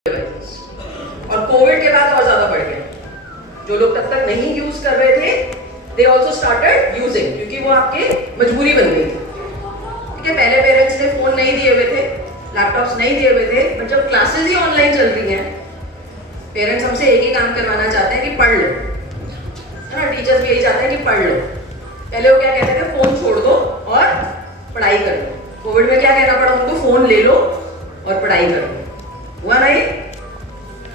और कोविड के बाद और ज्यादा बढ़ गया। जो लोग तब तक नहीं यूज कर रहे थे दे ऑल्सो स्टार्टेड यूजिंग, क्योंकि वो आपके मजबूरी बन गई थी। ठीक है, पहले पेरेंट्स ने फोन नहीं दिए हुए थे, लैपटॉप्स नहीं दिए हुए थे, बट जब क्लासेस ही ऑनलाइन चल रही हैं, पेरेंट्स हमसे एक ही काम करवाना चाहते हैं कि पढ़ लो, है ना। टीचर्स भी यही चाहते हैं कि पढ़ लो। पहले वो क्या कहते थे, फोन छोड़ दो और पढ़ाई कर लो। कोविड में क्या कहना पड़ा उनको, फोन ले लो और पढ़ाई कर लो। हुआ नहीं?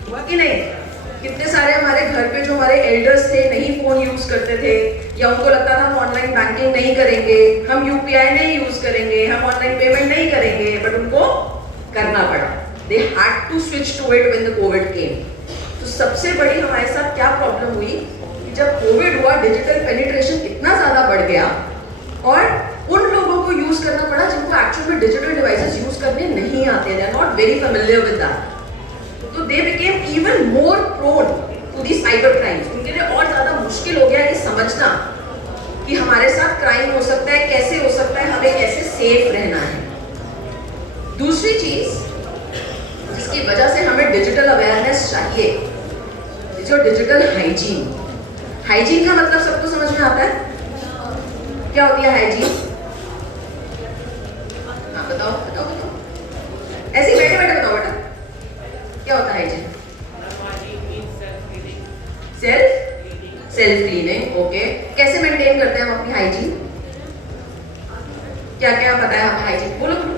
हुआ कि नहीं? कितने सारे हमारे घर पे जो हमारे एल्डर्स थे नहीं फोन यूज करते थे, या उनको लगता था हम ऑनलाइन बैंकिंग नहीं करेंगे, हम यूपीआई नहीं यूज करेंगे, हम ऑनलाइन पेमेंट नहीं करेंगे, बट उनको करना पड़ा। They had to switch to it when the covid came. तो सबसे बड़ी हमारे साथ क्या प्रॉब्लम हुई कि जब कोविड हुआ डिजिटल पेनिट्रेशन इतना ज्यादा बढ़ गया और उन लोगों को यूज करना पड़ा जिनको एक्चुअल में डिजिटल डिवाइसेस यूज करने नहीं आते, they are not very familiar with that. तो they became even more prone to the cyber crimes. उनके लिए और ज्यादा मुश्किल हो गया ये समझना कि हमारे साथ क्राइम हो सकता है, कैसे हो सकता है, हमें कैसे सेफ रहना है। दूसरी चीज जिसकी वजह से हमें डिजिटल अवेयरनेस चाहिए, जो डिजिटल हाइजीन। हाइजीन का मतलब सबको समझ में आता है? क्या होती है हाइजीन? हाँ बताओ बताओ बताओ, ऐसे ही बैठे बैठे बताओ बेटा, क्या होता है हाइजीन? Self cleaning. ओके, कैसे मेंटेन करते हैं हम अपनी हाइजीन? क्या क्या पता है हमें हाइजीन? बोलो बोलो।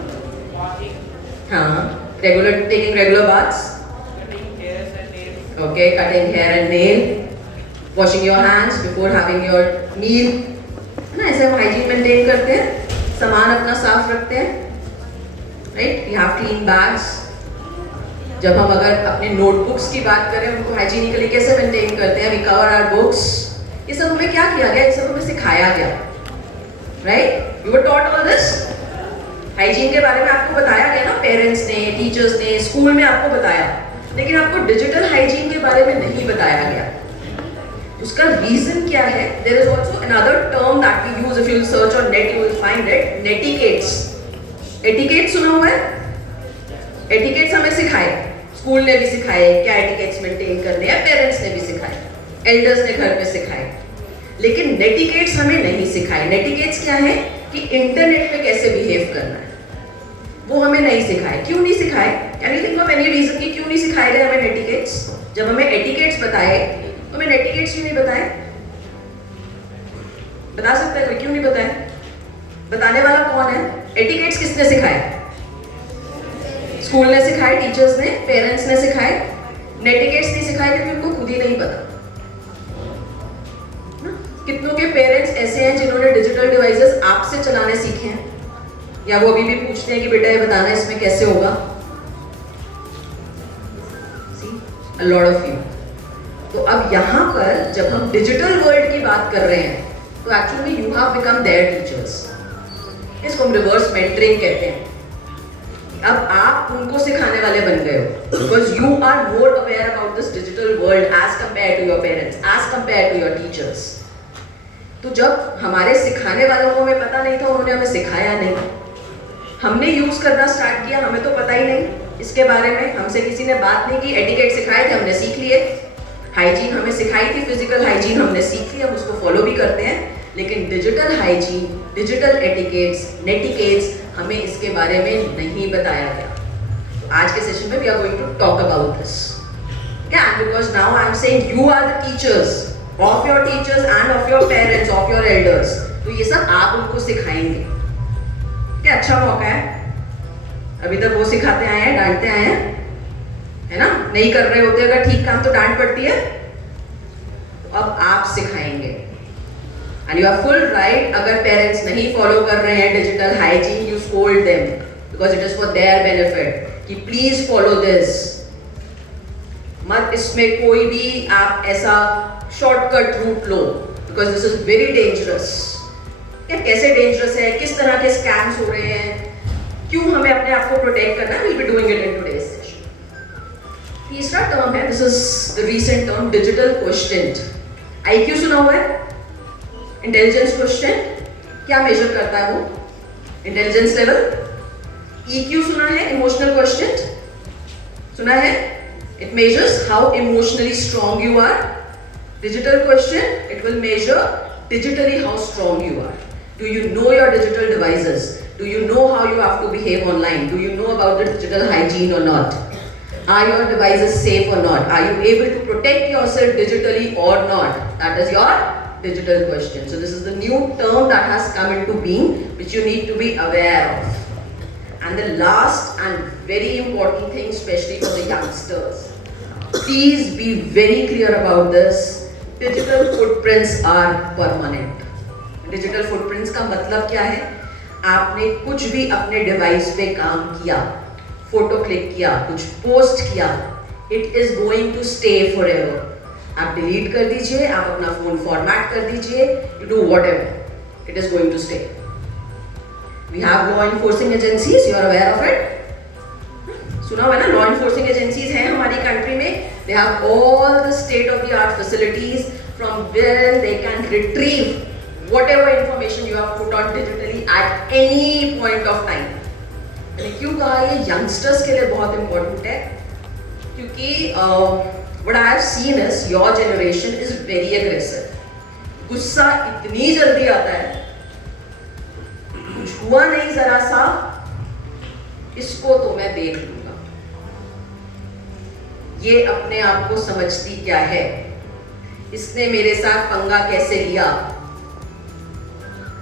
हाँ, taking regular baths. Okay, cutting hair and nail, washing your hands before having your meal, है ना। ऐसे हम हाइजीन मेंटेन करते हैं, सामान अपना साफ रखते हैं, right. We have clean bags. जब हम अगर अपने नोटबुक्स की बात करें, उनको हाइजीनिकली कैसे मेंटेन करते हैं, वी कवर आवर बुक्स। ये सब हमें क्या किया गया, ये सब हमें सिखाया गया, right. You were taught all this. Hygiene के बारे में आपको बताया गया ना, पेरेंट्स ने, टीचर्स ने, स्कूल में आपको बताया, लेकिन आपको डिजिटल हाइजीन के बारे में नहीं बताया गया। उसका रीजन क्या है? There is also another term that we use, if you search on net you will find it, netiquettes. Etiquettes सुना हुआ है? एटिकेट्स हमें सिखाए, स्कूल ने भी सिखाए क्या एटिकेट्स मेंटेन करने हैं, पेरेंट्स ने भी सिखाए, एल्डर्स ने घर पे सिखाए, लेकिन नेटिकेट्स हमें नहीं सिखाए। नेटिकेट्स क्या है कि इंटरनेट पे कैसे बिहेव करना है, वो हमें नहीं सिखाए। क्यों नहीं सिखाए? Can you think of any reason कि क्यों नहीं सिखाए गए हमें नेटिकेट्स? जब हमें एटिकेट्स बताए तो हमें नेटिकेट्स क्यों नहीं बताए? बता सकते हैं क्यों नहीं बताए? बताने वाला कौन है? एटिकेट्स किसने सिखाए? स्कूल ने सिखाए, टीचर्स ने, पेरेंट्स ने सिखाए। नेटिकेट्स नहीं सिखाए क्योंकि उनको खुद ही नहीं पता। कितनों के पेरेंट्स ऐसे हैं जिन्होंने डिजिटल डिवाइसेस आपसे चलाने सीखे हैं, या वो अभी भी पूछते हैं कि बेटा ये बताना इसमें कैसे होगा। See, a lot of you। तो अब यहाँ पर जब हम डिजिटल वर्ल्ड की बात कर रहे हैं तो actually you have become their teachers. इसको हम रिवर्स मेंटरिंग कहते हैं। अब आप उनको सिखाने वाले बन गए हो, because you are more aware about this digital world as compare to your parents, as compare to your teachers. तो जब हमारे सिखाने वालों को हमें पता नहीं था, उन्होंने हमें सिखाया नहीं, हमने यूज करना स्टार्ट किया, हमें तो पता ही नहीं इसके बारे में, हमसे किसी ने बात नहीं की। एटिकेट सिखाए थे, हमने सीख लिए। हाइजीन हमें सिखाई थी, फिजिकल हाइजीन हमने सीख ली, हम उसको फॉलो भी करते हैं, लेकिन डिजिटल हाइजीन, डिजिटल एटिकेट्स, नेटिकेट्स हमें इसके बारे में नहीं बताया गया। तो आज के सेशन में we are going to talk about this, क्या, because now I am saying you are the teachers of your teachers and of your parents, of your elders. तो ये सब आप उनको सिखाएंगे। क्या अच्छा मौका है। अभी तक वो सिखाते आए हैं, डांटते आए हैं, है ना। नहीं कर रहे होते अगर ठीक काम तो डांट पड़ती है। तो अब आप सिखाएंगे, and you are full right. अगर पेरेंट्स नहीं फॉलो कर रहे हैं digital hygiene, you scold them because it is for their benefit कि प्लीज फॉलो दिस। मत इसमें कोई भी आप ऐसा शॉर्टकट रूट लो, because this is very dangerous. क्या, कैसे डेंजरस है, किस तरह के स्कैम्स हो रहे हैं, क्यों हमें अपने आप को प्रोटेक्ट करना है, will be doing it in today's session. तीसरा टर्म है, this is the recent term, digital quotient. IQ सुना हुआ है? इंटेलिजेंस क्वोशिएंट क्या मेजर करता है वो? Intelligence level. ईक्यू सुना है? इमोशनल क्वोशिएंट सुना है? It measures how emotionally strong you are. Digital question, it will measure digitally how strong you are. Do you know your digital devices? Do you know how you have to behave online? Do you know about the digital hygiene or not? Are your devices safe or not? Are you able to protect yourself digitally or not? That is your digital question. So this is the new term that has come into being, which you need to be aware of. And the last and very important thing, especially for the youngsters, please be very clear about this. Digital footprints are permanent. Digital footprints का मतलब क्या है? आपने कुछ भी अपने device पे काम किया, फोटो क्लिक किया, कुछ पोस्ट किया, it is going to stay forever. आप डिलीट कर दीजिए, आप अपना फोन फॉर्मेट कर दीजिए, you do whatever, it is going to stay. We have law enforcing agencies, you are aware of it. सुना हुआ है ना, लॉ एनफोर्सिंग एजेंसीज हैं हमारी कंट्री में. They have all the state of the art facilities from where they can retrieve whatever information you have put on digitally at any point of time. मैंने क्यों कहा ये यंगस्टर्स के लिए बहुत इंपॉर्टेंट है? क्योंकि what I have seen is your generation is very aggressive. गुस्सा इतनी जल्दी आता है, कुछ हुआ नहीं जरा सा, इसको तो मैं देख लूंगा. ये अपने आप को समझती क्या है? इसने मेरे साथ पंगा कैसे लिया?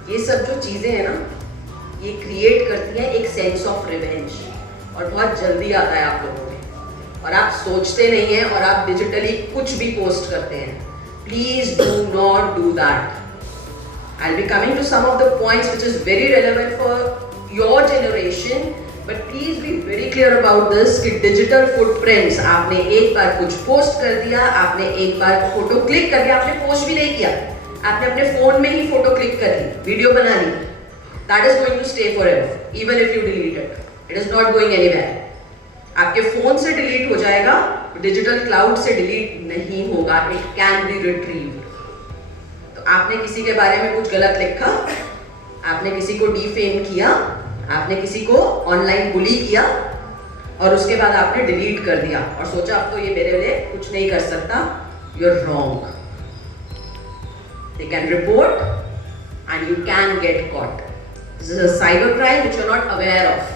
ये सब जो चीजें हैं ना, ये क्रिएट करती हैं एक सेंस ऑफ रिवेंज, और बहुत जल्दी आता है आप लोगों में, और आप सोचते नहीं हैं और आप डिजिटली कुछ भी पोस्ट करते हैं. Please do not do that. I will be coming to some of the points which is very relevant for your generation, but please be very clear about this कि डिजिटल फुटप्रिंट्स, आपने एक बार कुछ post कर दिया, आपने एक बार photo click कर दिया, आपने पोस्ट भी नहीं किया, आपने अपने फोन में ही फोटो क्लिक कर ली, वीडियो बना ली, that is going to stay forever, even if you delete it. It is not going anywhere. आपके फोन से डिलीट हो जाएगा, डिजिटल क्लाउड से डिलीट नहीं होगा. It can be retrieved. तो आपने किसी के बारे में कुछ गलत लिखा, आपने किसी को डिफेम किया, आपने किसी को ऑनलाइन बुली किया, और उसके बाद आपने डिलीट कर दिया और सोचा अब तो ये मेरे लिए कुछ नहीं कर सकता. You're wrong. They can report and you can get caught. This is a cyber crime which you are not aware of.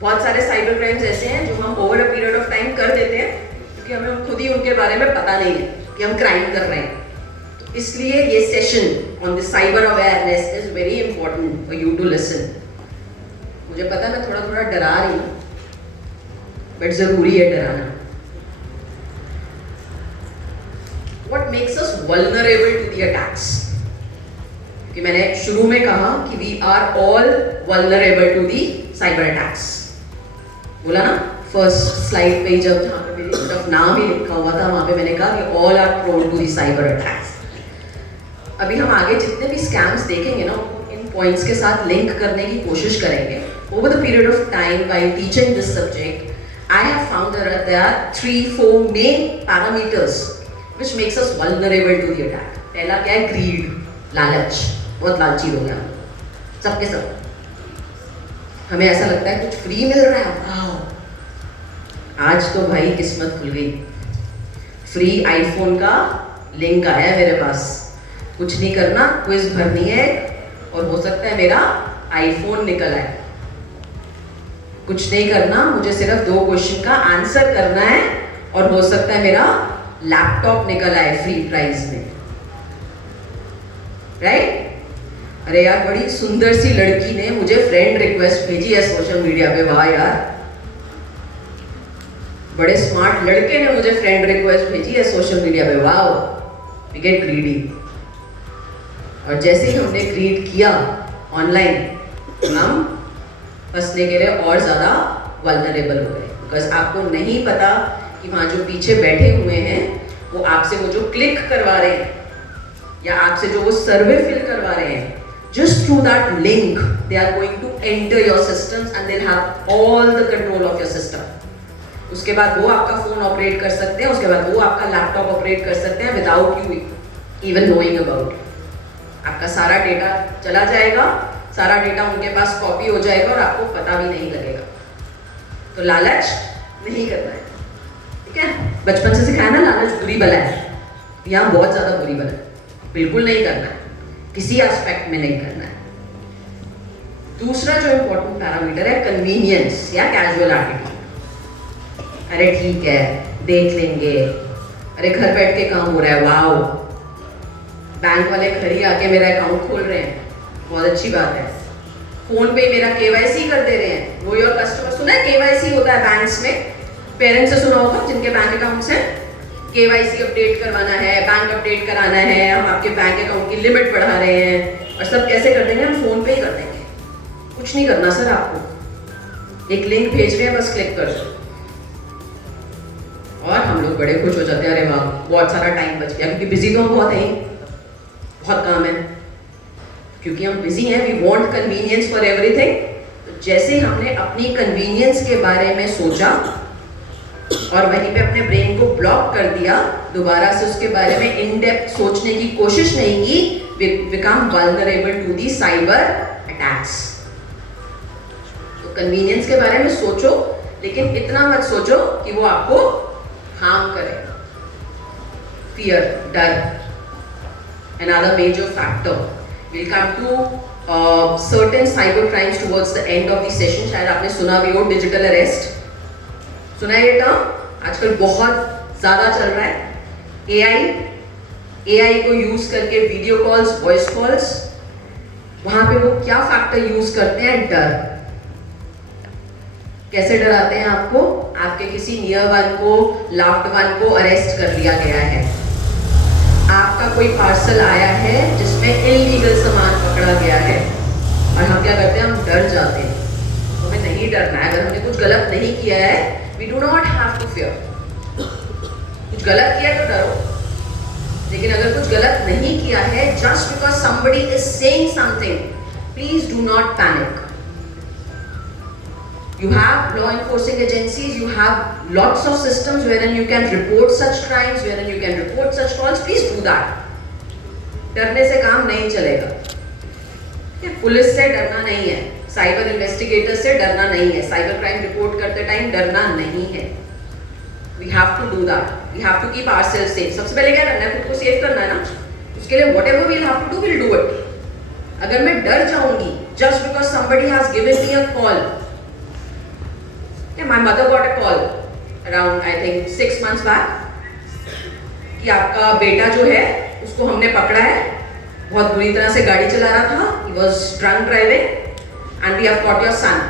बहुत सारे साइबर क्राइम्स ऐसे हैं जो हम over a period of time कर देते हैं क्योंकि हमें खुद ही उनके बारे में पता नहीं है कि हम क्राइम कर रहे हैं. तो इसलिए ये session on the cyber awareness is very important for you to listen. मुझे पता है मैं थोड़ा थोड़ा डरा रही हूँ, बट जरूरी है डराना. What makes us vulnerable to the attacks? कि मैंने शुरू में कहा कि we are all vulnerable to the cyber attacks. बोला ना फर्स्ट स्लाइड पे जब जहाँ पे मेरी तरफ नाम ही लिखा हुआ था वहाँ पे मैंने कहा कि all are prone to the cyber attacks. अभी हम आगे जितने भी स्कैम्स देखेंगे ना, इन पॉइंट्स के साथ लिंक करने की कोशिश करेंगे. Over the period of time while teaching this subject, I have found that there are 3-4 main parameters which makes us vulnerable to the attack. पहला क्या है? greed, लालच. बहुत लालची लोग हैं सबके सब. हमें ऐसा लगता है कुछ फ्री मिल रहा है, आज तो भाई किस्मत खुल गई, फ्री आईफोन का लिंक आया मेरे पास, कुछ नहीं करना, क्विज भरनी है और हो सकता है मेरा आईफोन निकल आए. कुछ नहीं करना, मुझे सिर्फ 2 क्वेश्चन का आंसर करना है और हो सकता है मेरा लैपटॉप निकल आए फ्री प्राइस में. राइट? अरे यार बड़ी सुंदर सी लड़की ने मुझे फ्रेंड रिक्वेस्ट भेजी है सोशल मीडिया पे, वाह यार. बड़े स्मार्ट लड़के ने मुझे फ्रेंड रिक्वेस्ट भेजी है सोशल मीडिया पे, वाह. We get greedy. और जैसे ही हमने ग्रीड किया ऑनलाइन, हम फंसने के लिए और ज़्यादा वल्नरेबल हो गए. बिकॉज आपको नहीं पता कि वहाँ जो पीछे बैठे हुए हैं वो आपसे वो जो क्लिक करवा रहे हैं या आपसे जो वो सर्वे फिल करवा रहे हैं, just through that link they are going to enter your systems and they'll have all the control of your system. उसके बाद वो आपका फोन ऑपरेट कर सकते हैं, उसके बाद वो आपका लैपटॉप ऑपरेट कर सकते हैं without you even knowing about. आपका सारा डेटा चला जाएगा, सारा डेटा उनके पास कॉपी हो जाएगा और आपको पता भी नहीं लगेगा. तो लालच नहीं करना है, ठीक है? बचपन से सिखाया ना, लालच बुरी बला है, यहाँ बहुत ज्यादा बुरी बला है, बिल्कुल नहीं करना है, किसी एस्पेक्ट में नहीं करना है। दूसरा जो इंपॉर्टेंट पैरामीटर है कन्वीनियंस या कैजुअल एटीट्यूड। अरे ठीक है, देख लेंगे, अरे घर बैठ के काम हो रहा है, वाओ, बैंक वाले घर ही आके मेरा अकाउंट खोल रहे हैं, बहुत अच्छी बात है, फोन पे मेरा केवाईसी कर दे रहे हैं, वो योर कस्टमर। सुना है केवाईसी होता है बैंक्स में, पेरेंट्स से सुना होगा जिनके बैंक अकाउंट्स हैं, केवाईसी अपडेट करवाना है, बैंक अपडेट कराना है, हम आपके बैंक अकाउंट की लिमिट बढ़ा रहे हैं, और सब कैसे कर देंगे, हम फोन पे ही कर देंगे, कुछ नहीं करना सर, आपको एक लिंक भेज रहे हैं, बस क्लिक कर दो, और हम लोग बड़े खुश हो जाते हैं, अरे वाह बहुत सारा टाइम बच गया, क्योंकि बिजी तो हम बहुत हैं, बहुत काम है, क्योंकि हम बिजी हैं, we want convenience for everything. तो जैसे हमने अपनी कन्वीनियंस के बारे में सोचा और वहीं पे अपने ब्रेन को ब्लॉक कर दिया, दोबारा से उसके बारे में इन डेप्थ सोचने की कोशिश नहीं की, we become vulnerable to the cyber attacks. तो कन्वीनियंस के बारे में सोचो, लेकिन इतना मत सोचो कि वो आपको हार्म करे। फियर, डर, another major factor. We'll come to certain cyber crimes towards the end of the session. शायद आपने सुना भी हो डिजिटल अरेस्ट, सुना है ये टर्म, आजकल बहुत ज़्यादा चल रहा है। एआई को यूज करके वीडियो कॉल्स, वॉइस कॉल्स, वहां पे वो क्या फैक्टर यूज करते हैं, डर। कैसे डराते हैं आपको, आपके किसी नियर वन को, लव्ड वन को अरेस्ट कर लिया गया है, आपका कोई पार्सल आया है जिसमें इलीगल सामान पकड़ा गया है, और हम क्या करते हैं, हम डर जाते हैं। हमें नहीं डरना है, अगर हमने कुछ गलत नहीं किया है, we do not have to fear. कुछ गलत किया तो डरो, लेकिन अगर कुछ गलत नहीं किया है, just because somebody is saying something, please do not panic. You have law enforcing agencies, you have lots of systems wherein you can report such crimes, wherein you can report such calls, please do that. डरने से काम नहीं चलेगा। Police से डरना नहीं है, cyber investigator से डरना नहीं है, साइबर क्राइम रिपोर्ट करते टाइम डरना नहीं है। We have to do that. We have to keep ourselves safe. सबसे पहले क्या करना है, खुद को सेफ करना है ना, उसके लिए whatever we'll have to do, we'll do it. अगर मैं डर जाऊंगी just because somebody has given me a call, my mother got a call around I think 6 months back कि आपका बेटा जो है उसको हमने पकड़ा है, बहुत बुरी तरह से गाड़ी चला रहा था, he was drunk driving and we have caught your son.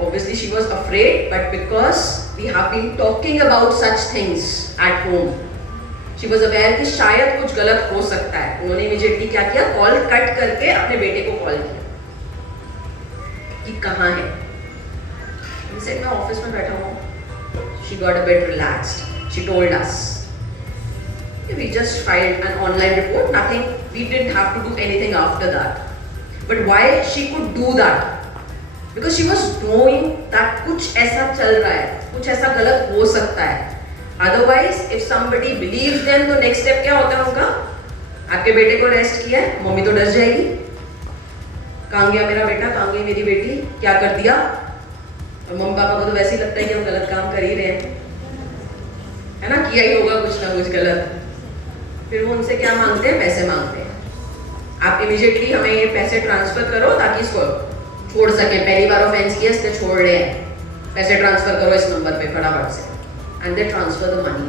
Obviously she was afraid, but because we have been talking about such things at home, she was aware कि शायद कुछ गलत हो सकता है। उन्होंने इमीडिएटली क्या किया, कॉल कट करके अपने बेटे को कॉल किया कि कहाँ है। मैं ऑफिस में बैठा हूँ। She got a bit relaxed. She told us. We just filed an online report. Nothing. We didn't have to do anything after that. But why she could do that? Because she was knowing that कुछ ऐसा चल रहा है, कुछ ऐसा गलत हो सकता है। Otherwise, if somebody believes them, तो next step क्या होता है उनका? आपके बेटे को अरेस्ट किया है, मम्मी तो डर जाएगी। कहाँ गया मेरा बेटा, कहाँ गई मेरी बेटी, क्या कर दिया? और मम्मी पापा को तो वैसे ही लगता है कि हम गलत काम कर ही रहे हैं, है ना, किया ही होगा कुछ ना कुछ गलत। फिर वो उनसे क्या मांगते हैं, पैसे मांगते हैं। आप इमीडिएटली हमें ये पैसे ट्रांसफर करो ताकि इसको छोड़ सकें, पहली बार ऑफेंस किया इसलिए छोड़ रहे हैं, पैसे ट्रांसफर करो इस नंबर पे फटाफट से, and they transfer the money.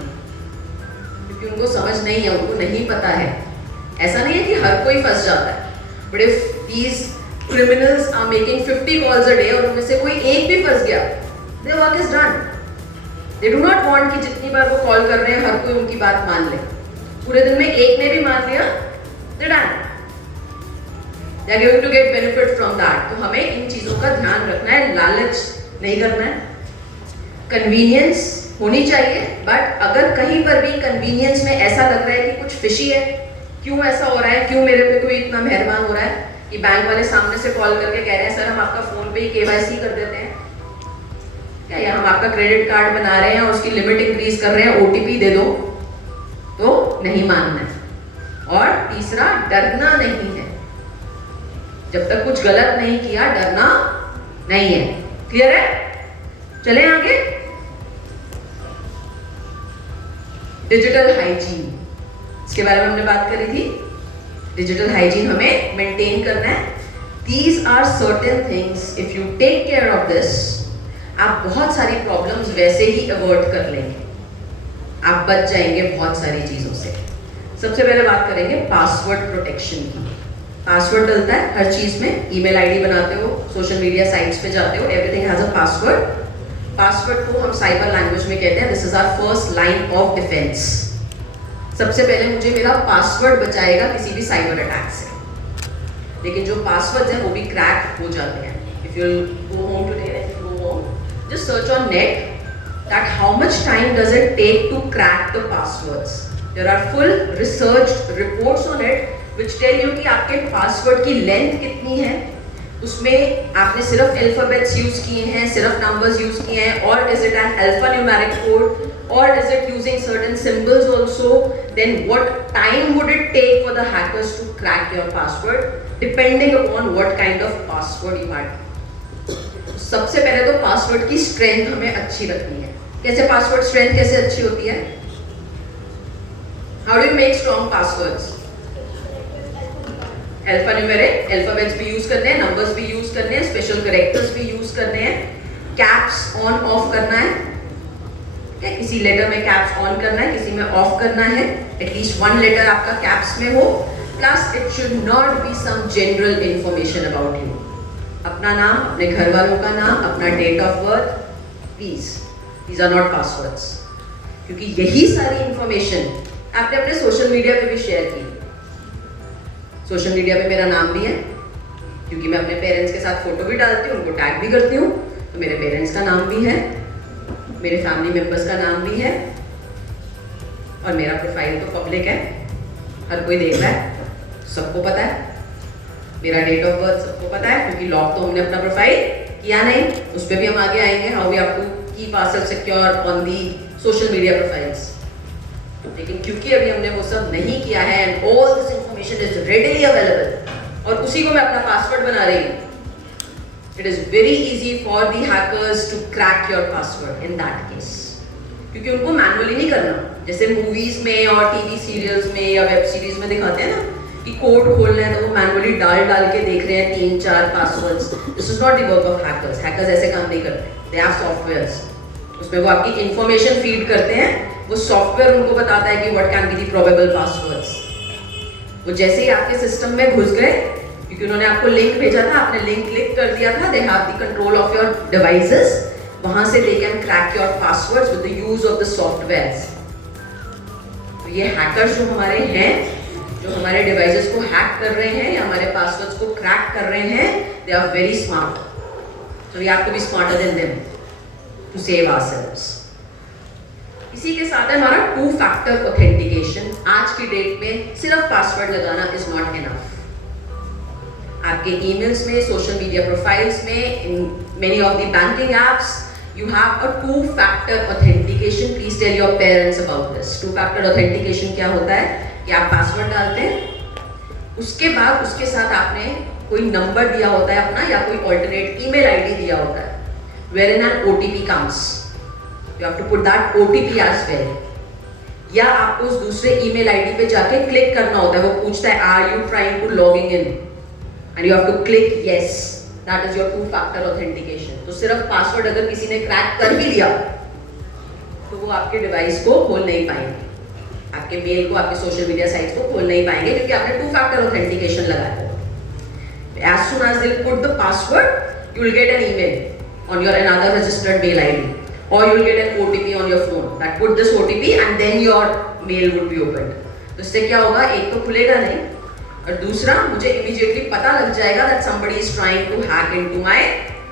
क्योंकि उनको समझ नहीं है, उनको नहीं पता है। ऐसा नहीं है कि हर कोई फंस जाता है, but if these criminals are making 50 calls a day और उनमें से कोई एक भी फंस गया, their work is done. They do not want कि जितनी बार वो कॉल कर रहे हैं हर कोई उनकी बात मान ले। पूरे दिन में एक ने भी मान लिया, they're done. They are going to get benefit from that. तो हमें इन चीजों का ध्यान रखना है, लालच नहीं करना है। कन्वीनियंस होनी चाहिए, बट अगर कहीं पर भी कन्वीनियंस में ऐसा लग रहा है कि कुछ फिशी है, क्यों ऐसा हो रहा है, क्यों मेरे पे कोई इतना मेहरबान हो रहा है कि बैंक वाले सामने से कॉल करके कह रहे हैं सर हम आपका फोन पे ही केवाईसी कर देते हैं क्या, या हम आपका क्रेडिट कार्ड बना रहे हैं और उसकी लिमिट इंक्रीज कर रहे हैं, ओटीपी दे दो, तो नहीं मानना है। और तीसरा, डरना नहीं है। जब तक कुछ गलत नहीं किया डरना नहीं है। क्लियर है? चले आगे। डिजिटल हाइजीन, इसके बारे में हमने बात करी थी। डिजिटल हाइजीन हमें मेंटेन करना है। These are certain things, if you take care of this, आप बहुत सारी प्रॉब्लम्स वैसे ही अवॉइड कर लेंगे, आप बच जाएंगे बहुत सारी चीज़ों से। सबसे पहले बात करेंगे पासवर्ड प्रोटेक्शन की। पासवर्ड डलता है हर चीज़ में, ईमेल आईडी बनाते हो, सोशल मीडिया साइट्स पे जाते हो, everything has a password. Password को हम साइबर लैंग्वेज में कहते हैं this is our first line of defence. सबसे पहले मुझे मेरा पासवर्ड बचाएगा किसी भी साइबर अटैक से। लेकिन जो पासवर्ड्स हैं वो भी क्रैक हो जाते हैं। If you go home today, if you go home, just search on net that how much time does it take to crack the passwords. There are full research reports on it which tell you कि आपके password की length कितनी है, उसमें आपने सिर्फ alphabets use किए हैं, सिर्फ नंबर्स यूज किए हैं, और is it an alphanumeric code, or is it using certain symbols also, then what time would it take for the hackers to crack your password depending upon what kind of password you had. सबसे पहले तो password की strength हमें अच्छी रखनी है। कैसे password strength कैसे अच्छी होती है? How do you make strong passwords? Alpha numeric, alphabets भी यूज करने हैं, नंबर्स भी यूज करने हैं, स्पेशल कैरेक्टर्स भी यूज करने हैं, कैप्स ऑन ऑफ करना है, किसी लेटर में कैप्स ऑन करना है, किसी में ऑफ करना है, एटलीस्ट वन लेटर आपका कैप्स में हो, plus it should not be some general information about you. अपना नाम, अपने घर वालों का नाम, अपना date of birth, please these are not passwords, क्योंकि यही सारी इंफॉर्मेशन आपने अपने सोशल मीडिया पे भी शेयर की। सोशल मीडिया पे मेरा नाम भी है, क्योंकि मैं अपने पेरेंट्स के साथ फोटो भी डालती हूँ, उनको टैग भी करती हूँ, तो मेरे पेरेंट्स का नाम भी है, मेरे फैमिली मेंबर्स का नाम भी है, और मेरा प्रोफाइल तो पब्लिक है, हर कोई देख रहा है, सबको पता है, मेरा डेट ऑफ बर्थ सबको पता है, क्योंकि लॉक तो हमने अपना प्रोफाइल किया नहीं। उस पर भी हम आगे आएंगे, how we have to keep ourself secure on the social media profiles. लेकिन क्योंकि अभी हमने वो सब नहीं किया है and all this information is readily available, और उसी को मैं अपना पासवर्ड बना रही हूँ, it is very easy for the hackers to crack your password in that case, क्योंकि उनको मैनुअली नहीं करना, जैसे मूवीज में और टीवी सीरियल्स में या वेब सीरीज में दिखाते हैं ना कि कोड खोलना है तो वो मैनुअली डाल के देख रहे हैं 3-4 passwords. This is not the work of hackers. Hackers ऐसे काम नहीं करते, दे हैव सॉफ्टवेयर्स, उसमें वो आपकी इंफॉर्मेशन फीड करते हैं, वो सॉफ्टवेयर उनको बताता है कि what can be the probable passwords. वो जैसे ही आपके सिस्टम में घुस गए, क्योंकि उन्होंने आपको लिंक भेजा था, आपने लिंक क्लिक कर दिया था, they have the control of your devices, वहां से they can crack your passwords with the use of the softwares. तो ये हैकर्स जो हमारे हैं, जो हमारे डिवाइसेस को हैक कर रहे हैं या हमारे पासवर्ड्स को क्रैक कर रहे हैं, they are very smart, so we have to be smarter than them to save ourselves. इसी के साथ हमारा 2 फैक्टर ऑथेंटिकेशन। आज की डेट में सिर्फ पासवर्ड लगाना इज नॉट इनफ। आपके ईमेल्स में, सोशल मीडिया प्रोफाइल्स में, in many of the banking apps you have a 2-factor authentication. Please tell your parents about this. 2-factor authentication क्या होता है कि आप पासवर्ड डालते हैं, उसके बाद उसके साथ आपने कोई नंबर दिया होता है अपना, या कोई ऑल्टरनेट ईमेल आईडी दिया होता है, wherein an OTP comes. You have to put that OTP as well. या आपको उस दूसरे ईमेल आईडी पे जाके क्लिक करना होता है, वो पूछता है are you trying to logging in, and you have to click yes. That is your 2-factor authentication. तो सिर्फ पासवर्ड अगर किसी ने क्रैक कर भी लिया तो वो आपके डिवाइस को खोल नहीं पाएंगे, आपके मेल को, आपके सोशल मीडिया साइट्स को खोल नहीं पाएंगे, क्योंकि आपने 2-factor authentication लगाया है। As soon as they put the password, you will get an email on your another registered mail ID, or you will get an OTP on your phone that put this OTP and then your mail would be opened. तो इससे क्या होगा, एक तो खुलेगा नहीं, और दूसरा मुझे इमीडिएटली पता लग जाएगा that somebody is trying to hack into my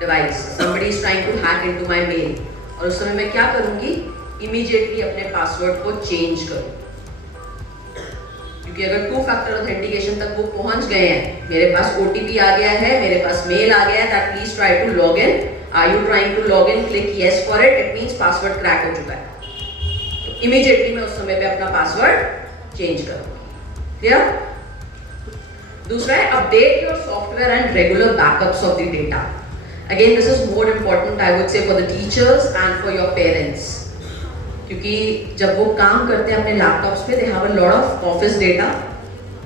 device, somebody is trying to hack into my mail, और उस समय मैं क्या करूंगी, इमीडिएटली अपने पासवर्ड को चेंज करूं, क्योंकि अगर 2-factor authentication तक वो पहुंच गए हैं, मेरे पास OTP आ गया है, मेरे पास मेल आ गया है that please try to log in, are you trying to log in, click yes for it, it means password crack हो चुका है, तो इमीडिएटली मैं उस समय पे अपना पासवर्ड चेंज करूंगी। क्लियर? दूसरा है update your software and regular backups of the data. Again this is more important I would say for the teachers and for your parents, क्योंकि जब वो काम करते हैं अपने लैपटॉप्स पे, they have a lot of office data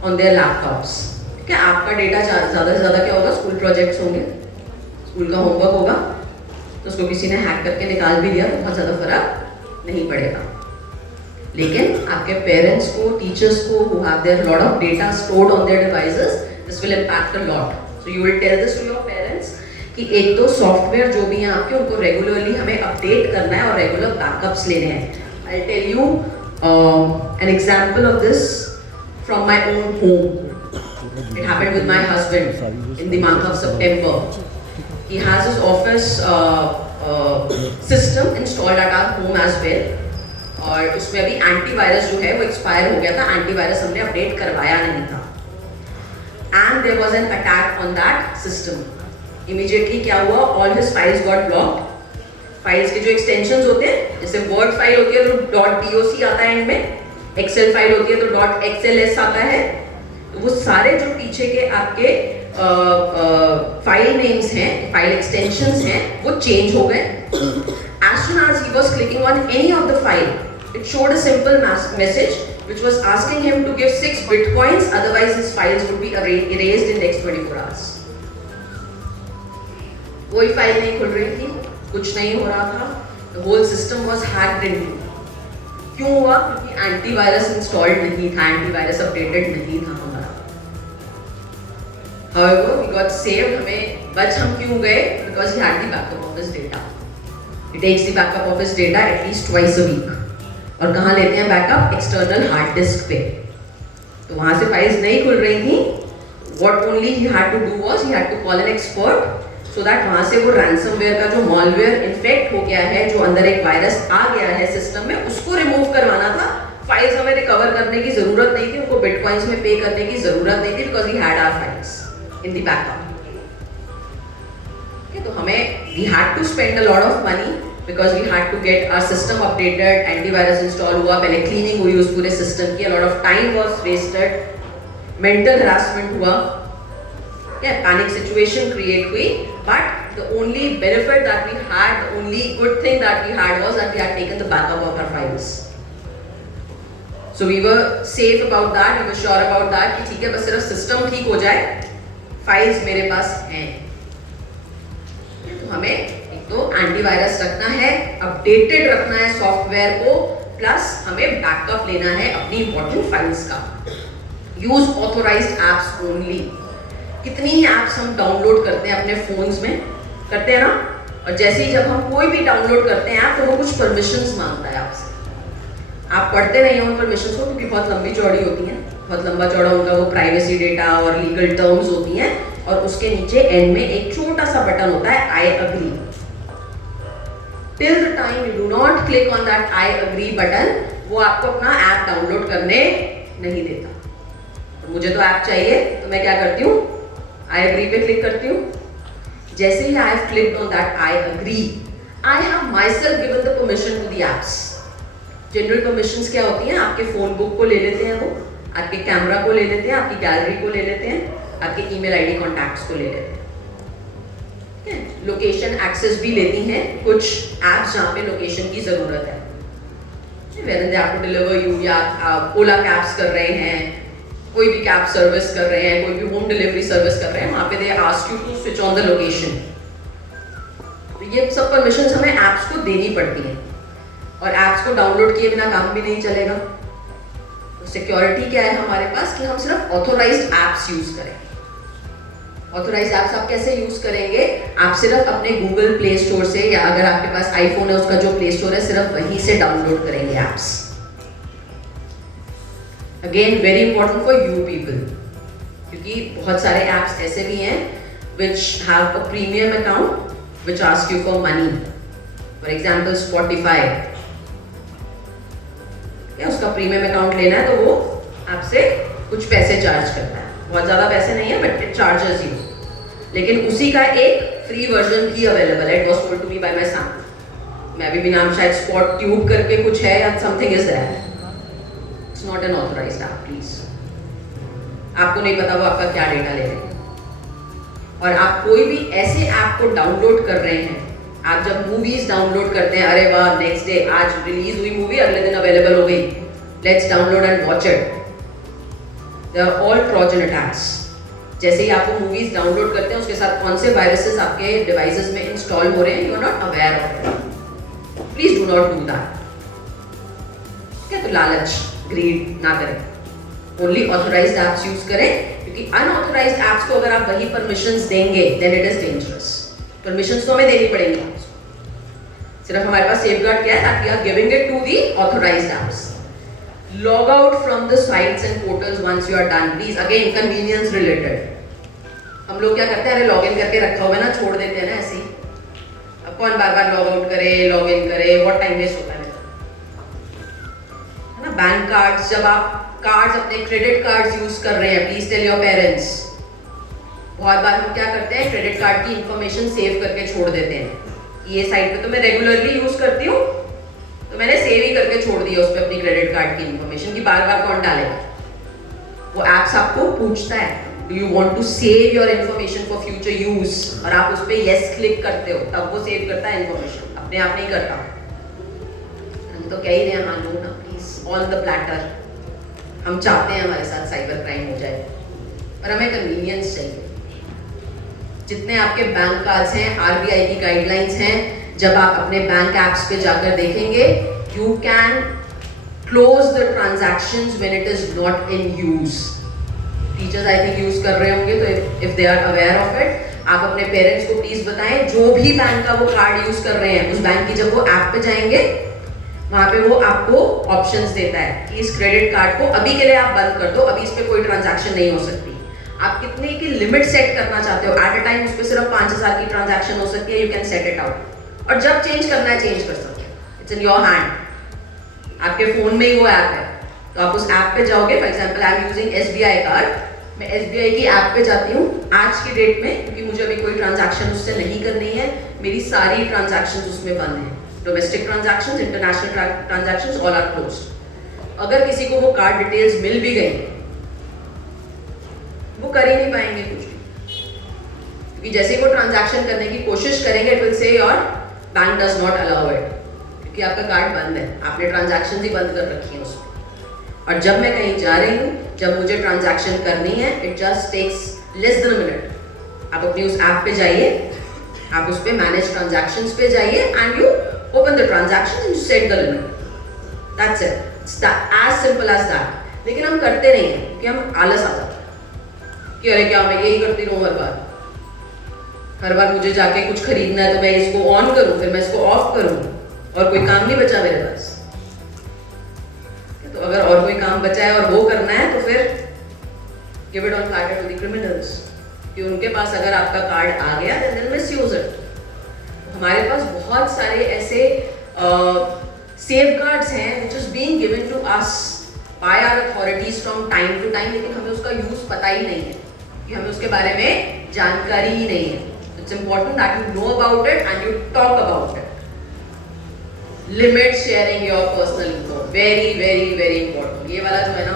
on their laptops. ठीक है, आपका डेटा ज़्यादा से ज़्यादा क्या होगा, स्कूल प्रोजेक्ट्स होंगे, स्कूल का होमवर्क होगा, तो उसको किसी ने हैक करके निकाल भी दिया तो बहुत ज़्यादा फर्क नहीं पड़ेगा। लेकिन आपके पेरेंट्स को, टीचर्स को, who have their lot of data stored on their devices, this will impact a lot. So you will tell this to your parents कि एक तो सॉफ्टवेयर जो भी हैं आपके, उनको रेगुलरली हमें अपडेट करना है और रेगुलर बैकअप्स लेने हैं। I'll tell you an example of this from my own home. It happened with my husband in the month of September. He has his office system installed at our home as well. और उसमें अभी antivirus जो है वो expire हो गया था, antivirus हमने अपडेट करवाया नहीं था, and there was an attack on that system. Immediately क्या हुआ, all his files got blocked. Files के जो एक्सटेंशंस होते हैं, जैसे वर्ड फाइल होती है तो .doc आता है एंड में, एक्सेल फाइल होती है तो .xls आता है, तो वो सारे जो पीछे के आपके फाइल नेम्स हैं, फाइल एक्सटेंशंस हैं, वो चेंज हो गए। As soon as he was clicking on any of the file, it showed a simple message which was asking him to give 6 bitcoins, otherwise his files would be erased in next 24 hours. कोई file नहीं खुल रही थी, कुछ नहीं हो रहा था, the whole system was hacked into. क्यों हुआ? क्योंकि एंटीवायरस इंस्टॉल्ड नहीं था, एंटीवायरस अपडेटेड नहीं था हमारा। However, we got saved, हमें बच हम क्यों गए? Because he had the backup of his data. He takes the backup of his data at least twice a week. और कहाँ लेते हैं बैकअप? एक्सटर्नल हार्ड डिस्क पे। तो वहाँ से फाइल्स नहीं खुल रही थी। What only he had to do was he had to call an expert so that वहाँ से वो ransomware का जो malware infect हो गया है, जो अंदर एक वायरस आ गया है सिस्टम में, उसको रिमूव करवाना था। फाइल्स हमें रिकवर करने की जरूरत नहीं थी, उनको बिटकॉइंस में पे करने की जरूरत नहीं थी, because we had our files in the backup. तो हमें we had to spend a lot of money because we had to get our system updated, antivirus install हुआ, पहले cleaning हुई उस पूरे system की, a lot of time was wasted, mental harassment हुआ, yeah, panic situation create हुई, but the only benefit that we had, the only good thing that we had was that we had taken the backup of our files. So we were safe about that, we were sure about that कि ठीक है, बस सिर्फ system ठीक हो जाए, files मेरे पास हैं। तो हमें एक तो एंटीवायरस रखना है, अपडेटेड रखना है सॉफ्टवेयर को, प्लस हमें बैकअप लेना है अपनी इंपॉर्टेंट फाइल्स का। Use authorized apps only. कितनी ही एप्स हम डाउनलोड करते हैं अपने फोन्स में, करते हैं ना, और जैसे ही जब हम कोई भी डाउनलोड करते हैं ऐप, तो वो कुछ परमिशंस मांगता है आपसे। आप पढ़ते नहीं हो उन परमिशंस को, क्योंकि बहुत लंबी चौड़ी होती हैं, बहुत लंबा चौड़ा उनका वो प्राइवेसी डेटा और लीगल टर्म्स होती हैं, और उसके नीचे एंड में एक छोटा सा बटन होता है I agree. Till the time you do not click on that I agree button, वो आपको अपना ऐप डाउनलोड करने नहीं देता। तो मुझे तो ऐप चाहिए, तो मैं क्या करती हूँ, आई अग्री पे क्लिक करती हूँ। जैसे ही I have clicked on that I agree, I have myself given the permission to the apps. General permissions क्या होती हैं? आपके फोन बुक को ले लेते हैं, वो आपके कैमरा को ले लेते हैं, आपकी गैलरी को ले लेते हैं, आपके ईमेल आईडी कॉन्टैक्ट्स को ले लेते हैं, ठीक है। लोकेशन एक्सेस भी लेती हैं कुछ एप्स जहाँ पे लोकेशन की जरूरत है, wherein they have to deliver you, या ओला कैब्स कर रहे हैं, कोई भी कैब सर्विस कर रहे हैं, कोई भी होम डिलीवरी सर्विस कर रहे हैं, वहाँ पे they ask you to switch on the location. तो ये सब परमिशंस हमें एप्स को देनी पड़ती हैं, और एप्स को डाउनलोड किए बिना काम भी नहीं चलेगा। तो सिक्योरिटी क्या है हमारे पास कि हम सिर्फ ऑथोराइज्ड एप्स यूज करें। ऑथोराइज्ड एप्स आप कैसे यूज करेंगे? आप सिर्फ अपने गूगल प्ले स्टोर से, या अगर आपके पास आईफोन है उसका जो प्ले स्टोर है, सिर्फ वहीं से डाउनलोड करेंगे apps. Again very important for you people, क्योंकि बहुत सारे एप्स ऐसे भी हैं which have a premium account which ask you for money. For example, Spotify, या उसका प्रीमियम अकाउंट लेना है तो वो आपसे कुछ पैसे चार्ज करता है, बहुत ज़्यादा पैसे नहीं है, बट इट चार्जेस यू। लेकिन उसी का एक फ्री वर्जन भी अवेलेबल है। It was told to me by my son, मैं भी नाम शायद स्पॉट ट्यूब करके कुछ है या something is that. It's not an authorised app, please. आपको नहीं पता वो आपका क्या डेटा ले रहे हैं, और आप कोई भी ऐसे ऐप को डाउनलोड कर रहे हैं आप जब मूवीज डाउनलोड करते हैं, अरे वाह नेक्स्ट डे आज रिलीज हुई मूवी, अगले दिन अवेलेबल हो गई, let's download and watch it. They are all trojan attacks. जैसे ही आपको मूवीज डाउनलोड करते हैं उसके साथ कौन से वायरसेस आपके डिवाइसेस में इंस्टॉल हो रहे हैं, you are not aware of it. Please do not do that. क्या तो लालच, ग्रीड ना करें। ओनली ऑथराइज्ड एप्स यूज करें, क्योंकि अनऑथराइज्ड एप्स को अगर आप वही परमिशंस देंगे then it is dangerous. Permissions तो हमें देनी पड़ेगी, सिर्फ हमारे पास सेफगार्ड क्या है, that we are giving it to the authorized apps. Log out from the sites and portals once you are done, please. Again convenience related. हम लोग क्या करते हैं, अरे लॉग इन करके रखा हुआ है ना, छोड़ देते हैं ना ऐसे ही। अब कौन बार बार लॉग आउट करे, लॉग इन करे, बहुत टाइम वेस्ट होता है ना। बैंक कार्ड्स, जब आप कार्ड्स अपने क्रेडिट कार्ड्स यूज कर रहे हैं, प्लीज टेल योर पेरेंट्स। बहुत बार हम क्या करते हैं, क्रेडिट कार्ड की इंफॉर्मेशन सेव करके छोड़ देते हैं। ये साइट पे तो मैं रेगुलरली यूज करती हूँ, तो मैंने सेव ही करके छोड़ दिया उस पर अपनी क्रेडिट कार्ड की इंफॉर्मेशन, की बार बार कौन डालेगा। वो एप्स आपको पूछता है do you want to save your information for future use, और आप उस पर येस क्लिक करते हो, तब वो सेव करता है इंफॉर्मेशन, अपने आप नहीं करता। हम तो कह ही रहे हैं, हाँ लो ना प्लीज ऑन द प्लेटर। हम चाहते हैं हमारे साथ साइबर क्राइम हो जाए, पर हमें कन्वीनियंस चाहिए। जितने आपके बैंक कार्ड्स हैं, आरबीआई की गाइडलाइंस हैं, जब आप अपने बैंक एप्स पे जाकर देखेंगे, you can close the transactions when it is not in use. Teachers I think use कर रहे होंगे, तो if they are aware of it, आप अपने पेरेंट्स को प्लीज बताएं, जो भी बैंक का वो कार्ड यूज कर रहे हैं, उस बैंक की जब वो ऐप पे जाएंगे, वहां पे वो आपको ऑप्शंस देता है कि इस क्रेडिट कार्ड को अभी के लिए आप बंद कर दो, अभी इस पे कोई ट्रांजैक्शन नहीं हो सकती। आप कितने की लिमिट सेट करना चाहते हो, एट अ टाइम उस पर सिर्फ 5000 की ट्रांजैक्शन हो सकती है, you can set it out. और जब चेंज करना है चेंज कर सकते हो, इट्स इन योर हैंड। आपके फोन में ही वो ऐप है, तो आप उस ऐप पे जाओगे। For example I am using SBI card, मैं एसबीआई की ऐप पे जाती हूँ आज की डेट में, क्योंकि मुझे अभी कोई ट्रांजैक्शन उससे नहीं करनी है, मेरी सारी ट्रांजैक्शन उसमें बंद है। Domestic transactions, international transactions all are closed. अगर किसी को वो कार्ड डिटेल्स मिल भी गई, वो कर ही नहीं पाएंगे कुछ भी, क्योंकि जैसे ही वो ट्रांजैक्शन करने की कोशिश करेंगे, it will say your bank does not allow it, क्योंकि आपका कार्ड बंद है, आपने ट्रांजैक्शन ही बंद कर रखी है उसमें। और जब मैं कहीं जा रही हूँ, जब मुझे ट्रांजैक्शन करनी है, it just takes less than a minute. आप अपनी उस ऐप पे जाइए, आप उस पे मैनेज ट्रांजैक्शंस पे जाइए, and you open the transaction and you set the limit. That's it, it's as simple as that. लेकिन हम करते नहीं हैं, क्योंकि हम आलस आ जाता है कि अरे क्या मैं यही करती रहूं हर बार मुझे जाके कुछ खरीदना है तो मैं इसको ऑन करूं, फिर मैं इसको ऑफ करूं, और कोई काम नहीं बचा मेरे पास। तो अगर और कोई काम बचा है और वो करना है, तो फिर give it on platter to the criminals, कि उनके पास अगर आपका कार्ड आ गया देन दे मिसयूज इट। हमारे पास बहुत सारे ऐसे सेफगार्ड्स हैं which is being given to us by our authorities from time to time, लेकिन हमें उसका यूज पता ही नहीं है, कि हमें उसके बारे में जानकारी ही नहीं है। It's important that you know about it and you talk about it. Limit sharing your personal info, very very very important. ये वाला जो है ना,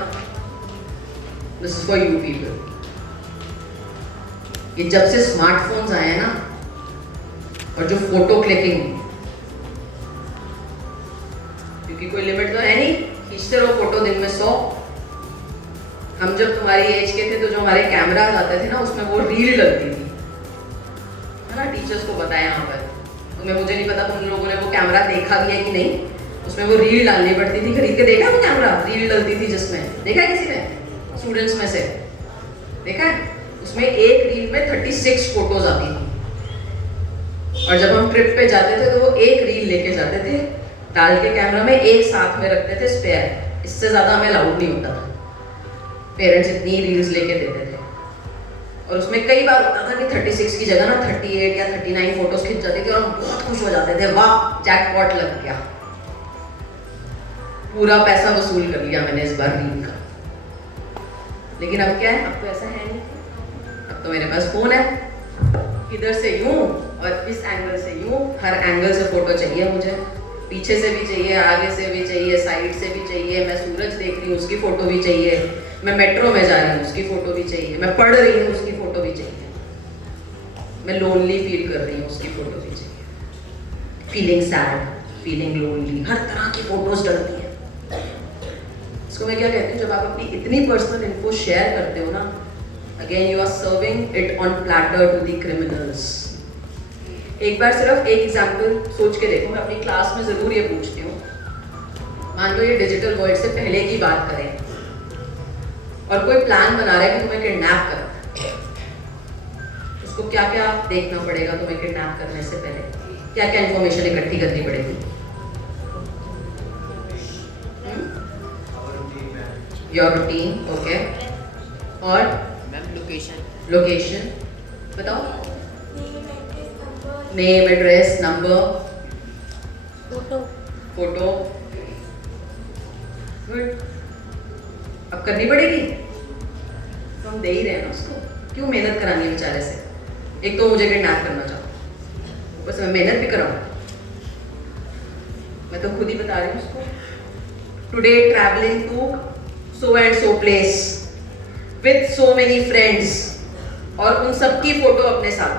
this is for you people. ये जब से स्मार्टफोन्स आए हैं ना, और जो फोटो क्लिकिंग, क्योंकि कोई लिमिट तो है नहीं, खींचते रहो फोटो दिन में 100। हम जब तुम्हारी एज के थे, तो जो हमारे कैमराज आते थे ना, उसमें वो रील लगती थी, है ना। टीचर्स को पता है यहाँ पर, तुम्हें मुझे नहीं पता तुम लोगों ने वो कैमरा देखा भी है कि नहीं। उसमें वो रील डालनी पड़ती थी, खरीद के देखा वो कैमरा, रील डलती थी जिसमें, देखा है किसी ने स्टूडेंट्स में से, देखा है? उसमें एक रील में 36 फोटोज आती थी, और जब हम ट्रिप पे जाते थे तो वो एक रील लेके जाते थे, डाल के कैमरा में, एक साथ में रखते थे स्पेयर, इससे ज़्यादा हमें अलाउड नहीं होता था। पेरेंट्स इतनी रील्स लेके देते थे, और उसमें कई बार होता था कि 36 की जगह ना 38 या 39 फोटोज खिंच जाती थी, और हम बहुत खुश हो जाते थे, वाह जैकपॉट लग गया, पूरा पैसा वसूल कर लिया मैंने इस बार रील का। लेकिन अब क्या है, अब तो ऐसा है नहीं। अब तो मेरे पास फोन है, इधर से यूं और इस एंगल से यूं, हर एंगल से फोटो चाहिए मुझे, पीछे से भी चाहिए, आगे से भी चाहिए, साइड से भी चाहिए, मैं सूरज देख रही हूँ उसकी फोटो भी चाहिए, मैं मेट्रो में जा रही हूँ उसकी फोटो भी चाहिए, मैं पढ़ रही हूँ उसकी फोटो भी चाहिए, मैं लोनली फील कर रही हूँ उसकी फोटो भी चाहिए। फीलिंग सैड, फीलिंग लोनली, हर तरह की फोटोज डलती हैं। इसको मैं क्या कहती हूँ, जब आप अपनी इतनी पर्सनल इन्फो शेयर करते हो ना, again you are serving it on platter to the criminals. एक बार सिर्फ एक एग्जाम्पल सोच के देखो, मैं अपनी क्लास में ज़रूर ये पूछती हूँ। मान लो ये डिजिटल वर्ल्ड से पहले की बात करें और कोई प्लान बना रहा है कि तुम्हें किडनैप करना है, उसको क्या क्या देखना पड़ेगा तुम्हें किडनैप करने से पहले? क्या क्या इन्फॉर्मेशन इकट्ठी करनी पड़ेगी? योर रूटीन, ओके, और लोकेशन बताओ। Name, address, number, photo. Good. अब करनी पड़ेगी तो हम दे ही रहे हैं ना उसको, क्यों मेहनत करानी है बेचारे से? एक तो मुझे किडनैप करना चाहो, बस मैं मेहनत भी कराऊं? मैं तो खुद ही बता रही हूँ उसको, today travelling to so and so place with so many friends, और उन सबकी फोटो अपने साथ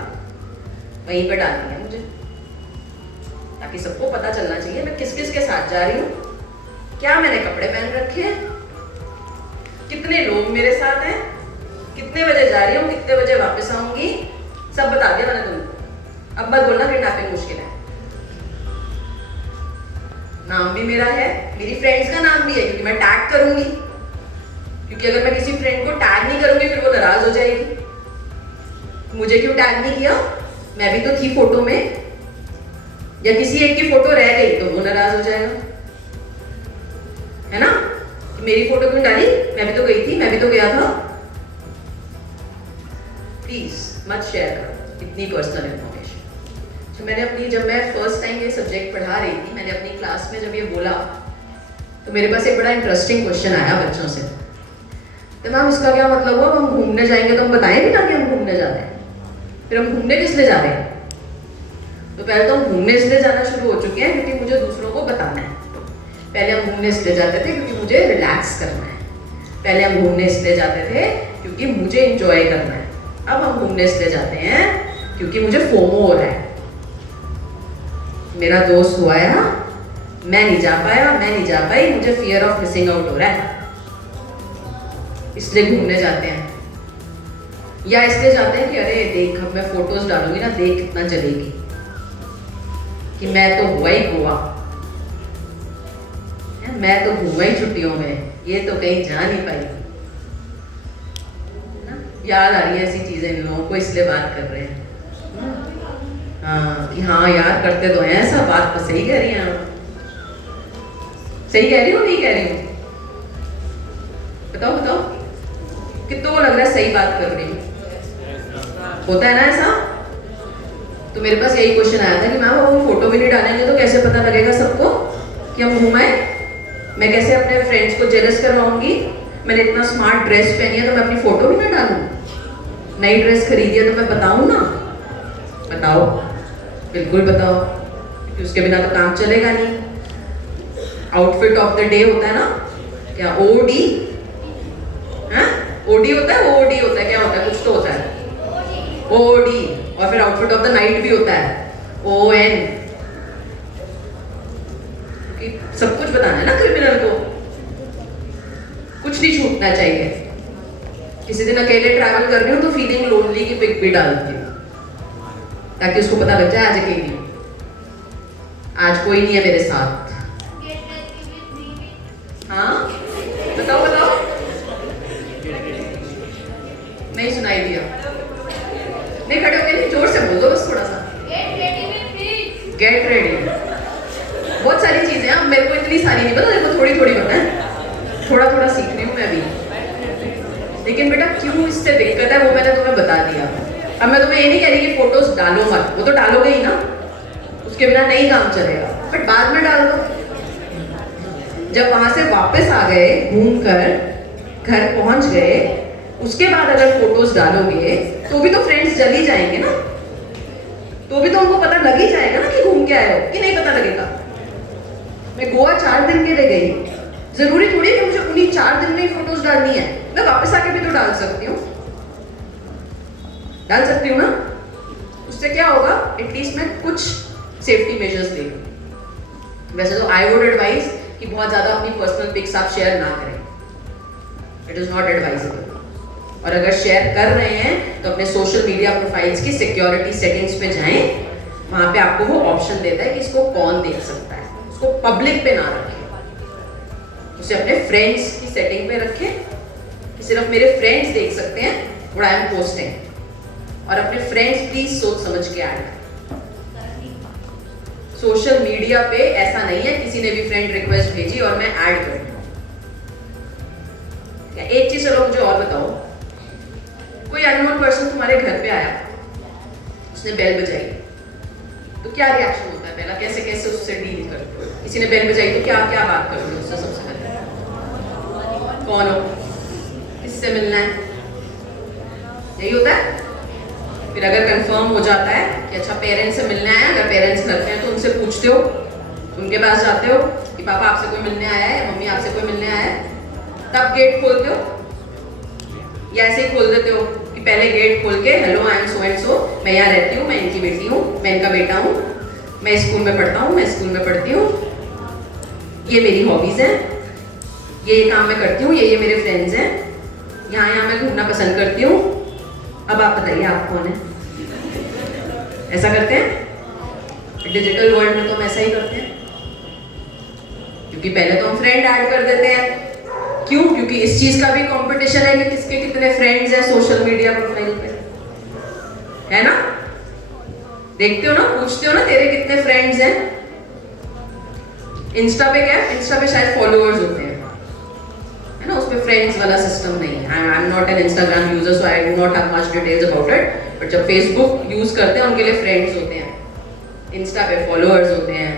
वहीं पर डालनी है मुझे, ताकि सबको पता चलना चाहिए मैं किस किस के साथ जा रही हूँ, क्या मैंने कपड़े पहन रखे हैं, कितने लोग मेरे साथ हैं, कितने बजे जा रही हूँ, कितने बजे वापस आऊंगी, सब बता दिया मैंने तुमको। अब मत बोलना किडनैपिंग मुश्किल है। नाम भी मेरा है, मेरी फ्रेंड्स का नाम भी है, क्योंकि मैं टैग करूंगी, क्योंकि अगर मैं किसी फ्रेंड को टैग नहीं करूंगी फिर वो नाराज हो जाएगी। मुझे क्यों टैग नहीं किया? मैं भी तो थी फोटो में, या किसी एक की फोटो रह गई तो वो नाराज हो जाएगा, है ना? कि मेरी फोटो क्यों डाली, मैं भी तो गई थी, मैं भी तो गया था। प्लीज मत शेयर करो इतनी पर्सनल इंफॉर्मेशन। तो मैंने अपनी, जब मैं फर्स्ट टाइम ये सब्जेक्ट पढ़ा रही थी, मैंने अपनी क्लास में जब ये बोला तो मेरे पास एक बड़ा इंटरेस्टिंग क्वेश्चन आया बच्चों से, तो मैम इसका क्या मतलब हुआ, हम घूमने जाएंगे तो हम बताएं भी ना कि हम घूमने जा रहे हैं, फिर हम घूमने किस लिए जा रहे हैं? तो पहले तो हम घूमने इसलिए जाना शुरू हो चुके हैं क्योंकि मुझे दूसरों को बताना है। पहले हम घूमने इसलिए जाते थे क्योंकि मुझे रिलैक्स करना है, पहले हम घूमने इसलिए जाते थे क्योंकि मुझे एंजॉय करना है, अब हम घूमने इसलिए जाते हैं क्योंकि मुझे फोमो हो रहा है, मेरा दोस्त हुआ है, मैं नहीं जा पाया, मैं नहीं जा पाई, मुझे फियर ऑफ मिसिंग आउट हो रहा है, इसलिए घूमने जाते हैं। या इसलिए जाते हैं कि अरे देख, अब मैं फोटोज डालूंगी ना, देख कितना चलेगी कि मैं तो हुआ ही गोवा, मैं तो घूमा ही छुट्टियों में, ये तो कहीं जा नहीं पाई ना? याद आ रही है ऐसी चीजें इन लोगों को, इसलिए बात कर रहे हैं। हाँ कि हाँ यार करते तो हैं ऐसा, बात तो सही कह रही हैं आप। सही कह रही हूँ, नहीं कह रही हूँ? बताओ बताओ, कितना को लग रहा है सही बात कर रही हूँ? होता है ना ऐसा? तो मेरे पास यही क्वेश्चन आया था कि मैम वो फोटो भी नहीं डालेंगे तो कैसे पता लगेगा सबको कि हम घूमाए? मैं कैसे अपने फ्रेंड्स को जेलस करवाऊंगी? मैंने इतना स्मार्ट ड्रेस पहनी है तो मैं अपनी फोटो भी ना डालूं? नई ड्रेस खरीदी है तो मैं बताऊं ना? बताओ, बिल्कुल बताओ, क्योंकि उसके बिना तो काम चलेगा नहीं। आउटफिट ऑफ द डे होता है ना, क्या ओडी? हाँ, ओडी होता है, ओडी होता है, क्या होता है? कुछ तो होता है ओडी, और फिर आउटफिट ऑफ द नाइट भी होता है ON। सब कुछ बताना है ना क्रिमिनल को, कुछ नहीं छूटना चाहिए। किसी दिन अकेले ट्रैवल कर रही हूँ तो फीलिंग लोनली की पिक भी डालती हूँ, ताकि उसको पता लग जाए आज अकेली, आज कोई नहीं है मेरे साथ। हाँ बताओ बताओ, नहीं सुनाई दिया? नहीं, खड़े होके नहीं, जोर से बोल दो बस थोड़ा सा। गेट रेडी, बहुत सारी चीजें हैं, मेरे को इतनी सारी नहीं पता, देखो थोड़ी थोड़ी पता है, थोड़ा थोड़ा सीख रही हूँ मैं भी। लेकिन बेटा क्यों इससे दिक्कत है वो मैंने तुम्हें बता दिया। अब मैं तुम्हें ये नहीं कह रही कि फोटोज डालो मत, वो तो डालोगे ही ना, उसके बिना नहीं काम चलेगा, बट बाद में डाल दो। जब वहां से वापस आ गए घूम कर, घर पहुंच गए, उसके बाद अगर फोटोज डालोगे तो भी तो फ्रेंड्स जल ही जाएंगे ना, तो भी तो उनको पता लग ही जाएगा ना कि घूम के आए हो, कि नहीं पता लगेगा? मैं गोवा 4 दिन के लिए गई, जरूरी थोड़ी कि मुझे उन्हीं 4 दिन में ही फोटोज डालनी है, मैं वापस आके भी तो डाल सकती हूँ, डाल सकती हूँ ना? उससे क्या होगा, एटलीस्ट मैं कुछ सेफ्टी मेजर्स ले लो। वैसे तो आई वुड एडवाइज कि बहुत ज़्यादा अपनी पर्सनल पिक्स आप शेयर ना करें, इट इज़ नॉट एडवाइजेबल। और अगर शेयर कर रहे हैं तो अपने सोशल मीडिया प्रोफाइल्स की सिक्योरिटी सेटिंग्स पे जाएं, वहाँ पे आपको वो ऑप्शन देता है कि इसको कौन देख सकता है। उसको पब्लिक पे ना रखें, उसे अपने फ्रेंड्स की सेटिंग पे रखें कि सिर्फ मेरे फ्रेंड्स देख सकते हैं व्हाट आई एम पोस्टिंग। और अपने फ्रेंड्स प्लीज सोच समझ के ऐड करें। सोशल मीडिया पे ऐसा नहीं है किसी ने भी फ्रेंड रिक्वेस्ट भेजी और मैं ऐड कर दूं। एक चीज चलो मुझे और बताओ, कोई अननोन पर्सन तुम्हारे घर पे आया, उसने बेल बजाई, तो क्या रिएक्शन होता है? पहला कैसे कैसे उससे डील करते हो? किसी ने बेल बजाई तो क्या क्या बात करोगे उससे? सबसे पहले कौन हो, किससे मिलना है, यही होता है। फिर अगर कंफर्म हो जाता है कि अच्छा पेरेंट्स से मिलने आए, अगर पेरेंट्स करते हैं तो उनसे पूछते हो, उनके पास जाते हो कि पापा आपसे कोई मिलने आया है, मम्मी आपसे कोई मिलने आया है, तब गेट खोलते हो या ऐसे ही खोल देते हो कि पहले गेट खोल के hello I am so and सो, मैं यहाँ रहती हूँ, मैं इनकी बेटी हूँ, मैं इनका बेटा हूँ, मैं स्कूल में पढ़ता हूँ, मैं स्कूल में पढ़ती हूँ, ये मेरी हॉबीज हैं, ये काम मैं करती हूँ, ये मेरे फ्रेंड्स हैं, यहाँ यहाँ मैं घूमना पसंद करती हूँ, अब आप बताइए आप कौन है? ऐसा करते हैं? डिजिटल वर्ल्ड में तो हम ऐसा ही करते हैं, क्योंकि पहले तो हम फ्रेंड ऐड कर देते हैं। क्यों? क्योंकि इस चीज का भी कंपटीशन है कि किसके कितने फ्रेंड्स हैं सोशल मीडिया प्रोफाइल पे, है ना? देखते हो ना, पूछते हो ना तेरे कितने फ्रेंड्स हैं। इंस्टा पे क्या है? इंस्टा पे शायद फॉलोअर्स होते हैं, है ना, उसमें फ्रेंड्स वाला सिस्टम नहीं है। I am not an Instagram user so I do not have much details about it, but जब फेसबुक यूज करते हैं उनके लिए फ्रेंड्स होते हैं, इंस्टा पे फॉलोअर्स होते हैं,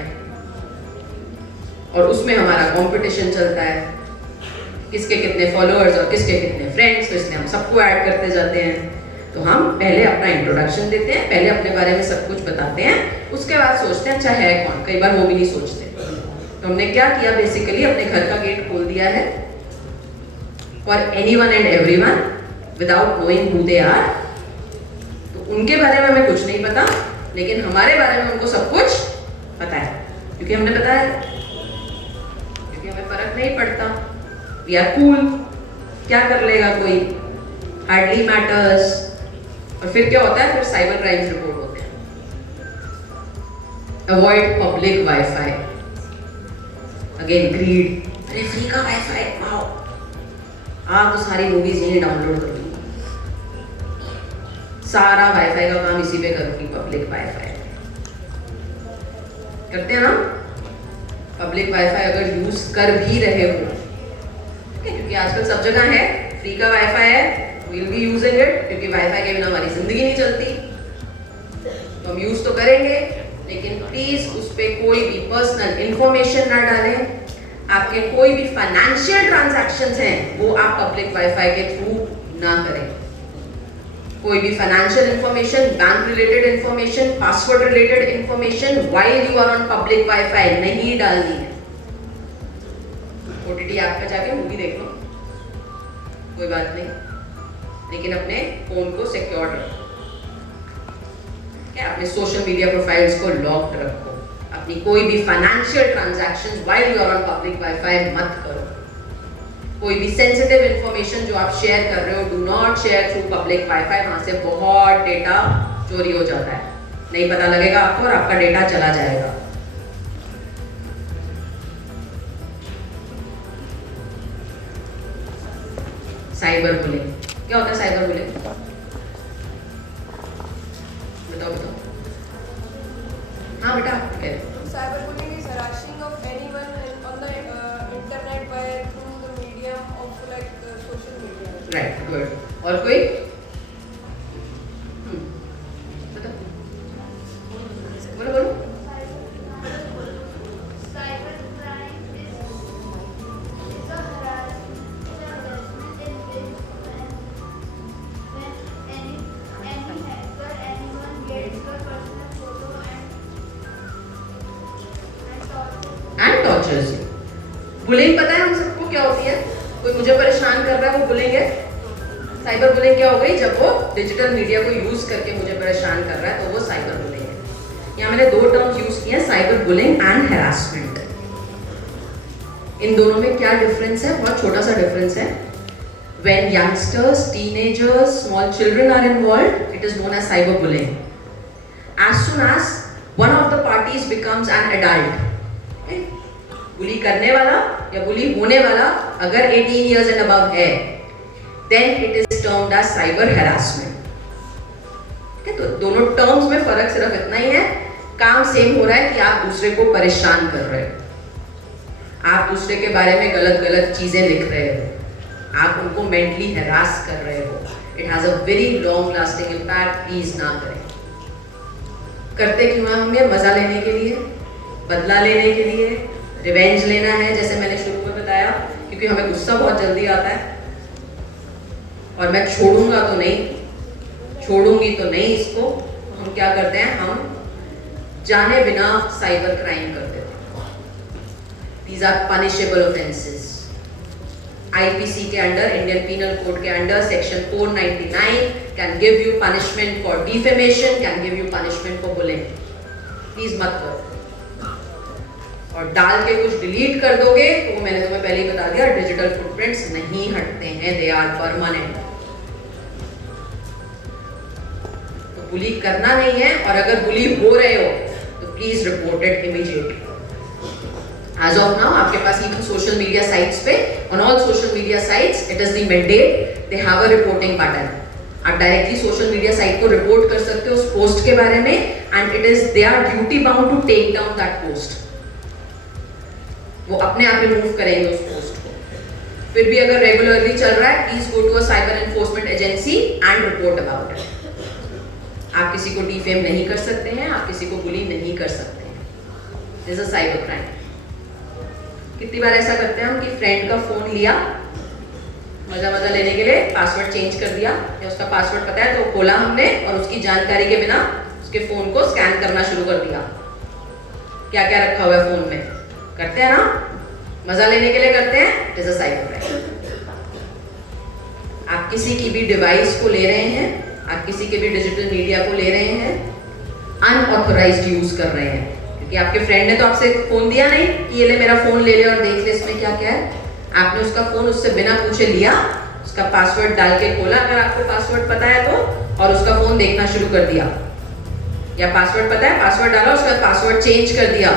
और उसमें हमारा कंपटीशन चलता है किसके कितने फॉलोअर्स और किसके कितने फ्रेंड्स, तो इसलिए हम सबको ऐड करते जाते हैं। तो हम पहले अपना इंट्रोडक्शन देते हैं, पहले अपने बारे में सब कुछ बताते हैं, उसके बाद सोचते हैं अच्छा है कौन। कई बार वो भी नहीं सोचते। तो हमने क्या किया, बेसिकली अपने घर का गेट खोल दिया है for anyone and everyone without knowing who they are। तो उनके बारे में हमें कुछ नहीं पता, लेकिन हमारे बारे में उनको सब कुछ पता है, क्योंकि हमने बताया, क्योंकि हमें फर्क नहीं पड़ता, वी आर कूल, क्या कर लेगा कोई, हार्डली मैटर्स। और फिर क्या होता है, फिर साइबर क्राइम्स रिपोर्ट होते हैं। Avoid public wifi, again greed, अरे फ्री का वाईफाई, वाओ, आप तो सारी मूवीज यहीं डाउनलोड कर ली, सारा वाईफाई का काम इसी पे करूँगी, पब्लिक वाईफाई करते हैं ना। पब्लिक वाईफाई अगर यूज कर भी रहे हो, क्योंकि आजकल सब जगह है, फ्री का वाईफाई है, विल बी यूजिंग इट, क्योंकि वाईफाई के बिना हमारी जिंदगी नहीं चलती, तो हम यूज तो करेंगे, लेकिन प्लीज उस पर कोई भी पर्सनल इंफॉर्मेशन ना डालें। आपके कोई भी फाइनेंशियल ट्रांजैक्शंस हैं वो आप पब्लिक वाईफाई के थ्रू ना करें। कोई भी financial information, bank related information, password related information while you are on public wifi नहीं डालनी है। ओटीटी ऐप पे जाके मूवी देख लो, कोई बात नहीं, लेकिन अपने फोन को सिक्योर रखो, क्या अपने सोशल मीडिया प्रोफाइल्स को लॉक्ड रखो, अपनी कोई भी financial transactions while you are on public wifi मत करो। कोई भी सेंसिटिव इंफॉर्मेशन जो आप शेयर कर रहे हो, do not share through public wifi, वहां से बहुत डेटा चोरी हो जाता है, नहीं पता लगेगा आपको और आपका डेटा चला जाएगा। साइबर बुलिंग क्या होता है? साइबर बुलिंग बताओ बताओ। हाँ बेटा, cyber bullying is harassing of anyone on the internet by through the medium of like social media. Right, good. और कोई बताओ, बोलो बोलो। बुलिंग पता है हम सबको क्या होती है? कोई मुझे परेशान कर रहा है वो बुलिंग है। साइबर बुलिंग क्या हो गई? जब वो डिजिटल मीडिया को यूज करके मुझे परेशान कर रहा है तो वो साइबर बुलिंग है। यहाँ मैंने 2 टर्म्स यूज किए हैं, साइबर बुलिंग एंड हैरासमेंट। इन दोनों में क्या डिफरेंस है? बहुत छोटा सा डिफरेंस है। When youngsters, teenagers, small children are involved, it is known as cyberbullying. As soon as one of the parties becomes an adult, okay? बुली करने वाला या बुली होने वाला अगर 18 years and above है, then it is termed as cyber harassment. Okay? तो दोनों terms में फर्क सिर्फ इतना ही है, काम सेम हो रहा है कि आप दूसरे को परेशान कर रहे हो, आप दूसरे के बारे में गलत गलत चीजें लिख रहे हो, आप उनको मेंटली हैरास कर रहे हो। It has a very long lasting impact. Please ना करें। करते क्यों हैं हम ये? मजा लेने के लिए, बदला लेने के लिए, रिवेंज लेना है, जैसे मैंने शुरू में बताया, क्योंकि हमें गुस्सा बहुत जल्दी आता है और मैं छोड़ूंगा तो नहीं, छोड़ूंगी तो नहीं इसको। हम क्या करते हैं? हम जाने बिना साइबर क्राइम करते हैं। These are punishable offences. IPC के अंडर, इंडियन पीनल कोड के under section 499 can give you punishment for defamation, can give you punishment for bullying. Please मत करो। और डाल के कुछ डिलीट कर दोगे तो वो मैंने तुम्हें पहले ही बता दिया, डिजिटल फुटप्रिंट्स नहीं हटते हैं, दे आर परमानेंट। तो बुली करना नहीं है, और अगर बुली हो रहे हो तो please report it immediately. As of now, आपके पास even social media sites पे, on all social media sites, it is the mandate, they have a reporting button. आप डायरेक्टली सोशल मीडिया साइट को रिपोर्ट कर सकते हो उस पोस्ट के बारे में, and it is they are duty bound to take down that post. वो अपने आप रिमूव करेंगे उस पोस्ट को। फिर भी अगर रेगुलरली चल रहा है, please go to a cyber enforcement agency and report about it. आप किसी को डिफेम नहीं कर सकते हैं, आप किसी को बुली नहीं कर सकते हैं। This is a cyber crime. कितनी बार ऐसा करते हैं हम कि फ्रेंड का फोन लिया, मजा लेने के लिए पासवर्ड चेंज कर दिया, या उसका पासवर्ड पता है तो खोला हमने और उसकी जानकारी के बिना उसके फोन को स्कैन करना शुरू कर दिया। क्या क्या रखा हुआ है फोन में, करते हैं ना, मजा लेने के लिए करते हैं। It is a cyber crime. आप किसी की भी डिवाइस को ले रहे हैं, आप किसी के भी डिजिटल मीडिया को ले रहे हैं, अनऑथोराइज्ड यूज कर रहे हैं, कि आपके फ्रेंड ने तो आपसे फोन दिया नहीं कि ये ले मेरा फोन ले ले और देख ले इसमें क्या क्या है। आपने उसका फोन उससे बिना पूछे लिया, उसका पासवर्ड डाल के खोला अगर आपको पासवर्ड पता है तो, और उसका फोन देखना शुरू कर दिया। या पासवर्ड पता है, पासवर्ड डाला, उसका पासवर्ड चेंज कर दिया।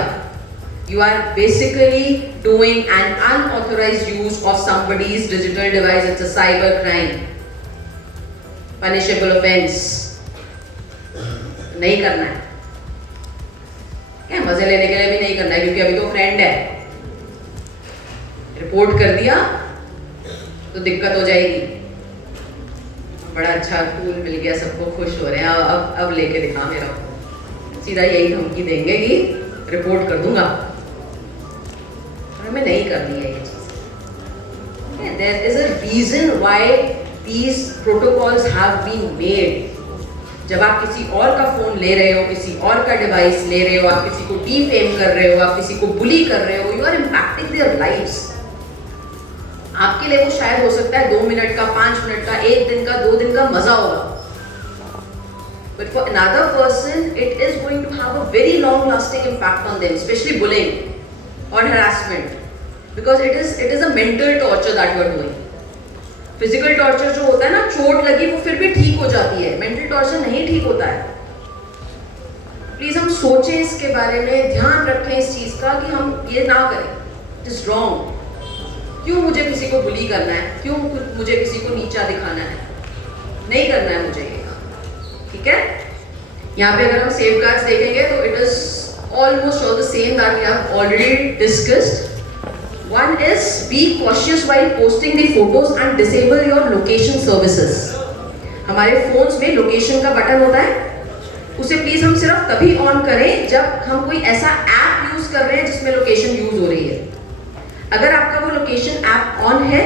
You are basically doing an unauthorized use of somebody's digital device. It's a cyber crime, punishable offence. नहीं करना है, क्या मजे लेने के लिए भी नहीं करना है, क्योंकि अभी तो फ्रेंड है, रिपोर्ट कर दिया तो दिक्कत हो जाएगी। बड़ा अच्छा टूल मिल गया, सबको खुश हो रहे हैं, अब लेके दिखा मेरा फोन। सीधा यही धमकी देंगे कि रिपोर्ट कर दूंगा, हमें नहीं करनी है ये चीज। There is a reason why these protocols have been made. जब आप किसी और का फोन ले रहे हो, किसी और का डिवाइस ले रहे हो, आप किसी को डिफेम कर रहे हो, आप किसी को बुली कर रहे हो, you are impacting their lives. आपके लिए वो शायद हो सकता है 2 मिनट का, 5 मिनट का, 1 दिन का, 2 दिन का मजा होगा, but for another person it is going to have a very long lasting impact on them, especially bullying और harassment, because it is a mental torture that you are doing. Physical torture जो होता है ना, चोट लगी वो फिर भी ठीक हो जाती है, मेंटल टॉर्चर नहीं ठीक होता है। प्लीज हम सोचें इसके बारे में, ध्यान रखें इस चीज का कि हम ये ना करें। It is wrong. क्यों मुझे किसी को बुली करना है, क्यों मुझे किसी को नीचा दिखाना है, नहीं करना है मुझे ये काम, ठीक है। यहाँ पे अगर हम सेफगार्ड्स देखेंगे तो it is almost all the same that we have already discussed. One is be cautious while posting the photos and disable your location services. हमारे phones में location का बटन होता है, उसे प्लीज हम सिर्फ तभी ऑन करें जब हम कोई ऐसा ऐप यूज कर रहे हैं जिसमें लोकेशन यूज हो रही है। अगर आपका वो लोकेशन ऐप ऑन है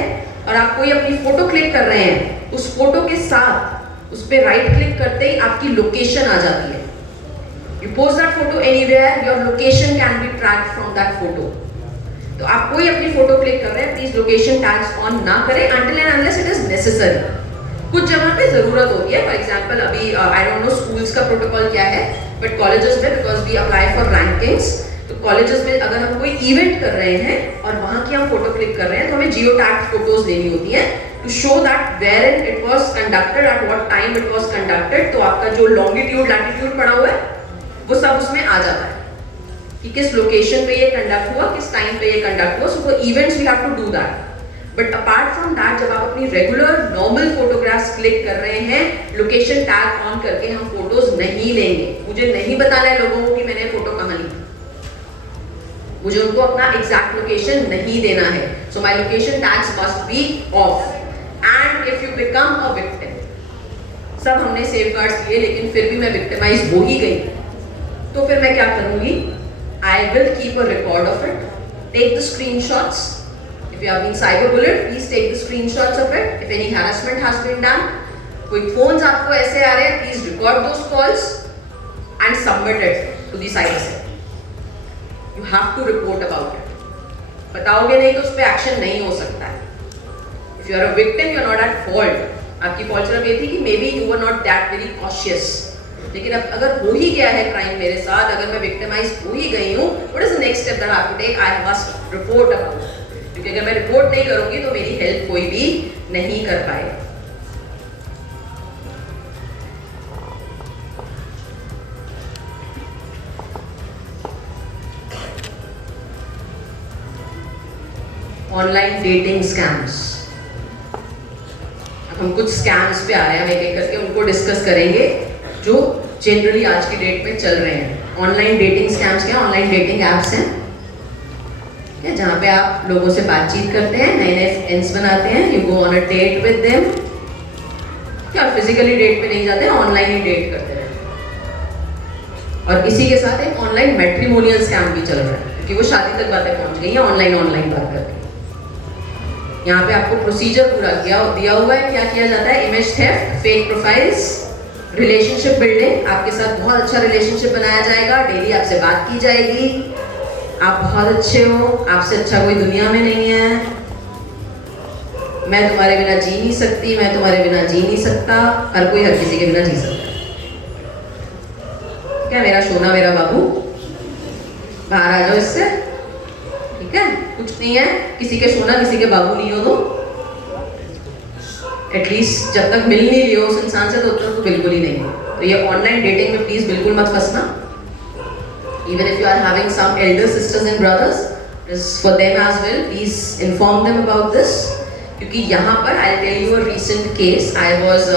और आप कोई अपनी फोटो क्लिक कर रहे हैं, उस फोटो के साथ उस पर राइट क्लिक करते ही आपकी लोकेशन आ जाती है। You post that photo anywhere, your location can be tracked from that photo. तो आप कोई अपनी फोटो क्लिक कर रहे हैं, प्लीज लोकेशन टैग्स ऑन ना करें until and unless it is necessary। कुछ जगह पे जरूरत होती है, फॉर एग्जांपल अभी आई डोंट नो स्कूल्स का प्रोटोकॉल क्या है, बट कॉलेजेस में because we apply for rankings, तो कॉलेजेस में अगर हम कोई इवेंट कर रहे हैं और वहाँ की हम फोटो क्लिक कर रहे हैं तो हमें जियो टैग फोटोज लेनी होती है to show that where it was conducted, at what time it was conducted. तो आपका जो लॉन्गिट्यूड लैटिट्यूड पड़ा हुआ है वो सब उसमें आ जाता है कि किस लोकेशन पे ये कंडक्ट हुआ, किस टाइम पे ये कंडक्ट हुआ। So for events we have to do that. But apart from that, जब आप अपनी रेगुलर नॉर्मल फोटोग्राफ्स क्लिक कर रहे हैं, लोकेशन टैग ऑन करके हम फोटोज नहीं लेंगे। मुझे नहीं बताना है लोगों को कि मैंने फोटो कहाँ ली, मुझे उनको अपना एग्जैक्ट लोकेशन नहीं देना है। So my location tags must be of. And if you become a victim, सब हमने सेफगार्ड्स लिए लेकिन फिर भी मैं विक्टिमाइज हो ही गई, तो फिर मैं क्या करूंगी? I will keep a record of it, take the screenshots. If you have been cyberbullied, please take the screenshots of it. If any harassment has been done, कोई phones आपको ऐसे आ रहे हैं, please record those calls and submit it to the cyber cell. You have to report about it. बताओगे नहीं तो उस पर एक्शन नहीं हो सकता है. If you are a victim, you are not at fault. आपकी fault सिर्फ ये थी कि maybe you were not that very cautious. लेकिन अब अगर हो ही गया है क्राइम मेरे साथ, अगर मैं विक्टिमाइज हो ही गई हूँ, what is the next step that I have to take? I must report about it. क्योंकि अगर मैं रिपोर्ट नहीं करूंगी तो मेरी हेल्प कोई भी नहीं कर पाएगा। Online dating scams. अब हम कुछ स्कैम्स पे आ रहे हैं, हम एक एक करके उनको डिस्कस करेंगे जो जनरली आज की डेट में चल रहे हैं। ऑनलाइन डेटिंग स्कैम्स क्या? ऑनलाइन डेटिंग एप्स हैं जहाँ पे आप लोगों से बातचीत करते हैं, नए नए फ्रेंड्स बनाते हैं, you go on a date with them. क्या फिजिकली डेट पे नहीं जाते हैं, ऑनलाइन ही डेट करते हैं। और इसी के साथ एक ऑनलाइन मैट्रिमोनियल स्कैम भी चल रहा है क्योंकि वो शादी तक बातें पहुंच गई हैं ऑनलाइन बात करके। यहाँ पे आपको प्रोसीजर पूरा दिया हुआ है। क्या किया जाता है? Image theft, fake profiles, relationship building. आपके साथ बहुत अच्छा रिलेशनशिप बनाया जाएगा, डेली आपसे बात की जाएगी, आप बहुत अच्छे हो, आपसे अच्छा कोई दुनिया में नहीं है, मैं तुम्हारे बिना जी नहीं सकती, मैं तुम्हारे बिना जी नहीं सकता। हर कोई हर किसी के बिना जी सकता है। क्या मेरा सोना, मेरा बाबू, बाहर आ जाओ इससे, ठीक है? कुछ नहीं है, किसी के सोना किसी के बाबू नहीं हो तो एटलीस्ट जब तक मिल नहीं लियो उस इंसान से तो उतना तो बिल्कुल ही नहीं। तो ये ऑनलाइन डेटिंग में प्लीज बिल्कुल मत फंसना। Even if you are having some elder sisters and brothers, is for them as well. Please inform them about this. क्योंकि यहाँ पर I'll tell you a recent case. I was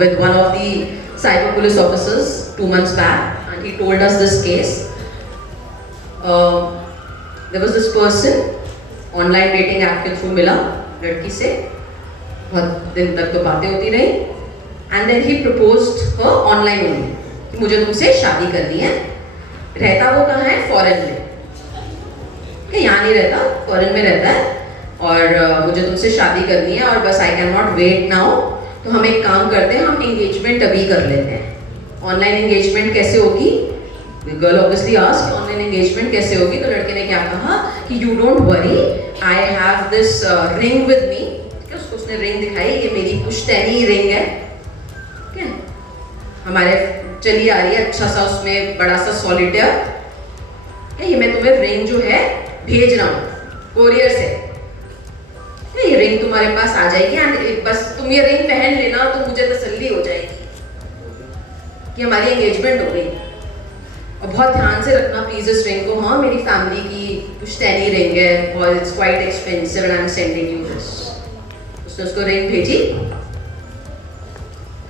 with one of the cyber police officers 2 months back, and he told us this case. There was this person online dating app के through मिला लड़की से, बहुत दिन तक तो बातें होती रही, and then he proposed her online only कि मुझे तुमसे शादी करनी है। रहता वो कहाँ है? फॉरेन में। यहाँ नहीं रहता, फॉरेन में रहता है, और मुझे तुमसे शादी करनी है और बस I can not wait now. तो हम एक काम करते हैं, हम एंगेजमेंट अभी कर लेते हैं। ऑनलाइन एंगेजमेंट कैसे होगी? Girl obviously asked online engagement कैसे होगी? तो लड़के ने क्या कहा कि you don't worry, I have this ring with me. उसको उसने रिंग दिखाई, ये मेरी पुश्तैनी रिंग है, ठीक है, हमारे चली आ रही है, अच्छा सा उसमें बड़ा सा सॉलिटेयर, ये मैं तुम्हें रिंग जो है भेज रहा हूँ कोरियर से, ये रिंग तुम्हारे पास आ जाएगी एंड बस तुम ये रिंग पहन लेना तो मुझे तसल्ली हो जाएगी कि हमारी एंगेजमेंट हो गई। और बहुत ध्यान से रखना प्लीज इस रिंग को, हाँ मेरी फैमिली की पुश्तैनी रिंग है और it's quite expensive and I am sending you this. उसने उसको रिंग भेजी।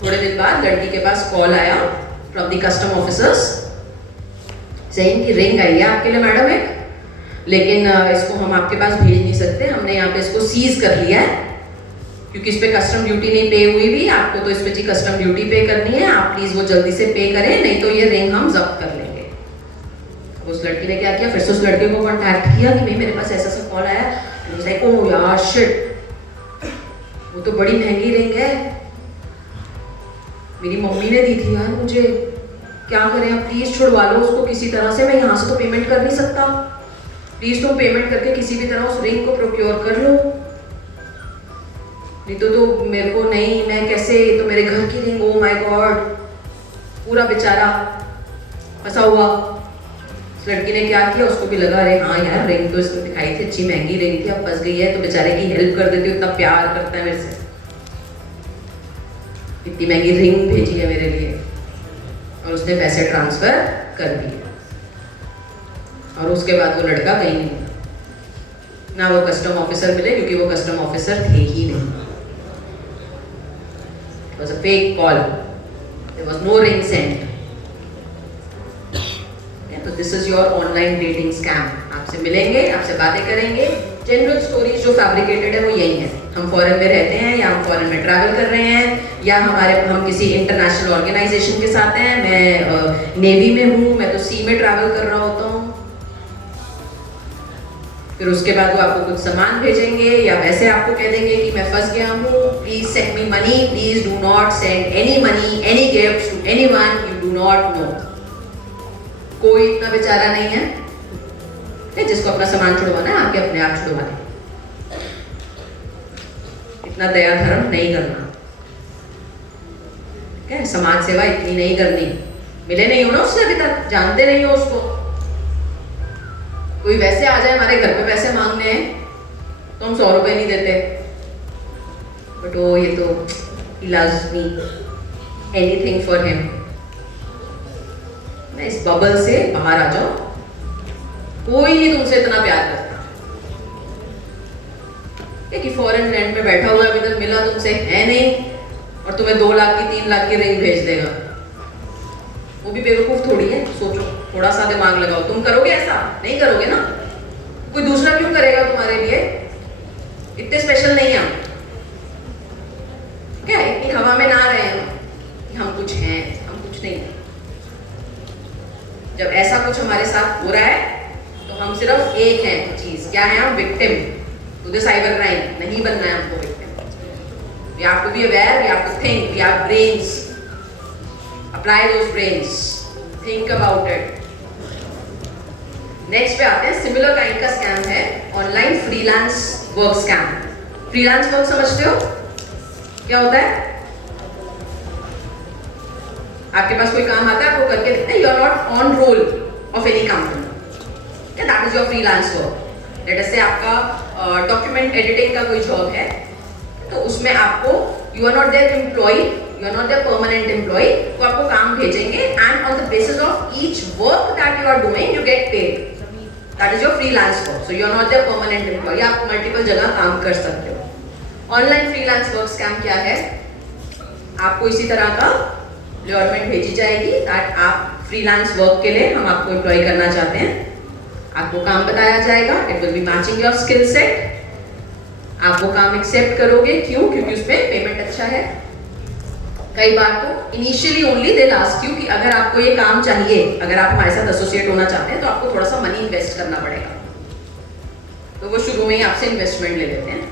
थोड़े दिन बाद लड़की के पास कॉल आया from the custom officers saying कि रिंग आई है आपके लिए मैडम एक, लेकिन इसको हम आपके पास भेज नहीं सकते, हमने यहाँ पे इसको सीज कर लिया है क्योंकि इस पे कस्टम ड्यूटी नहीं पे हुई भी, आपको तो इस पे जी कस्टम ड्यूटी पे करनी है, आप प्लीज वो जल्दी से पे करें नहीं तो ये रिंग हम जब्त कर लेंगे। उस लड़की ने क्या किया, फिर से उस लड़के को कॉन्टैक्ट किया कि भाई मेरे पास ऐसा सा कॉल आया, लाइक ओह यार शिट, वो तो बड़ी महंगी रिंग है, मेरी मम्मी ने दी थी यार मुझे, क्या करें आप प्लीज छुड़वा लो उसको किसी तरह से, मैं यहाँ से तो पेमेंट कर नहीं सकता, प्लीज तुम पेमेंट करके किसी भी तरह उस रिंग को प्रोक्योर कर लो, नहीं तो मेरे को नहीं, मैं कैसे, तो मेरे घर की रिंग, ओ माय गॉड। पूरा बेचारा फंसा हुआ। उस लड़की ने क्या किया, उसको भी लगा अरे हाँ यार रिंग तो इसको दिखाई थी, अच्छी महंगी रिंग थी, अब फंस गई है तो बेचारे की हेल्प कर देती हूँ, इतना प्यार करता है मेरे से, इतनी महंगी रिंग भेजी है मेरे लिए, और उसने पैसे ट्रांसफर कर दिए। और उसके बाद वो लड़का कहीं नहीं, ना वो कस्टम ऑफिसर मिले, क्योंकि वो कस्टम ऑफिसर थे ही नहीं। It was a fake call. There was no ring sent. तो this is your online dating scam. आपसे मिलेंगे, आपसे बातें करेंगे, जनरल स्टोरीज जो फैब्रिकेटेड है वो यही है, हम फॉरेन में रहते हैं या हम फॉरेन में ट्रैवल कर रहे हैं, या हम किसी इंटरनेशनल ऑर्गेनाइजेशन के साथ हैं, मैं नेवी में हूँ, मैं तो सी में ट्रैवल कर रहा होता हूँ। फिर उसके बाद वो आपको कुछ सामान भेजेंगे या वैसे आपको कह देंगे कि मैं फंस गया हूँ, please send me money, please do not send any money, any gifts to anyone you do not know. कोई इतना बेचारा नहीं है जिसको अपना सामान छुड़वाना है, आके अपने आप छुड़वा ले। इतना दया धर्म नहीं करना, क्या समाज सेवा इतनी नहीं करनी। मिले नहीं हो ना उससे अभी तक, जानते नहीं हो उसको। कोई वैसे आ जाए हमारे घर पे पैसे मांगने हैं तो हम 100 रुपए नहीं देते, बट वो ये तो he loves me, anything for him। मैं इस बबल से बाहर आ जाओ, कोई नहीं तुमसे इतना प्यार करता। कि फॉरेन रेंट में बैठा हुआ अभी तक मिला तुमसे है नहीं, और तुम्हें 2 लाख की 3 लाख की रिंग भेज देगा। वो भी बेवकूफ थोड़ी है, सोचो, थोड़ा सा दिमाग लगाओ। तुम करोगे ऐसा? नहीं करोगे ना। कोई दूसरा क्यों करेगा तुम्हारे लिए? इतने स्पेशल नहीं हम, क्या इतनी हवा में ना रहे हम कुछ हैं, हम कुछ नहीं। जब ऐसा कुछ हमारे साथ हो रहा है तो हम सिर्फ एक हैं चीज, क्या है? हम victim to the cyber crime. नहीं बनना है हमको victim. We have to be aware, we have to think, we have brains, apply those brains, think about it। Next पे आते हैं, सिमिलर काइंड का स्कैम है online freelance work scam. Freelance work समझते हो क्या होता है? आपके पास कोई काम आता है, आपको करके देते हैं, you are not on roll of any company, क्या that is your freelance work. Let us say आपका डॉक्यूमेंट एडिटिंग का कोई जॉब है, तो उसमें आपको you are not their employ, you are not their permanent employ, वो आपको काम भेजेंगे and on the basis of each work that you are doing you get paid. That is your freelance work. So you are not their permanent employ, आप multiple जगह काम कर सकते हो। ऑनलाइन फ्रीलांस वर्क स्कैम क्या है? आपको इसी तरह का रिक्वायरमेंट भेजी जाएगी दैट आप फ्रीलांस वर्क के लिए हम आपको एम्प्लॉय करना चाहते हैं। आपको काम बताया जाएगा, it will be matching your skill set. आप वो काम एक्सेप्ट करोगे, क्यों? क्योंकि उसमें पेमेंट अच्छा है। कई बार तो initially only they ask you कि अगर आपको ये काम चाहिए, अगर आप हमारे साथ एसोसिएट होना चाहते हैं तो आपको थोड़ा सा मनी इन्वेस्ट करना पड़ेगा। तो वो शुरू में ही आपसे इन्वेस्टमेंट ले लेते हैं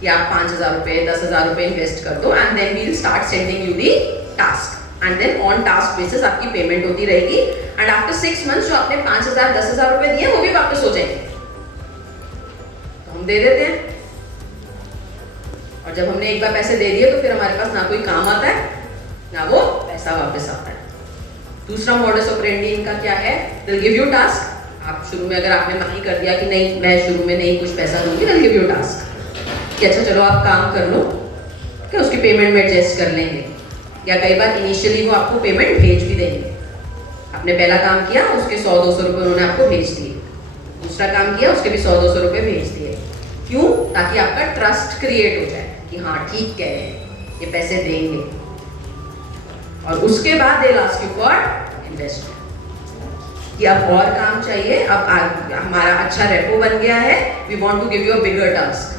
कि आप 5,000 रुपए 10,000 रुपए इन्वेस्ट कर दो and then we will start sending you the task, and then on task basis आपकी पेमेंट होती रहेगी। एंड आफ्टर 6 मंथ्स जो आपने 5,000 10,000 रुपए दिए वो भी वापस हो जाएंगे, तो हम दे देते हैं। और जब हमने एक बार पैसे दे दिए तो फिर हमारे पास ना कोई काम आता है ना वो पैसा वापस आता है। दूसरा मॉडस ऑपरेंडी इनका क्या है? Will give you task. आप शुरू में अगर आपने मना कर दिया कि नहीं मैं शुरू में नहीं कुछ पैसा दूंगी, विल गिव यू टास्क कि अच्छा चलो आप काम कर लो, कि उसकी पेमेंट में एडजस्ट कर लेंगे। या कई बार इनिशियली वो आपको पेमेंट भेज भी देंगे। आपने पहला काम किया, उसके 100-200 रुपये उन्होंने आपको भेज दिए, दूसरा काम किया उसके भी 100-200 रुपये भेज दिए। क्यों? ताकि आपका ट्रस्ट क्रिएट हो जाए कि हाँ ठीक कह रहे हैं, ये पैसे देंगे। और उसके बाद दे आस्क यू फॉर इन्वेस्टमेंट कि अब और काम चाहिए, अब हमारा अच्छा रेपो बन गया है, we want to give you a bigger task.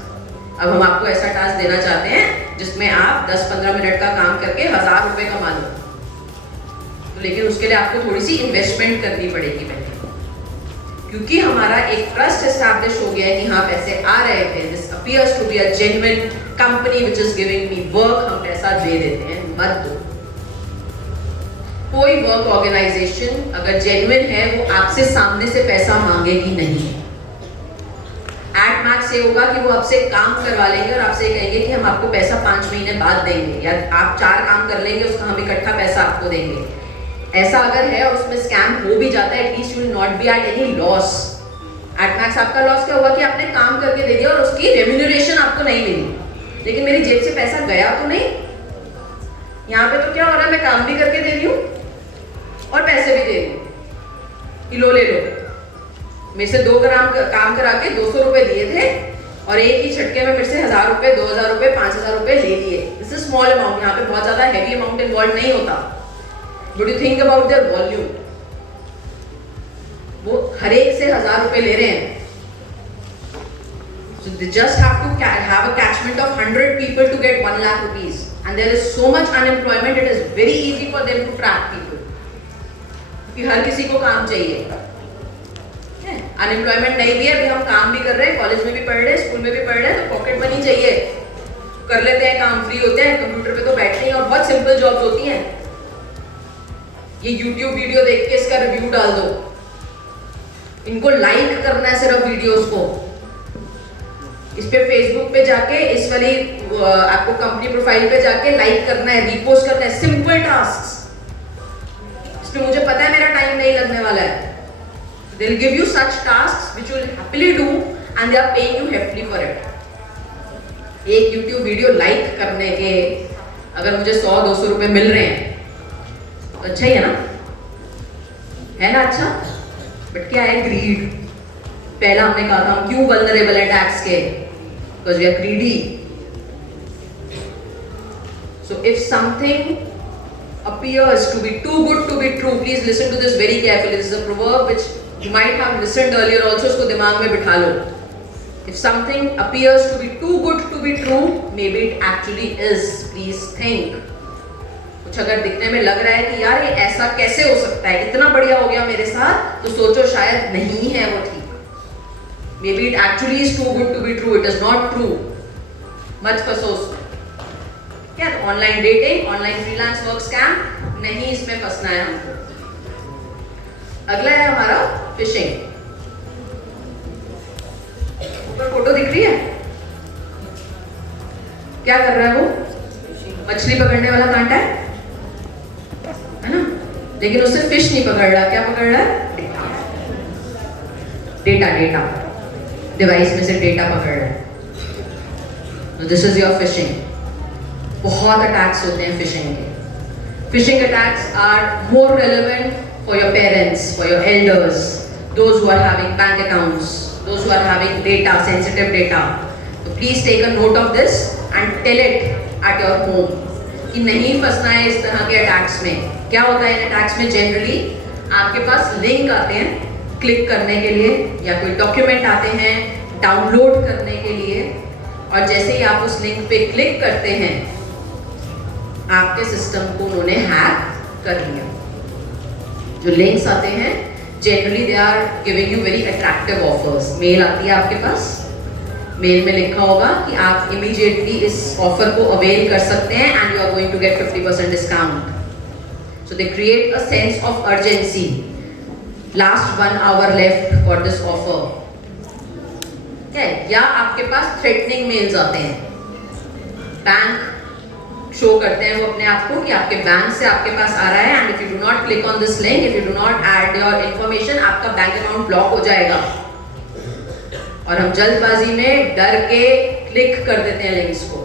अब हम आपको ऐसा टास्क देना चाहते हैं जिसमें आप 10-15 मिनट का काम करके 1,000 रुपए कमा लो। तो लेकिन उसके लिए आपको थोड़ी सी इन्वेस्टमेंट करनी पड़ेगी पहले, क्योंकि हमारा एक ट्रस्ट एस्टैब्लिश हो गया है कि हाँ पैसे आ रहे थे, this appears to be a genuine company which is giving me work, हम पैसा दे देते हैं। मत दो। कोई वर्क ऑर्गेनाइजेशन अगर जेन्युइन है वो आपसे सामने से पैसा मांगेगी नहीं। एट मैक्स ये होगा कि वो आपसे काम करवा लेंगे और आपसे कहेंगे कि हम आपको पैसा 5 महीने बाद देंगे, या आप 4 काम कर लेंगे उसका हम इकट्ठा पैसा आपको देंगे। ऐसा अगर है और उसमें स्कैम हो भी जाता है, at least you will not be at any loss. At max आपका लॉस क्या हुआ कि आपने काम करके दे दिया और उसकी रेम्यूनरेशन आपको नहीं मिली, लेकिन मेरी जेब से पैसा गया तो नहीं। यहाँ पे तो क्या हो रहा है, मैं काम भी करके दे रही हूँ और पैसे भी दे रही हूँ कि लो ले लो। मेरे से 2 ग्राम काम करा के 200 रुपए दिए थे और एक ही झटके में मेरे से 1000 रुपए, 2000 रुपए, 5000 रुपए ले लिए। दिस इज स्मॉल अमाउंट, यहाँ पे बहुत ज्यादा हैवी अमाउंट इन्वॉल्व नहीं होता। But you think about their volume, वो हर एक से 1000 रुपए ले रहे हैं। So they just have to have a catchment of 100 people to get 1 lakh rupees, and there is so much unemployment, it is very easy for them to track people. क्योंकि हर किसी को काम चाहिए। अनएम्प्लॉयमेंट नहीं भी है, अभी हम काम भी कर रहे हैं, कॉलेज में भी पढ़ रहे हैं, स्कूल में भी पढ़ रहे हैं, तो पॉकेट मनी चाहिए, कर लेते हैं काम, फ्री होते हैं, कंप्यूटर पे तो बैठते हैं और बहुत सिंपल जॉब्स होती हैं। ये YouTube वीडियो देख के इसका रिव्यू डाल दो, इनको लाइक करना है सिर्फ वीडियोस को। इस पे फेसबुक पे जाके इस वाली आपको कंपनी प्रोफाइल पे जाके लाइक करना है, रीपोस्ट करना है, सिंपल टास्क। इसमें मुझे पता है मेरा टाइम नहीं लगने वाला है। They'll give you such tasks which you'll happily do and they are paying you heftily for it। एक YouTube वीडियो लाइक करने के अगर मुझे 100-200 रुपए मिल रहे हैं तो अच्छा ही है ना अच्छा। बट क्या है, ग्रीड। पहला हमने कहा था हम क्यों वल्नरेबल है टैक्स के, because we are greedy. So if something appears to be too good to be true, please listen to this very carefully. This is a proverb which you might have listened earlier also, इसको दिमाग में बिठा लो। If something appears to be too good to be true, maybe it actually is. Please think. कुछ अगर दिखने में लग रहा है कि यार ये ऐसा कैसे हो सकता है, इतना बढ़िया हो गया मेरे साथ, तो सोचो शायद नहीं है वो ठीक। Maybe it actually is too good to be true. It is not true. मत फंसो उसमें। क्या online dating, online freelance work scam नहीं, इसमें फंसना है हमको। अगला है हमारा फिशिंग। ऊपर फोटो दिख रही है, क्या कर रहा है वो, मछली पकड़ने वाला कांटा है ना, लेकिन उससे फिश नहीं पकड़ रहा, क्या पकड़ रहा है, डेटा डिवाइस में से डेटा पकड़ रहा है। This is your phishing. बहुत अटैक्स होते हैं फिशिंग के। Phishing attacks are more relevant for your parents, for your elders, those who are having bank accounts, those who are having data, sensitive data. तो please take a note of this and tell it at your home कि नहीं फंसना है इस तरह के attacks में। क्या होता है इन अटैक्स में, जनरली आपके पास लिंक आते हैं क्लिक करने के लिए, या कोई डॉक्यूमेंट आते हैं डाउनलोड करने के लिए, और जैसे ही आप उस लिंक पे क्लिक करते हैं आपके सिस्टम को उन्होंने हैक कर लिया। जो लिंक्स आते हैं generally they are giving you very attractive offers. Mail आती है आपके पास, मेल में लिखा होगा कि आप इमीडिएटली इस ऑफर को अवेल कर सकते हैं and you are going to get 50% discount. So they create a sense of urgency. Last 1 hour left for this offer. क्या है, या आपके पास थ्रेटनिंग मेल्स आते हैं, बैंक शो करते हैं वो अपने आप को कि आपके बैंक से आपके पास आ रहा है, and if you do not click on this link, if you do not add your information, आपका बैंक अकाउंट ब्लॉक हो जाएगा। और हम जल्दबाजी में डर के क्लिक कर देते हैं लिंक्स को।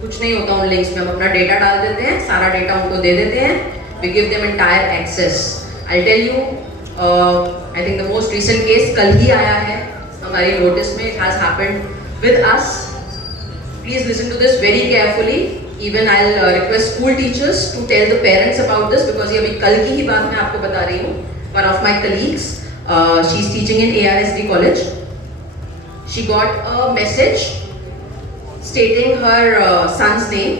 कुछ नहीं होता उन लिंक्स में, हम अपना डेटा डाल देते हैं, सारा डेटा उनको दे देते हैं, we give them entire access. I tell you, I think the most recent case कल ही आया है हमारी नोटिस में, it has happened with us. Please listen to this very carefully. Even I'll request school teachers to tell the parents about this, because ये अभी कल की ही बात मैं आपको बता रही हूँ। One of my colleagues, she's teaching in ARSD college. She got a message stating her son's name,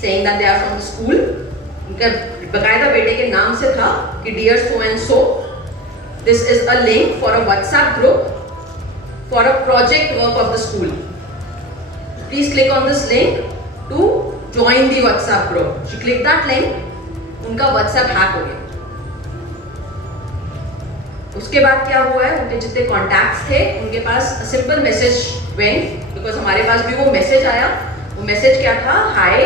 saying that they are from the school. उनका बकायदा बेटे के नाम से था कि dear so and so, this is a link for a WhatsApp group for a project work of the school. Please click on this link to join the WhatsApp group. She clicked that link, उनका WhatsApp hack हो गया। उसके बाद क्या हुआ है, उनके जितने कॉन्टैक्ट्स थे उनके पास सिंपल मैसेज वेंट, बिकॉज हमारे पास भी वो मैसेज आया। वो मैसेज क्या था, hi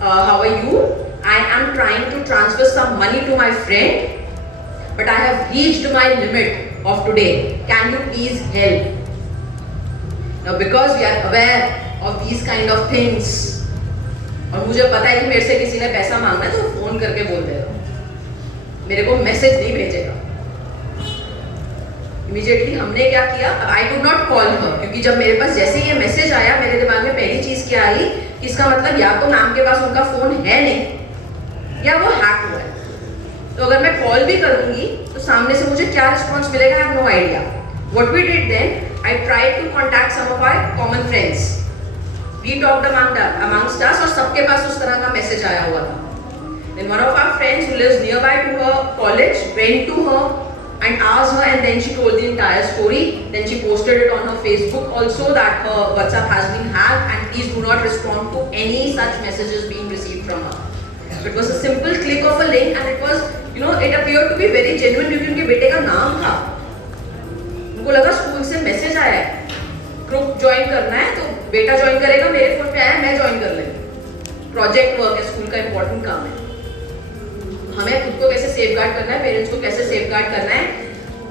how are you, I am trying to transfer some money to my friend, but I have reached my limit of today. Can you please help? Now because we are aware of these kind of things, और मुझे पता है कि मेरे से किसी ने पैसा मांगना है तो फोन करके बोल देगा, मेरे को मैसेज नहीं भेजेगा। इमीडिएटली हमने क्या किया, I could not call her, क्योंकि जब मेरे पास जैसे ये मैसेज आया मेरे दिमाग में पहली चीज क्या आई, इसका मतलब या तो मैम के पास उनका फोन है नहीं या वो हैक हुआ है। तो अगर मैं कॉल भी करूंगी तो सामने से मुझे क्या रिस्पॉन्स मिलेगा, I have no idea. What we did then, I tried to contact some of our common friends, we talked amongst us, और सबके पास उस तरह का मैसेज आया हुआ था। Then one of our friends who lives nearby to her college went to her and asked her, and then she told the entire story. Then she posted it on her Facebook also that her WhatsApp has been hacked and please do not respond to any such messages being received from her. So it was a simple click of a link and it was, you know, it appeared to be very genuine क्योंकि उनके बेटे का नाम था। उनको लगा school से message आया है, ग्रुप ज्वाइन करना है, तो बेटा ज्वाइन करेगा, मेरे फोन पे आया, मैं ज्वाइन कर लेंगे। प्रोजेक्ट वर्क है, स्कूल का इंपॉर्टेंट काम है। हमें खुद को कैसे सेफगार्ड करना है, पेरेंट्स को कैसे सेफगार्ड करना है।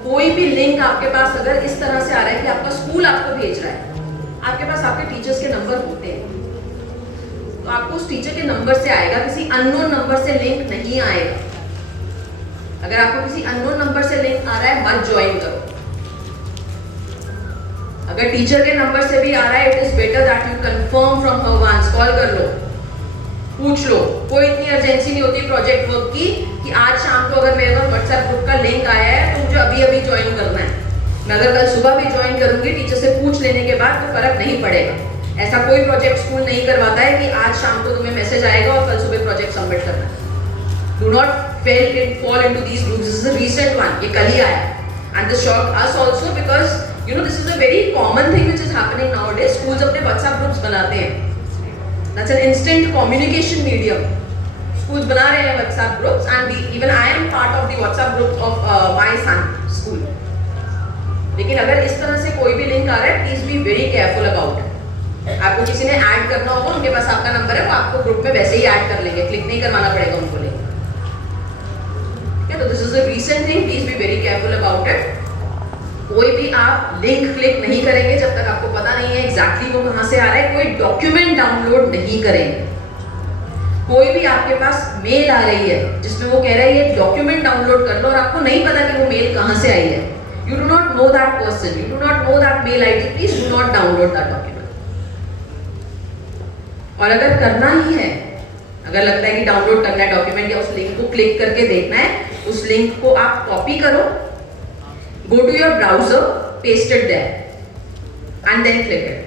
कोई भी लिंक आपके पास अगर इस तरह से आ रहा है कि आपका स्कूल आपको भेज रहा है, आपके पास आपके टीचर्स के नंबर होते हैं, तो आपको उस टीचर के नंबर से आएगा, किसी अननोन नंबर से लिंक नहीं आएगा। अगर आपको किसी अननोन नंबर से लिंक आ रहा है, मत ज्वाइन करो। अगर टीचर के नंबर से भी आ रहा है, it is better that you confirm from her once, call कर लो, पूछ लो। कोई इतनी अर्जेंसी नहीं होती प्रोजेक्ट वर्क की कि आज शाम को अगर मेरे पास व्हाट्सएप ग्रुप का लिंक आया है तो मुझे अभी अभी ज्वाइन करना है। मैं अगर कल सुबह भी ज्वाइन करूंगी टीचर से पूछ लेने के बाद तो फर्क नहीं पड़ेगा। ऐसा कोई प्रोजेक्ट स्कूल नहीं करवाता है कि आज शाम को तुम्हें मैसेज आएगा और कल सुबह प्रोजेक्ट सबमिट करना है। Do not fall into these groups. This is a recent one, ये कल ही आया, and this shocked us also because you know this is a very common thing which is happening nowadays. Schools अपने WhatsApp groups बनाते हैं, that's an instant communication medium. Schools बना रहे हैं WhatsApp groups and even I am part of the WhatsApp group of my son school. लेकिन अगर इस तरह से कोई भी लिंक आ रहा है, please be very careful about it. आपको किसी ने ऐड करना होगा, उनके पास आपका नंबर है, वो आपको ग्रुप में वैसे ही ऐड कर लेंगे, क्लिक नहीं करवाना पड़ेगा उनको लिंक। तो this is a recent thing, please be very careful about it. कोई भी आप लिंक क्लिक नहीं करेंगे जब तक आपको पता नहीं है एग्जैक्टली वो कहां से आ रहा है। कोई डॉक्यूमेंट डाउनलोड नहीं करेंगे। कोई भी आपके पास मेल आ रही है जिसमें वो कह रहा है ये डॉक्यूमेंट डाउनलोड कर लो और आपको नहीं पता कि वो मेल कहां से आई है, you do not know that person, you do not know that mail ID, please do not download that document. और अगर करना ही है, अगर लगता है कि डाउनलोड करना है डॉक्यूमेंट या उस लिंक को क्लिक करके देखना है, उस लिंक को आप कॉपी करो, go to your browser, paste it there and then click it।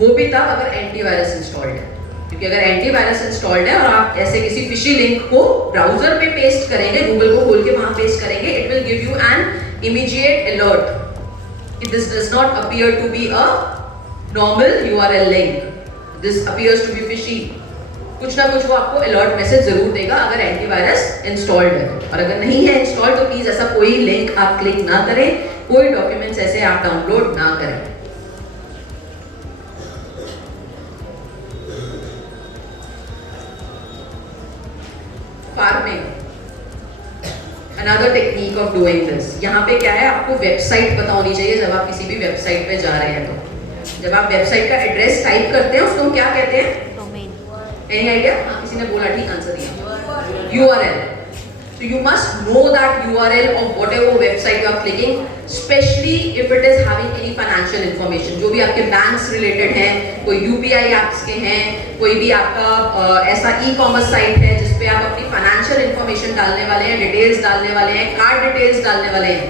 वो भी तब अगर एंटीवायरस इंस्टॉल्ड है, क्योंकि अगर एंटीवायरस इंस्टॉल्ड है और आप ऐसे किसी फिशी लिंक को ब्राउजर पे पेस्ट करेंगे, गूगल को खोल के वहां पेस्ट करेंगे, it will give you an immediate alert कि this does not appear to be a normal URL link, this appears to be fishy. कुछ ना कुछ वो आपको अलर्ट मैसेज जरूर देगा अगर एंटीवायरस इंस्टॉल्ड है। और अगर नहीं है इंस्टॉल्ड तो प्लीज ऐसा कोई लिंक आप क्लिक ना करें, कोई डॉक्यूमेंट्स ऐसे आप डाउनलोड ना करें। Farming, another technique of doing this. यहाँ पे क्या है, आपको वेबसाइट पता होनी चाहिए जब आप किसी भी वेबसाइट पे जा रहे हैं। तो जब आप वेबसाइट का एड्रेस टाइप करते हैं उसको हम क्या कहते हैं? Any idea? हाँ, किसी ने बोला, ठीक आंसर दिया, URL। So you must know that URL of whatever website you are clicking, especially if it is having any financial information। जो भी आपके बैंक्स रिलेटेड हैं, कोई UPI एप्स के हैं, कोई भी आपका ऐसा ई-कॉमर्स साइट है जिसपे आप अपनी फाइनेंशियल इंफॉर्मेशन डालने वाले हैं, डिटेल्स डालने वाले हैं, कार्ड डिटेल्स डालने वाले हैं,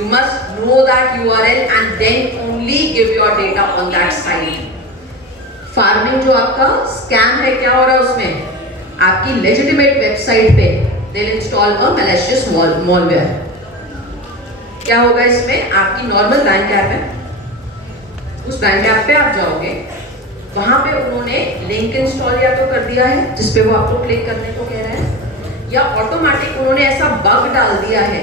you must know that URL and then only give your data on that site। Farming जो आपका स्कैम है, क्या हो रहा है उसमें, आपकी लेजिटिमेट वेबसाइट पे दे इंस्टॉल अ मैलिशियस मॉलवेयर। क्या होगा इसमें, आपकी नॉर्मल बैंक ऐप है, उस बैंक ऐप पे आप जाओगे, वहां पे उन्होंने लिंक इंस्टॉल या तो कर दिया है जिसपे वो आपको क्लिक करने को कह रहा है, या ऑटोमेटिक उन्होंने ऐसा बग डाल दिया है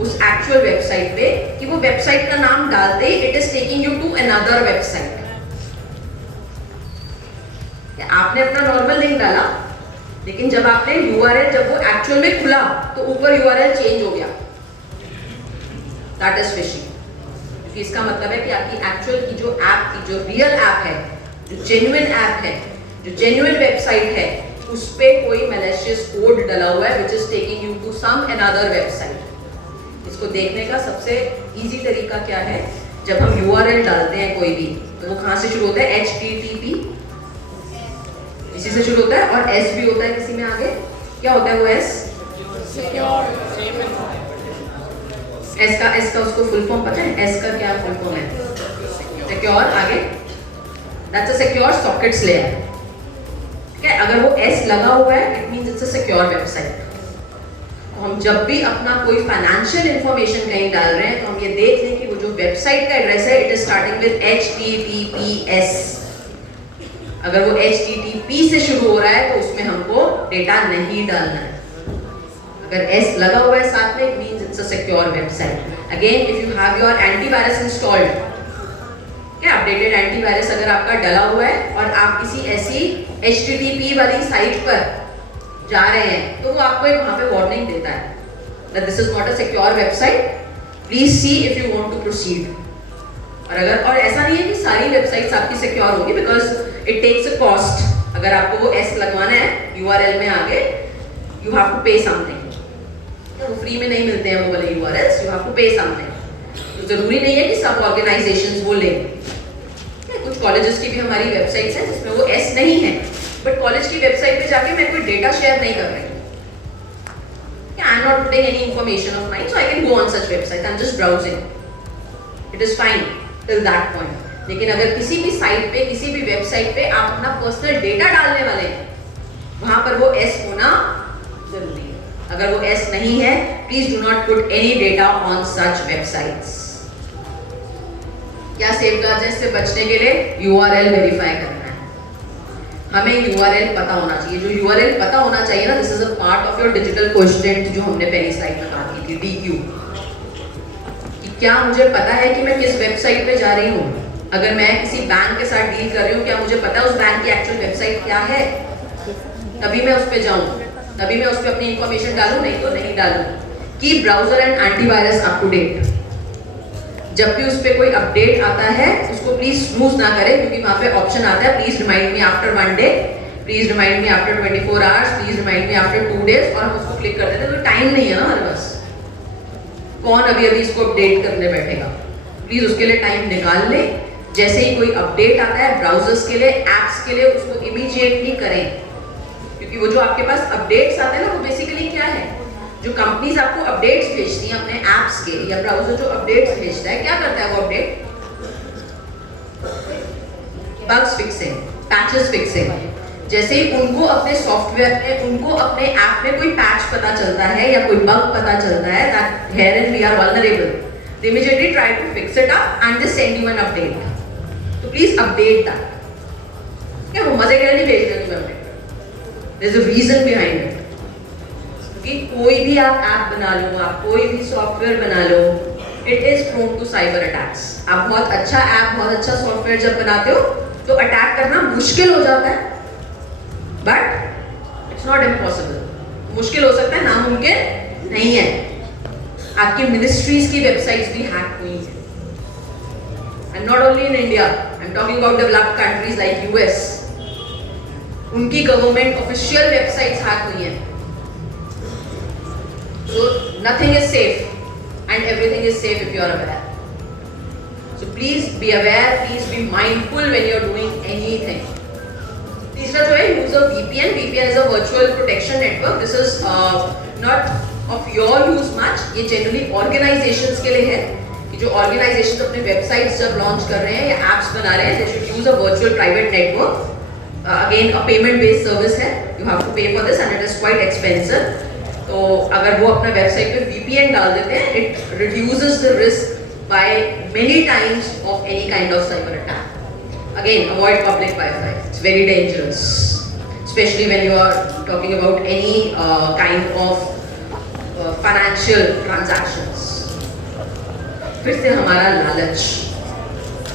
उस एक्चुअल वेबसाइट पे कि वो वेबसाइट का नाम डालते ही it is taking you to another website. आपने अपना नॉर्मल लिंक डाला, लेकिन जब आपने URL जब वो एक्चुअल में खुला तो ऊपर URL चेंज हो गया, दैट इज फिशिंग। क्योंकि इसका मतलब है कि आपकी एक्चुअल की जो ऐप की जो रियल ऐप है, जो जेन्युइन ऐप है, जो जेन्युइन वेबसाइट है, उस पे कोई मैलिशियस कोड डला हुआ है which is taking you to some another website. इसको देखने का सबसे इजी तरीका क्या है, जब हम URL डालते हैं कोई भी तो वो कहाँ से शुरू होता है, HTTP, इसी से शुरू होता है, और S भी होता है किसी में आगे। क्या होता है वो S? S का उसको फुल फॉर्म पता है? S का क्या फुल फॉर्म है? सिक्योर, आगे that's a secure sockets layer. ठीक है, अगर वो S लगा हुआ है it means it's a secure website. हम जब भी अपना कोई फाइनेंशियल इंफॉर्मेशन कहीं डाल रहे हैं तो हम ये देख लें कि वो जो वेबसाइट का एड्रेस है it is starting with HTTPS। अगर वो HTTP से शुरू हो रहा है तो उसमें हमको डेटा नहीं डालना है। अगर S लगा हुआ है साथ में it means it's a secure website. Again if you have your antivirus installed, क्या अपडेटेड एंटीवायरस अगर आपका डला हुआ है और आप किसी ऐसी HTTP वाली साइट पर जा रहे हैं तो वो आपको एक वहां पे वार्निंग देता है that this is not a secure website, please see if you want to proceed। और ऐसा नहीं है कि सारी वेबसाइट्स आपकी सिक्योर होगी, because it takes a cost. अगर आपको वो S लगवाना है URL में आगे, you have to pay something. वो फ्री में नहीं मिलते हैं वो वाले URLs, you have to pay something. तो जरूरी नहीं है कि सब ऑर्गेनाइजेशंस वो लें। कुछ कॉलेजेस की भी हमारी वेबसाइट्स हैं जिसमें वो S नहीं है, बट कॉलेज की वेबसाइट पे जाके मैं कोई डेटा शेयर नहीं कर रही। I am not putting any information of mine, so I can go on such website, I am just browsing, it is fine till that point. लेकिन अगर किसी भी साइट पे, किसी भी वेबसाइट पे आप अपना पर्सनल डेटा डालने वाले हैं, वहां पर वो S होना जरूरी है। अगर वो S नहीं है, please do not put any data on such websites. क्या सेफगार्ड्स हैं इससे बचने के लिए? URL वेरीफाई करना है। हमें URL पता होना चाहिए। जो URL पता होना चाहिए ना, this is a part of your digital quotient जो हमने पहली स्लाइड में बात की थी, DQ, कि क्या मुझे पता है कि मैं किस वेबसाइट पे जा रही हूँ। अगर मैं किसी बैंक के साथ डील कर रही हूँ, क्या मुझे पता है उस बैंक की एक्चुअल वेबसाइट क्या है? तभी मैं उस पर जाऊँ, तभी मैं उस पर अपनी इंफॉर्मेशन डालूँ, नहीं तो नहीं डालूँ। Keep browser and antivirus up to date. जब भी उस पर कोई अपडेट आता है उसको प्लीज स्नूज ना करें, क्योंकि वहाँ पे ऑप्शन आता है please remind me after 1 day, please remind me after 24 hours, please remind me after 2 days, और हम उसको क्लिक कर देते हैं। तो टाइम नहीं है ना हमारे पास, कौन अभी इसको अपडेट करने बैठेगा। प्लीज उसके लिए टाइम निकाल लें। जैसे ही कोई अपडेट आता है ब्राउजर्स के लिए, एप्स के लिए, उसको इमीडिएटली करें, क्योंकि वो जो आपके पास अपडेट्स आते हैं ना, वो बेसिकली क्या है, जो कंपनीज आपको अपडेट्स भेजती हैं अपने ऐप्स के, या ब्राउजर जो अपडेट्स भेजता है, क्या करता है वो update? Bugs fixing, patches fixing. जैसे ही उनको अपने सॉफ्टवेयर में, उनको अपने ऐप में कोई पैच पता चलता है या कोई बग पता चलता है that herein we are vulnerable, they immediately try to fix it up and they send you an update. तो प्लीज अपडेट दैट। क्या वो मजे के लिए नहीं भेज रहे तुम्हें update? there is a reason behind it। कि कोई भी आप ऐप बना लो, आप कोई भी सॉफ्टवेयर बना लो, it is prone to cyber attacks. आप बहुत अच्छा ऐप, बहुत अच्छा सॉफ्टवेयर जब बनाते हो तो अटैक करना मुश्किल हो जाता है, बट इट्स नॉट इम्पॉसिबल। मुश्किल हो सकता है, नामुमकिन नहीं है। आपकी मिनिस्ट्रीज की वेबसाइट्स भी हैक हुई हैं, and not only in India, I am talking about developed countries like US। उनकी गवर्नमेंट ऑफिशियल वेबसाइट्स हैक हुई हैं। So nothing is safe and everything is safe if you are aware. So please be aware, please be mindful when you are doing anything. तीसरा जो है, use a VPN. VPN is a virtual protection network. This is not of your use much. ये generally organizations के लिए है कि जो organizations अपने websites जब launch कर रहे हैं या apps बना रहे हैं, they should use a virtual private network. Again, a payment based service है. You have to pay for this and it is quite expensive. तो अगर वो अपना वेबसाइट पे VPN डाल देते हैं, it reduces the risk by many times of any kind of cyber attack. Again, avoid public wifi, it's very dangerous, specially when you are talking about any kind of financial transactions. फिर से हमारा लालच,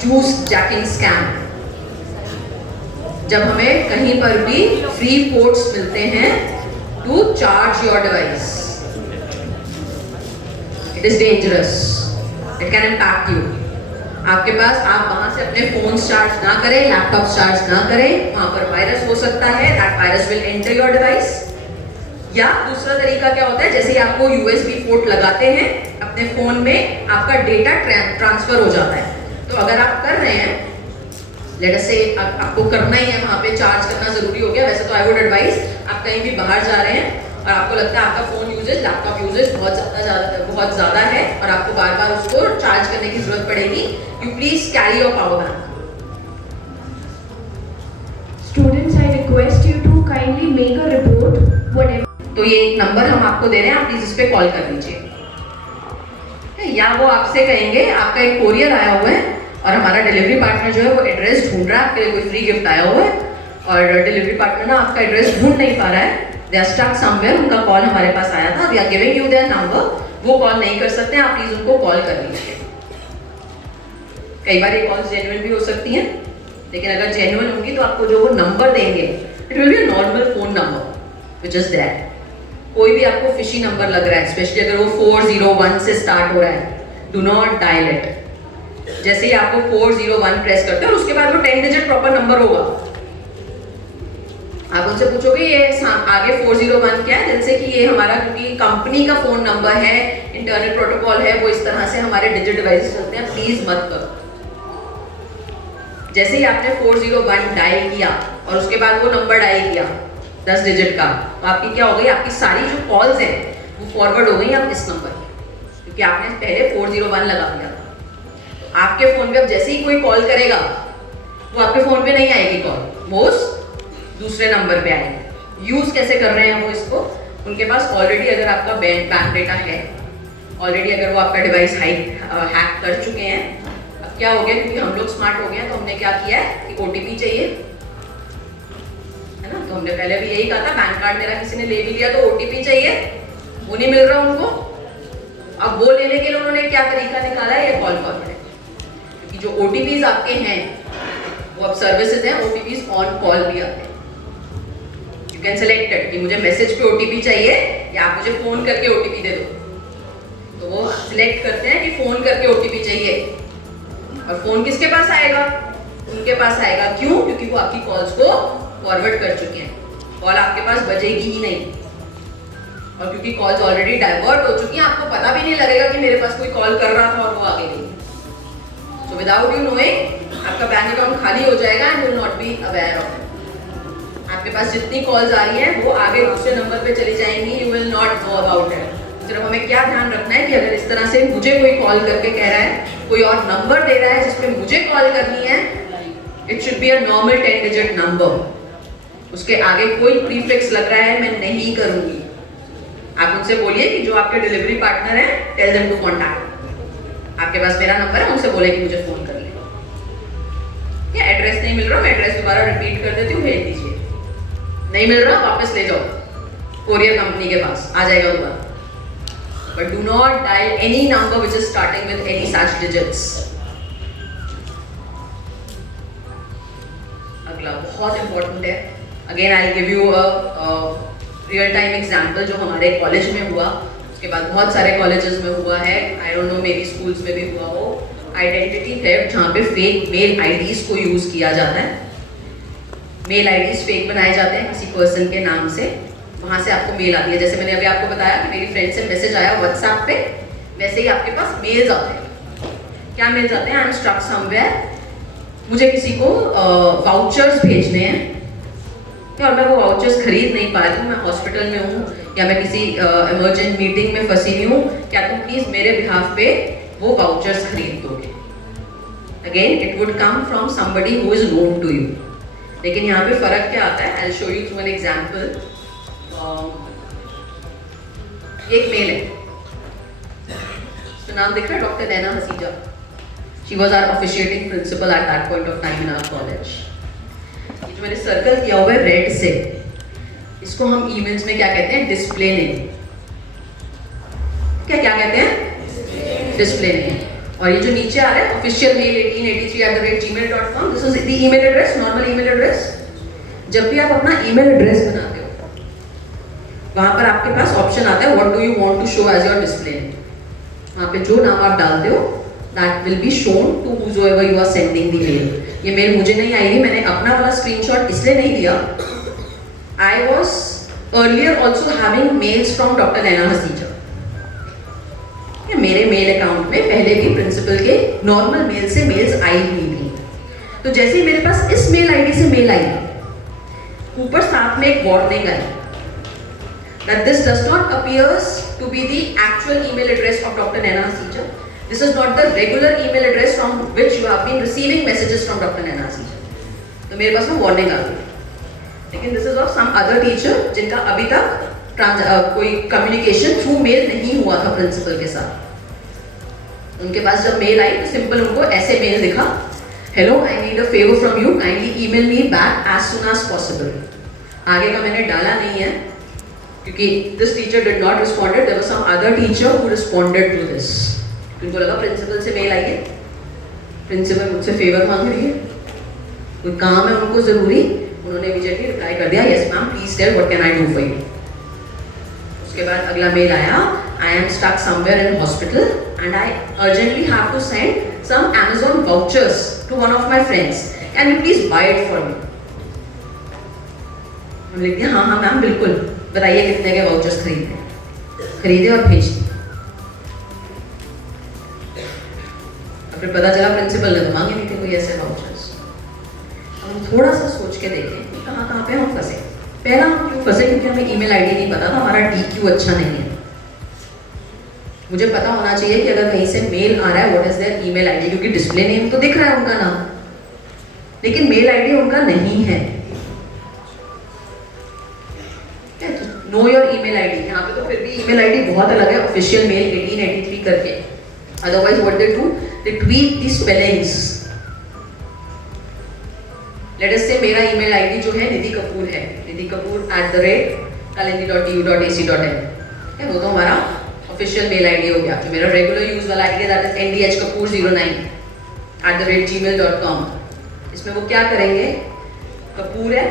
juice jacking scam. जब हमें कहीं पर भी free ports मिलते हैं to charge your device, it is dangerous, it can impact you. आपके पास, आप वहां से अपने फोन चार्ज ना करें, लैपटॉप चार्ज ना करें, वहां पर वायरस हो सकता है, that virus will enter your device. या दूसरा तरीका क्या होता है, जैसे ही आपको यूएसबी पोर्ट लगाते हैं अपने फोन में, आपका डेटा ट्रांसफर हो जाता है। तो अगर आप कर रहे हैं, लेट अस से आपको करना ही है, वहां पे चार्ज करना जरूरी हो गया, वैसे तो आई वुड एडवाइस आप कहीं भी बाहर जा रहे हैं और आपको लगता है आपका फोन यूजेज, लैपटॉप यूजेज बहुत ज्यादा है और आपको बार बार उसको चार्ज करने की जरूरत पड़ेगी, you please carry your power bank. Students, I request you to kindly make a report whatever. तो ये एक नंबर हम आपको दे रहे हैं, आप प्लीज इस पे कॉल कर लीजिए। या वो आपसे कहेंगे आपका एक कोरियर आया हुआ है और हमारा डिलीवरी पार्टनर जो है वो एड्रेस ढूंढ रहा है, आपके लिए कोई फ्री गिफ्ट आया हुआ है और डिलीवरी पार्टनर ना आपका एड्रेस ढूंढ नहीं पा रहा है, दे आर स्टक समवेयर, उनका कॉल हमारे पास आया था, we are giving you their number, वो कॉल नहीं कर सकते, आप प्लीज उनको कॉल कर लीजिए। कई बार ये कॉल्स जेन्युइन भी हो सकती हैं, लेकिन अगर जेन्युइन होंगी तो आपको जो वो नंबर देंगे, it will be a normal phone number which is there. कोई भी आपको फिशी नंबर लग रहा है, स्पेशली अगर वो 401 से स्टार्ट हो रहा है, डू नॉट डायल इट। जैसे ही आपको 401 प्रेस करते हैं और उसके बाद वो 10 डिजिट प्रॉपर नंबर होगा, आप उनसे पूछोगे ये आगे 401 क्या है, दिल से कि ये हमारा, क्योंकि कंपनी का फोन नंबर है, इंटरनेट प्रोटोकॉल है, वो इस तरह से हमारे डिजिट डिवाइस चलते हैं, प्लीज मत करो। जैसे ही आपने 401 डायल किया और उसके बाद वो नंबर डायल किया 10 डिजिट का, तो आपकी क्या हो गई, आपकी सारी जो कॉल्स हैं वो फॉरवर्ड हो गई आप इस नंबर पे, क्योंकि आपने पहले 401 लगा दिया था। तो आपके फोन पे अब जैसे ही कोई कॉल करेगा, वो आपके फोन पे नहीं आएगी कॉल, वो दूसरे नंबर पे आएगी। यूज कैसे कर रहे हैं वो इसको, उनके पास ऑलरेडी अगर आपका बैंक डेटा है, ऑलरेडी अगर वो आपका डिवाइस हैक कर चुके हैं, अब क्या हो गया, क्योंकि हम लोग स्मार्ट हो गए हैं, तो हमने क्या किया है कि ओटीपी चाहिए, है ना। तो हमने पहले भी यही कहा था, बैंक कार्ड मेरा किसी ने ले भी लिया तो ओटीपी चाहिए, वो नहीं मिल रहा उनको। अब वो लेने के लिए उन्होंने क्या तरीका निकाला है, ये कॉल फॉरवर्ड, क्योंकि जो ओटीपीज आपके हैं वो अब सर्विसेज हैं, ओटीपीज ऑन कॉल भी आते हैं। यू कैन सेलेक्ट इट कि मुझे मैसेज पे ओटीपी चाहिए या आप मुझे फोन करके ओटीपी दे दो, तो वो सिलेक्ट करते हैं कि फोन करके ओटीपी चाहिए। और फोन किसके पास आएगा, उनके पास आएगा। क्यों? क्योंकि वो आपकी कॉल्स को फॉरवर्ड कर चुके हैं, कॉल आपके पास बजेगी ही नहीं। और क्योंकि कॉल्स ऑलरेडी डाइवर्ट हो चुकी हैं, आपको पता भी नहीं लगेगा कि मेरे पास कोई कॉल कर रहा था और वो आगे गई। सो विदाउट यू नोइंग आपका बैंक अकाउंट खाली हो जाएगा and you will not be aware of. आपके पास जितनी कॉल्स आ रही हैं वो आगे दूसरे नंबर पे चली जाएंगी, you will not know about it. सिर्फ हमें क्या ध्यान रखना है कि अगर इस तरह से मुझे कोई कॉल करके कह रहा है, कोई और नंबर दे रहा है जिसपे मुझे कॉल करनी है, it should be a normal 10 digit number, उसके आगे कोई प्रीफिक्स लग रहा है मैं नहीं करूंगी। आप उनसे बोलिए कि जो आपके डिलीवरी पार्टनर है, टेल देम टू कॉन्टैक्ट, आपके पास मेरा नंबर है, उनसे बोले कि मुझे फोन कर ले। या एड्रेस नहीं मिल रहा, मैं एड्रेस दोबारा रिपीट कर देती हूँ, भेज दीजिए। नहीं मिल रहा, वापस ले जाओ कोरियर कंपनी के पास, आ जाएगा दोबारा। But do not dial any number which is starting with any such digits. अगला बहुत important है। Again, I'll give you a real time example जो हमारे कॉलेज में हुआ, उसके बाद बहुत सारे कॉलेजेस में हुआ है, I don't know, maybe schools में भी हुआ हो। Identity theft, जहाँ पे fake mail IDs को यूज किया जाता है, मेल आईडीज फेक बनाए जाते हैं किसी पर्सन के नाम से, वहां से आपको मेल आती है। जैसे मैंने अभी आपको बताया कि मेरी फ्रेंड से मैसेज आया व्हाट्सएप पे, वैसे ही आपके पास मेल्स आते हैं। क्या मेल्स आते हैं? आई एम स्टक समवेयर, मुझे किसी को वाउचर्स भेजने हैं और मैं वो वाउचर्स खरीद नहीं पा रही हूँ, मैं हॉस्पिटल में हूँ या मैं किसी इमरजेंट मीटिंग में फंसी हुई हूँ, क्या तुम प्लीज मेरे बिहाफ पे वो वाउचर्स खरीद दोगे? Again it would come from somebody who is known to you. लेकिन यहाँ पे फर्क क्या आता है, I will show you through an example. ये एक मेल है, उसका नाम दिख रहा है, doctor Naina Hasija. She was our officiating principal at that point of time in our college. ये जो मैंने सर्कल किया हुआ है रेड से, इसको हम ईमेल्स में क्या कहते हैं? Display name. क्या कहते हैं? Display name. और ये जो नीचे आ रहा है official mail 1883@gmail.com, this is the email address, normal email address. जब भी आप अपना ईमेल एड्रेस बनाते हो, वहाँ पर आपके पास ऑप्शन आता है what do you want to show as your display name. वहाँ पे जो नाम आप डालते हो that will be shown to whosoever you are sending the mail। ये मेल मुझे नहीं आई थी, मैंने अपना वाला स्क्रीनशॉट इसलिए नहीं दिया। I was earlier also having mails from doctor Naina Haseja. मेरे मेल अकाउंट में पहले भी प्रिंसिपल के नॉर्मल मेल से मेल्स आई हुई थी। तो जैसे ही मेरे पास इस मेल आईडी से मेल आई, ऊपर साथ में एक वार्निंग आई that this does not appears to be the actual email address of Dr. Naina Hasija. This is not the regular email address from which you have been receiving messages from Dr. Naina Hasija. तो मेरे पास वो warning आ गई। लेकिन this is of some other teacher जिनका अभी तक कोई कम्युनिकेशन थ्रू मेल नहीं हुआ था प्रिंसिपल के साथ। उनके पास जब मेल आई तो सिंपल उनको ऐसे मेल दिखा, hello I need a favour from you, kindly email me back as soon as possible. आगे का मैंने डाला नहीं है क्योंकि this teacher did not responded, there was some other teacher who responded to this. उनको लगा प्रिंसिपल से मेल आई है, प्रिंसिपल मुझसे फेवर मांग रही है, कोई काम है उनको ज़रूरी। उन्होंने इमीडिएटली रिप्लाई कर दिया, yes ma'am please tell what can I do for you. उसके बाद अगला मेल आया, I am stuck somewhere in hospital and I urgently have to send some Amazon vouchers to one of my friends, can you please buy it for me. हमने लिख दिया हाँ हाँ ma'am बिल्कुल, बताइए कितने के वाउचर्स खरीदे और भेज दिए। फिर पता चला प्रिंसिपल ने तो मांगे नहीं थे कोई ऐसे वाउचर्स। अब हम थोड़ा सा सोच के देखें कि कहाँ पे हम फंसे। पहला हम क्यों फंसे, क्योंकि हमें ईमेल आईडी नहीं पता था, हमारा DQ अच्छा नहीं है। मुझे पता होना चाहिए कि अगर कहीं से मेल आ रहा है what is there email ID, क्योंकि डिस्प्ले नेम तो दिख रहा है उनका नाम, लेकिन मेल आईडी उनका नहीं है। नो योर ईमेल आईडी, यहाँ पे तो फिर भी ईमेल आईडी बहुत अलग है, ऑफिशियल मेल 1883 करके। Otherwise what they do, they tweet the spellings. Late us से मेरा ईमेल आईडी जो है निधि कपूर है, nithi.kapoor@kalindi.tu.ac.in है, वो तो हमारा ऑफिशियल मेल आईडी हो गया। जो मेरा रेगुलर यूज वाला आईडी है दैट इज ndhkapoor09@gmail.com। इसमें वो क्या करेंगे, कपूर है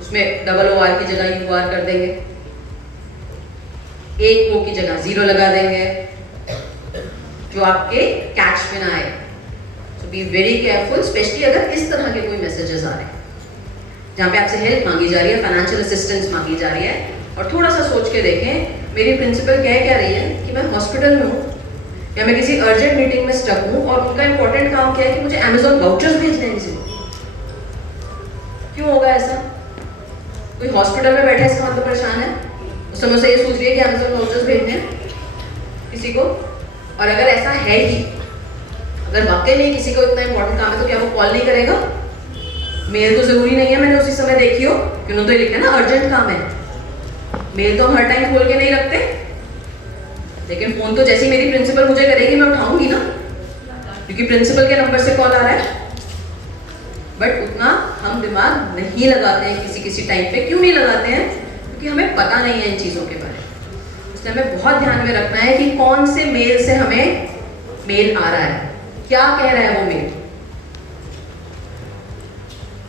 उसमें OR की जगह UR कर देंगे, एक O की जगह 0 लगा देंगे, जो आपके कैच में ना आए। सो बी वेरी केयरफुल, स्पेशली अगर इस तरह के कोई मैसेजेस आ रहे हैं जहाँ पे आपसे हेल्प मांगी जा रही है, फाइनेंशियल असिस्टेंस मांगी जा रही है। और थोड़ा सा सोच के देखें, मेरी प्रिंसिपल कह क्या रही है कि मैं हॉस्पिटल में हूँ या मैं किसी अर्जेंट मीटिंग में स्टक हूँ और उनका इंपॉर्टेंट काम क्या है कि मुझे Amazon वाउचर्स भेजने हैं किसी को। क्यों होगा ऐसा? कोई हॉस्पिटल में बैठा है इसका मतलब परेशान है, उस समय से ये सोच रही है कि Amazon वाउचर्स भेजने हैं किसी को। और अगर ऐसा है ही, अगर वाकई में किसी को इतना इंपॉर्टेंट काम है तो क्या वो कॉल नहीं करेगा? मेल तो जरूरी नहीं है मैंने उसी समय देखी हो, क्यों तो ये लिखा है ना अर्जेंट काम है। मेल तो हम हर टाइम खोल के नहीं रखते, लेकिन फोन तो जैसी मेरी प्रिंसिपल मुझे करेगी मैं उठाऊंगी ना, क्योंकि प्रिंसिपल के नंबर से कॉल आ रहा है। बट उतना हम दिमाग नहीं लगाते हैं किसी किसी टाइम पे। क्यों नहीं लगाते हैं? क्योंकि हमें पता नहीं है इन चीज़ों के बारे में। इसलिए हमें बहुत ध्यान में रखना है कि कौन से मेल से हमें मेल आ रहा है, क्या कह रहा है वो मेल,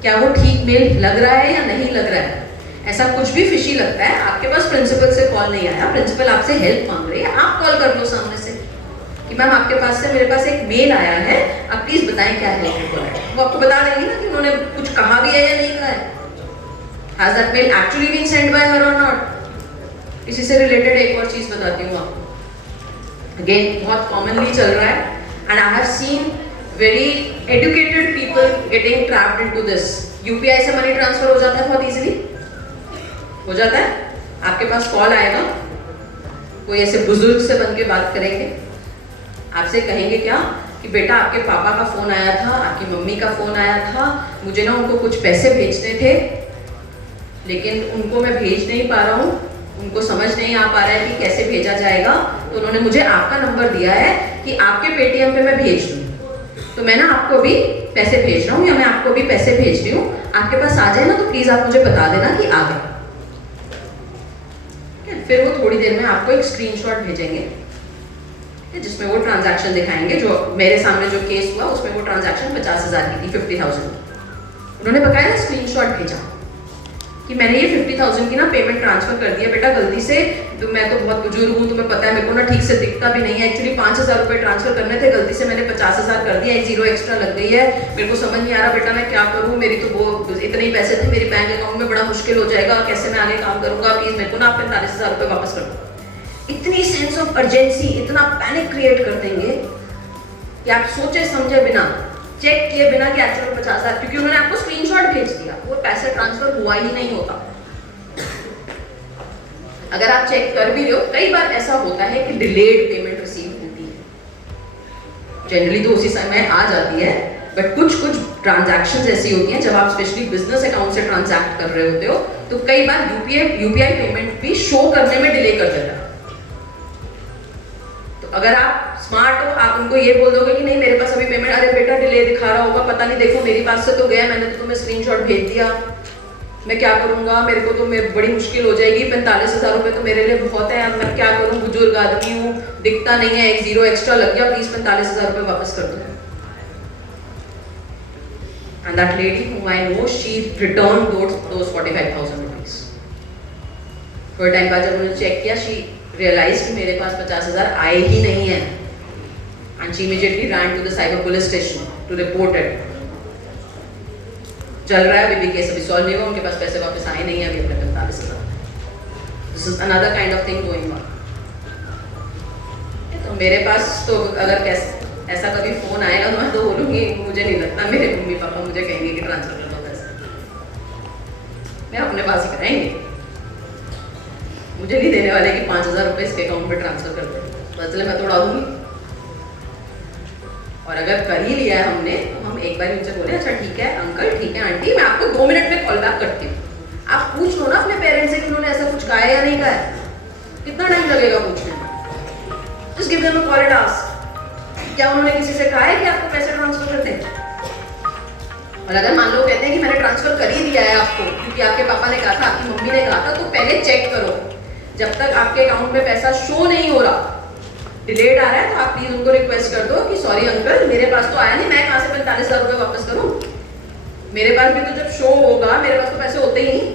क्या वो ठीक मेल लग रहा है या नहीं लग रहा है। ऐसा कुछ भी फिशी लगता है, आपके पास प्रिंसिपल से कॉल नहीं आया, प्रिंसिपल आपसे हेल्प मांग रही है, आप कॉल कर लो सामने से कि मैम आपके पास से मेरे पास एक मेल आया है, आप प्लीज बताएं क्या है। वो आपको बता देंगी ना कि उन्होंने कुछ कहा भी है या नहीं कहा है। Has that mail actually been sent by her or not? इसी से रिलेटेड एक और चीज बताती हूँ आपको, अगेन बहुत कॉमनली चल रहा है and I have seen very educated people getting trapped into this. UPI से मनी ट्रांसफर हो जाता है बहुत इजीली, हो जाता है। आपके पास कॉल आएगा, कोई ऐसे बुजुर्ग से बन के बात करेंगे, आपसे कहेंगे क्या कि बेटा आपके पापा का फोन आया था, आपकी मम्मी का फोन आया था, मुझे ना उनको कुछ पैसे भेजने थे लेकिन उनको मैं भेज नहीं पा रहा हूँ, उनको समझ नहीं आ पा रहा है कि कैसे भेजा जाएगा, तो उन्होंने मुझे आपका नंबर दिया है कि आपके पेटीएम पे मैं भेज दूँ, तो मैं ना आपको भी पैसे भेज रहा हूँ या मैं आपको भी पैसे भेज रही हूँ, आपके पास आ जाए ना तो प्लीज़ आप मुझे बता देना कि आ गए। फिर वो थोड़ी देर में आपको एक स्क्रीनशॉट भेजेंगे जिसमें वो ट्रांजैक्शन दिखाएंगे। जो मेरे सामने जो केस हुआ उसमें वो ट्रांजैक्शन 50,000 की थी, 50,000। उन्होंने बकायदा स्क्रीनशॉट भेजा कि मैंने ये 50,000 की ना पेमेंट ट्रांसफर कर दिया बेटा गलती से, तो मैं तो बहुत बुजुर्ग हूँ, तुम्हें पता है मेरे को ना ठीक से दिखता भी नहीं है, एक्चुअली 5,000 रुपये ट्रांसफर करने थे, गलती से मैंने 50,000 कर दिया, एक जीरो एक्स्ट्रा लग गई है, मेरे को समझ नहीं आ रहा बेटा मैं क्या करूँ, मेरी तो वो इतने ही पैसे थे मेरे बैंक अकाउंट में, बड़ा मुश्किल हो जाएगा, कैसे मैं आगे काम करूँगा, प्लीज़ मेरे को ना आप 45,000 रुपये वापस कर दो। इतनी सेंस ऑफ अर्जेंसी, इतना पैनिक क्रिएट कर देंगे कि आप सोचे समझे बिना, चेक किए बिना कि एक्चुअली 50,000, क्योंकि उन्होंने आपको स्क्रीनशॉट भेज दिया, वो पैसे ट्रांसफर हुआ ही नहीं होता। अगर आप चेक कर भी रहे हो, कई बार ऐसा होता है कि डिलेड पेमेंट रिसीव होती है, जनरली तो उसी समय आ जाती है, बट कुछ ट्रांजैक्शंस ऐसी होती हैं जब आप स्पेशली बिजनेस अकाउंट से ट्रांजैक्ट कर रहे होते हो, तो कई बार यूपीआई पेमेंट भी शो करने में डिले कर देता है। तो अगर आप स्मार्ट हो, आप उनको ये बोल दोगे कि नहीं मेरे पास अभी पेमेंट, अरे बेटा डिले दिखा रहा होगा, पता नहीं, देखो मेरी पास से तो गया, मैंने तो तुम्हें स्क्रीनशॉट भेज दिया, मैं क्या करूंगा, मेरे को तो बड़ी मुश्किल हो जाएगी, 45,000 रुपये तो मेरे लिए बहुत है, अब मैं क्या करूं, बुजुर्ग आदमी हूँ, दिखता नहीं है, एक जीरो एक्स्ट्रा लग गया, प्लीज 45,000 रुपये वापस कर दो। And that lady whom I know, she returned those 45,000 rupees. थोड़े टाइम बाद जब उन्होंने चेक किया, she realized कि मेरे पास 50,000 आए ही नहीं है, and she immediately ran to the cyber police station to report it. चल रहा है अभी भी केस, अभी सॉल्व नहीं हुआ, उनके पास पैसे वापस आए नहीं है अभी अपने 45,000। This is another kind of thing going on. तो मेरे पास तो अगर ऐसा कभी फोन आएगा तो मैं तो बोलूँगी, मुझे नहीं लगता मेरे मम्मी पापा मुझे कहेंगे कि ट्रांसफर कर दो पैसे, मैं अपने पास ही कराएंगे, मुझे नहीं देने वाले कि 5,000 रुपये इसके अकाउंट में ट्रांसफर कर दो, तो चले मैं तो उड़ा दूंगी। और अगर कर ही लिया है हमने, तो हम एक बार उनसे बोले अच्छा ठीक है अंकल, ठीक है आंटी, मैं आपको 2 मिनट में कॉल बैक करती हूँ। आप पूछ लो ना अपने पेरेंट्स से कि उन्होंने ऐसा कुछ कहा है या नहीं कहा है, कितना टाइम लगेगा पूछने में, just give them a call and ask क्या उन्होंने किसी से कहा है कि आपको पैसे ट्रांसफर कर दें। और अगर मान लो कहते हैं कि मैंने ट्रांसफर कर ही दिया है आपको, क्योंकि आपके पापा ने कहा था, आपकी मम्मी ने कहा था, तो पहले चेक करो, जब तक आपके अकाउंट में पैसा शो नहीं हो रहा, डिलेड आ रहा है, तो आप प्लीज उनको रिक्वेस्ट कर दो कि सॉरी अंकल, मेरे पास तो आया नहीं, मैं कहाँ से 45,000 रुपये वापस करूँ, मेरे पास भी तो जब शो होगा, मेरे पास तो पैसे होते ही नहीं,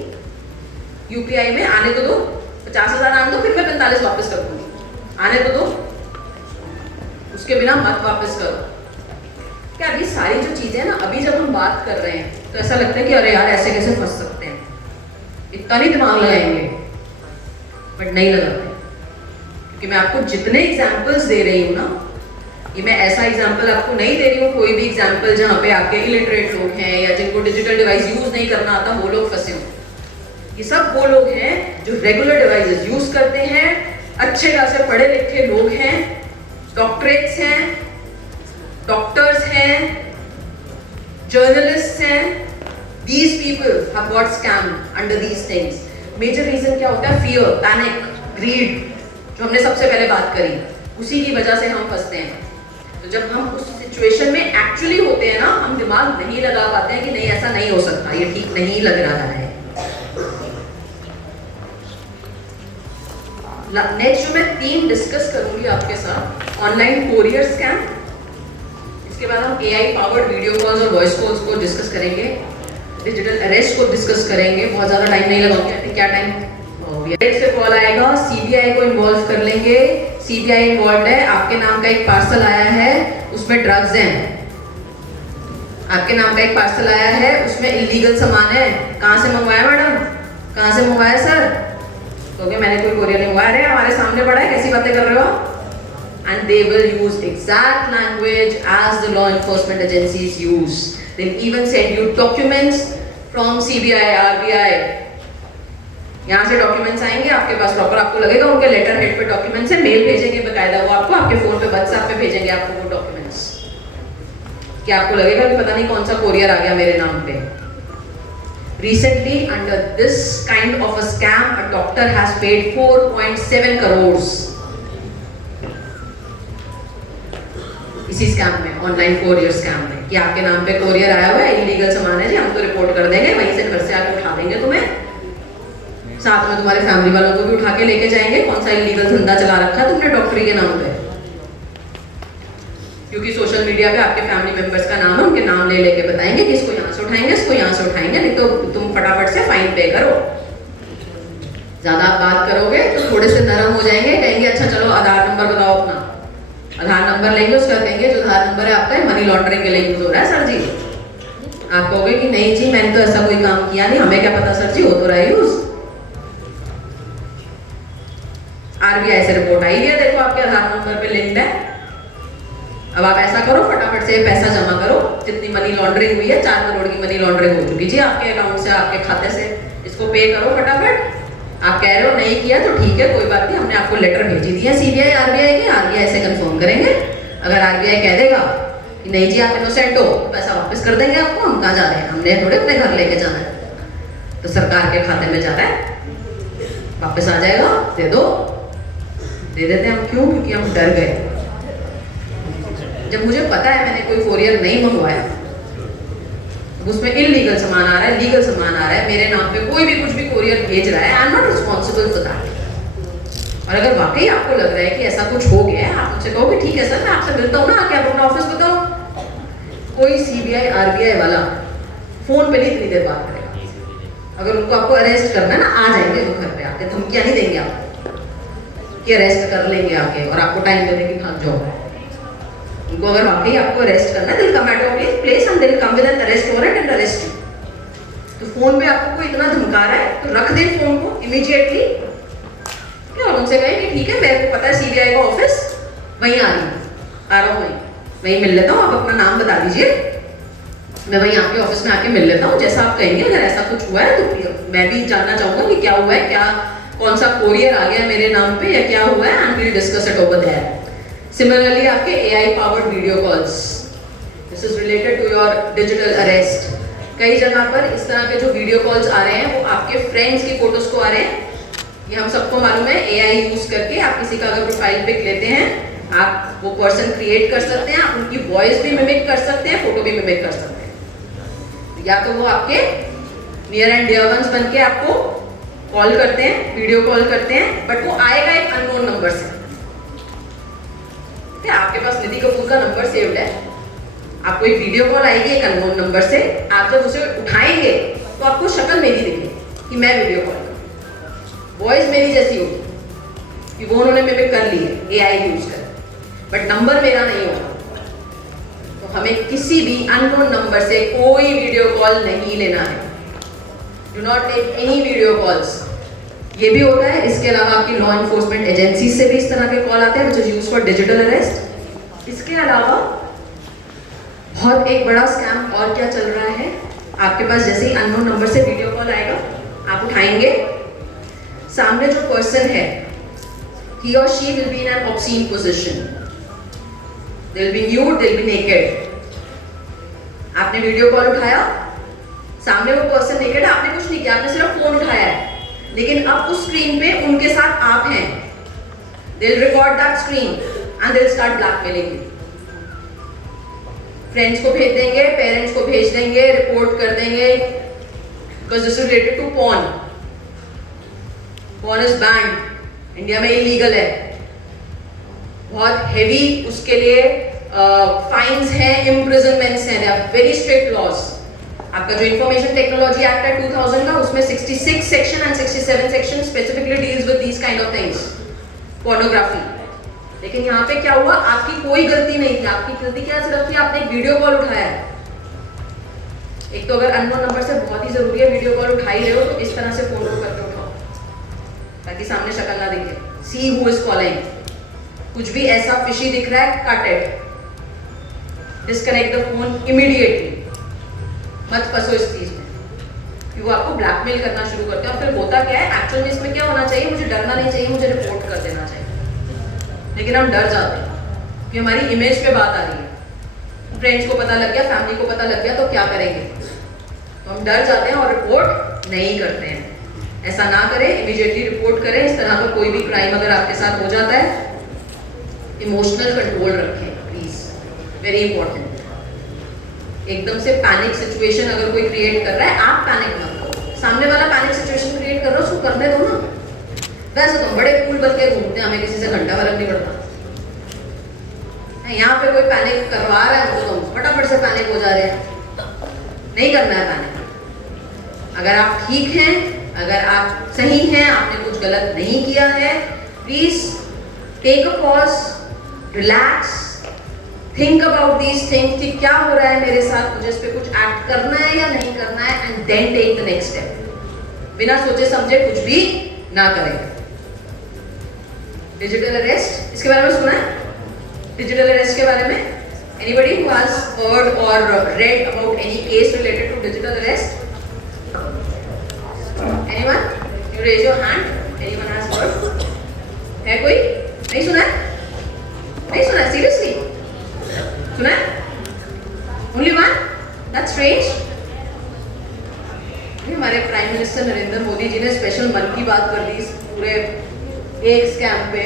यूपीआई में आने तो दो, 50,000 आने दो, फिर मैं 45 वापस कर दूंगी, आने तो दो, उसके बिना मत वापस करो। क्या अभी सारी जो चीजें ना, अभी जब हम बात कर रहे हैं तो ऐसा लगता है कि अरे यार ऐसे कैसे फंस सकते हैं, इतना नहीं दिमाग लगाएंगे, बट नहीं लगाते, क्योंकि मैं आपको जितने एग्जाम्पल्स दे रही हूँ ना, ये मैं ऐसा एग्जाम्पल आपको नहीं दे रही हूँ कोई भी एग्जाम्पल जहाँ पे आपके इलिटरेट लोग हैं या जिनको डिजिटल डिवाइस यूज नहीं करना आता वो लोग फंसे हों। ये सब वो लोग हैं जो रेगुलर डिवाइसेस यूज करते हैं, अच्छे खासे पढ़े लिखे लोग हैं, डॉक्टरेट्स हैं, डॉक्टर्स हैं, जर्नलिस्ट हैं। These people have got scammed under these things. Major reason क्या होता है? Fear, panic, greed, जो हमने सबसे पहले बात करी, उसी की वजह से हम फंसते हैं। तो जब हम उस सिचुएशन में एक्चुअली होते हैं ना, हम दिमाग नहीं लगा पाते हैं कि नहीं ऐसा नहीं हो सकता, ये ठीक नहीं लग रहा है। नेक्स्ट जो मैं 3 डिस्कस करूंगी आपके साथ, ऑनलाइन कोरियर स्कैम, इसके बाद हम AI पावर्ड वीडियो कॉल्स और वॉइस कॉल्स को डिस्कस करेंगे, डिजिटल अरेस्ट को डिस्कस करेंगे, बहुत ज़्यादा टाइम नहीं लगाऊंगी, क्या टाइम से कॉल आएगा, CBI को इन्वॉल्व कर लेंगे, CBI इन्वॉल्व है, आपके नाम का एक पार्सल आया है, उसमें ड्रग्स हैं, आपके नाम का एक पार्सल आया है, उसमें इलीगल सामान है, कहाँ से मंगवाया मैडम, कहाँ से मंगवाया सर, तो मैंने कोई कोरियर नहीं मंगवाया, अरे हमारे सामने पड़ा है, कैसी बातें कर रहे हो आप। And they will use exact language as the law enforcement agencies use. They'll even send you documents from CBI, RBI. यहाँ से डॉक्यूमेंट्स आएंगे आपके पास, प्रॉपर आपको लगेगा उनके लेटर हेड पे डॉक्यूमेंट्स है, मेल भेजेंगे बकायदा, वो आपको आपके फोन पे व्हाट्सएप पे भेजेंगे आपको वो डॉक्यूमेंट्स, कि आपको लगेगा कि पता नहीं कौन सा कोरियर आ गया मेरे नाम पे। Recently, under this kind of a scam, a doctor has paid 4.7 crores. इसी स्कैम में, ऑनलाइन कोरियर स्कैम में, कि आपके नाम पे कोरियर आया हुआ है, इलीगल सामान है जी, हम तो रिपोर्ट कर देंगे, वहीं से घर से आके उठा देंगे तुम्हें, साथ में तुम्हारे फैमिली वालों को भी उठा के लेके जाएंगे, कौन सा इलीगल धंधा चला रखा है तुमने डॉक्टरी के नाम पे। क्योंकि सोशल मीडिया पे आपके फैमिली मेंबर्स का नाम है, उनके नाम ले लेके बताएंगे कि इसको यहाँ से उठाएंगे, इसको यहाँ से उठाएंगे, नहीं तो तुम फटाफट से फाइन पे करो। ज्यादा आप बात करोगे तो थोड़े से नरम हो जाएंगे, कहेंगे अच्छा चलो आधार नंबर बताओ अपना। आधार नंबर लेंगे, उसका कहेंगे जो आधार नंबर है आपका मनी लॉन्ड्रिंग के लिए यूज हो रहा है सर जी। आप कहोगे कि नहीं जी मैंने तो ऐसा कोई काम किया नहीं, हमें क्या पता सर जी, हो तो रहा है यूज। आरबीआई से रिपोर्ट आई है, देखो आपके आधार नंबर पे लिंक्ड है। अब आप ऐसा करो, फटाफट से पैसा जमा करो, जितनी मनी लॉन्ड्रिंग हुई है 4 करोड़ की मनी लॉन्ड्रिंग हो चुकी जी आपके अकाउंट से, आपके खाते से, इसको पे करो फटाफट। आप कह रहे हो नहीं किया तो ठीक है, कोई बात नहीं, हमने आपको लेटर भेजी दी है सीबीआई आरबीआई की, आरबीआई से कंफर्म करेंगे। अगर आरबीआई कह देगा कि नहीं जी आप इनोसेंट हो, पैसा वापस कर देंगे आपको। हम कहाँ जा रहे हैं, हमने थोड़े अपने घर लेके जाना है, तो सरकार के खाते में जा रहा है, वापस आ जाएगा, दे दो। दे देते हैं हम, क्यों? क्योंकि हम डर गए। जब मुझे पता है मैंने कोई कोरियर नहीं मंगवाया, उसमें इलीगल सामान आ रहा है, लीगल सामान आ रहा है, मेरे नाम पे कोई भी कुछ भी कोरियर भेज रहा है, I am not responsible for that. और अगर वाकई आपको लग रहा है कि ऐसा कुछ हो गया है, आप मुझसे कहोगे ठीक है सर मैं आपसे मिलता हूँ ना, आके आप अपना ऑफिस बताओ। कोई सीबीआई आरबीआई वाला फोन पे नहीं इतनी देर बात करेगा। अगर उनको आपको अरेस्ट करना है ना, आ जाएंगे वो घर पे आके, धमकियां नहीं देंगे आपको कि अरेस्ट कर लेंगे आके और आपको टाइम देने की भाग जाओ। उनको अगर वाकई आपको अरेस्ट करना है, they'll come at your place and they'll come with an arrest warrant and arrest you. तो फोन पे आपको कोई इतना धमका रहा है तो रख दें फोन को इमीडिएटली, और उनसे कहें कि ठीक है मेरे को पता है सीबीआई का ऑफिस वहीं आ रहा हूँ, वहीं मिल लेता हूँ, आप अपना नाम बता दीजिए, मैं वहीं आपके ऑफिस में आके मिल लेता हूँ, जैसा आप कहेंगे। अगर ऐसा कुछ हुआ है तो मैं भी जानना चाहूंगा कि क्या हुआ है, क्या कौन सा कोरियर आ गया मेरे नाम पे या क्या हुआ है, and we will discuss it over there. Similarly आपके AI powered video calls, this is related to your digital arrest. कई जगह पर इस तरह के जो वीडियो कॉल्स आ रहे हैं वो आपके फ्रेंड्स की फोटोज को आ रहे हैं। ये हम सबको मालूम है, AI यूज करके आप किसी का अगर प्रोफाइल पिक लेते हैं, आप वो पर्सन क्रिएट कर सकते हैं, आप उनकी वॉइस भी मिमिक कर सकते हैं, फोटो भी मिमिक कर सकते हैं। या तो वो आपके नियर एंड डियर वंस बन के आपको कॉल करते हैं, वीडियो कॉल करते हैं, बट वो आएगा एक अननोन नंबर से। आपके पास निधि कपूर का नंबर सेव्ड है, आपको एक वीडियो कॉल आएगी एक अननोन नंबर से, आप जब उसे उठाएंगे तो आपको शक्ल मेरी दिखेगी कि मैं वीडियो कॉल कर, वॉइस मेरी जैसी होगी कि वो उन्होंने मेरे कर ली है AI यूज कर, बट नंबर मेरा नहीं होगा। तो हमें किसी भी अननोन नंबर से कोई वीडियो कॉल नहीं लेना है। Do not take any video calls. ये भी होता है, इसके अलावा आपकी लॉ एनफोर्समेंट एजेंसी से भी इस तरह के कॉल आते हैं which is used for digital arrest. इसके अलावा बहुत एक बड़ा स्कैम और क्या चल रहा है, आपके पास जैसे ही अननोन नंबर से वीडियो कॉल आएगा, आप उठाएंगे, सामने जो पर्सन है he or she will be in an obscene position, they will be nude, they will be naked। आपने वीडियो कॉल उठाया, सामने वो पर्सन नेकेड है, आपने कुछ नहीं किया, आपने सिर्फ फोन उठाया है, लेकिन अब उस स्क्रीन पे उनके साथ आप हैं। They'll record that screen and they'll start blackmailing you। Friends को भेज देंगे, पेरेंट्स को भेज देंगे, रिपोर्ट कर देंगे, because this is related to porn। Porn is banned, India में इलीगल है, बहुत हेवी उसके लिए फाइन्स हैं, इम्प्रिजनमेंट्स हैं, वेरी स्ट्रिक्ट लॉज। आपका जो इंफॉर्मेशन टेक्नोलॉजी एक्ट है 2000 का, उसमें 66 section and 67 section specifically deals with these kind of things, pornography. लेकिन यहाँ पे क्या हुआ, आपकी कोई गलती नहीं थी, आपकी गलती क्या सिर्फ थी, आपने एक वीडियो कॉल उठाया है। एक तो अगर अननोन नंबर से बहुत ही जरूरी है, वीडियो कॉल उठा ही रहे हो तो इस तरह से फोन को करके उठाओ ताकि सामने शक्ल ना दिखे। सी हु इज कॉलिंग, कुछ भी ऐसा फिशी दिख रहा है, cut it, disconnect the phone immediately. मत फंसो इस चीज में कि वो आपको ब्लैकमेल करना शुरू करते हैं। और फिर होता क्या है, एक्चुअल में इसमें क्या होना चाहिए, मुझे डरना नहीं चाहिए, मुझे रिपोर्ट कर देना चाहिए, लेकिन हम डर जाते हैं कि हमारी इमेज पे बात आ रही है, फ्रेंड्स को पता लग गया, फैमिली को पता लग गया तो क्या करेंगे, तो हम डर जाते हैं और रिपोर्ट नहीं करते हैं। ऐसा ना करें, इमीडिएटली रिपोर्ट करें। इस तरह का कोई भी क्राइम अगर आपके साथ हो जाता है, इमोशनल कंट्रोल रखें प्लीज, वेरी इंपॉर्टेंट। एकदम से पैनिक सिचुएशन अगर कोई क्रिएट कर रहा है, आप पैनिक मत करो, सामने वाला पैनिक सिचुएशन क्रिएट कर रहा है उसको करने दो ना। वैसे तो बड़े कूल बन के घूमते हैं, हमें किसी से घंटा फर्क नहीं पड़ता, यहाँ पे कोई पैनिक करवा रहा है तो फटाफट से पैनिक हो जा रहे हैं। नहीं करना है पैनिक। अगर आप ठीक हैं, अगर आप सही हैं, आपने कुछ गलत नहीं किया है, please take a pause, relax, think about these things कि क्या हो रहा है मेरे साथ, मुझे इस पे कुछ एक्ट करना है या नहीं करना है, and then take the next step. बिना सोचे समझे कुछ भी ना करें। डिजिटल अरेस्ट, इसके बारे में सुना है? डिजिटल अरेस्ट के बारे में anybody who has heard or read about any case related to digital arrest? Anyone? You raise your hand. Anyone has heard? है कोई? नहीं सुना है? नहीं सुना है? Seriously? सुना है? Only one? That's strange. हमारे प्राइम मिनिस्टर नरेंद्र मोदी जी ने स्पेशल मन की बात कर दी इस पूरे एक स्कैम पे।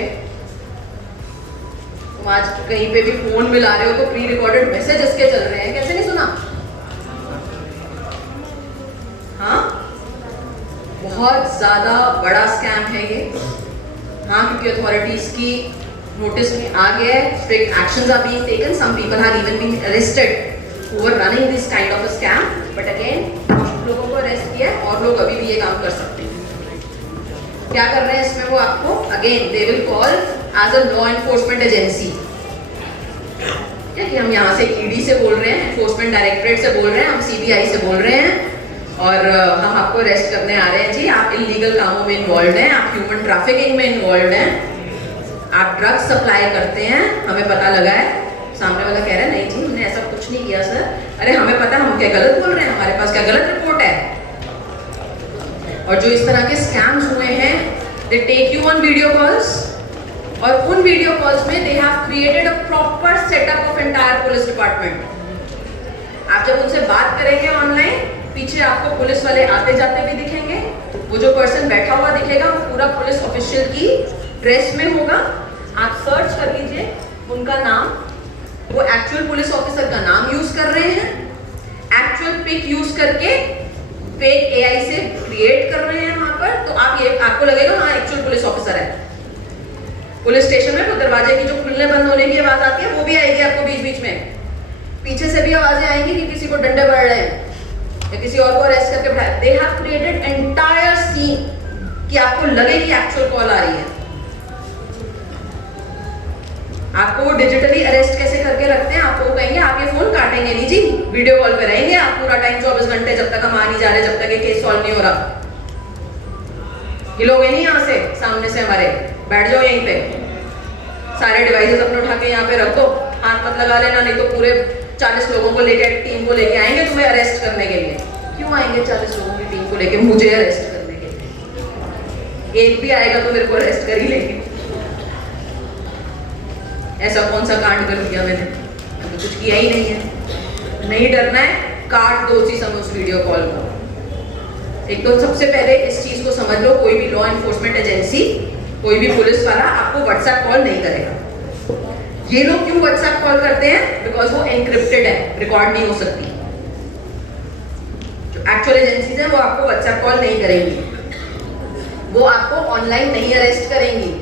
तुम आज कहीं पे भी फोन मिला रहे हो तो प्री रिकॉर्डेड मैसेज इसके चल रहे हैं, कैसे नहीं सुना? हाँ, बहुत ज्यादा बड़ा स्कैम है ये। हाँ, क्योंकि अथॉरिटीज की नोटिस में आ गया है, strict actions are being taken, some people have even been arrested who were running this kind of a scam, but again लोगों को अरेस्ट किया है और लोग अभी भी ये काम कर सकते हैं। क्या कर रहे हैं इसमें वो आपको again they will call as a law enforcement agency. कि हम यहाँ से ईडी से बोल रहे हैं, एनफोर्समेंट डायरेक्टरेट से बोल रहे हैं, हम सीबीआई से बोल रहे हैं और हम आपको अरेस्ट करने आ रहे हैं जी। आप इलीगल कामों में इन्वॉल्व हैं, आप ह्यूमन ट्रैफिकिंग में इन्वॉल्व हैं, आप ड्रग्स सप्लाई करते हैं, हमें पता लगा है। सामने वाला कह रहा है नहीं जी हमने ऐसा कुछ नहीं किया सर। अरे हमें पता हम क्या गलत बोल रहे हैं, हमारे पास क्या गलत रिपोर्ट है। और जो इस तरह के स्कैम्स हुए हैं, they take you on video calls और उन वीडियो कॉल्स में they have created a proper setup of entire police department. आप जब उनसे बात करेंगे ऑनलाइन, पीछे आपको पुलिस वाले आते जाते भी दिखेंगे। वो जो पर्सन बैठा हुआ दिखेगा वो पूरा पुलिस ऑफिशियल की ड्रेस में होगा। आप सर्च कर लीजिए उनका नाम, वो एक्चुअल पुलिस ऑफिसर का नाम यूज कर रहे हैं, एक्चुअल पिक यूज करके फेक एआई से क्रिएट कर रहे हैं वहां पर। तो आप ये आपको लगेगा हाँ एक्चुअल पुलिस ऑफिसर है। पुलिस स्टेशन में वो दरवाजे की जो खुलने बंद होने की आवाज आती है वो भी आएगी आपको बीच बीच में। पीछे से भी आवाजें आएंगी कि किसी को डंडे बढ़ रहे हैं या किसी और को अरेस्ट करके बैठा। They have created entire scene कि आपको लगे कि एक्चुअल कॉल आ रही है। आपको वो डिजिटली अरेस्ट कैसे करके रखते हैं, आपको कहेंगे आप ये फोन काटेंगे नहीं जी, वीडियो कॉल पे रहेंगे आप पूरा टाइम 24 घंटे, जब तक हम आ नहीं जा रहे, जब तक ये केस सॉल्व नहीं हो रहा। हिलोगे नहीं यहाँ से, सामने से हमारे बैठ जाओ यहीं पे, सारे डिवाइसेस अपने उठा के यहाँ पे रख दो, हाथ मत लगा लेना, नहीं तो पूरे 40 लोगों को लेके टीम को लेके आएंगे तुम्हें अरेस्ट करने के लिए। क्यों आएंगे 40 लोगों की टीम को लेके मुझे अरेस्ट करने के लिए? एक भी आएगा तो मेरे को अरेस्ट कर ही लेंगे। ऐसा कौन सा कांड कर दिया मैंने तो कुछ किया ही नहीं है। नहीं डरना है, काट दो उसी समय उस वीडियो कॉल को। एक तो सबसे पहले इस चीज को समझ लो, कोई भी लॉ एनफोर्समेंट एजेंसी, कोई भी पुलिस वाला आपको व्हाट्सएप कॉल नहीं करेगा। ये लोग क्यों व्हाट्सएप कॉल करते हैं? बिकॉज वो एनक्रिप्टेड है, रिकॉर्ड नहीं हो सकती। जो एक्चुअल एजेंसीज है वो आपको व्हाट्सएप कॉल नहीं करेंगी, वो आपको ऑनलाइन नहीं अरेस्ट करेंगी।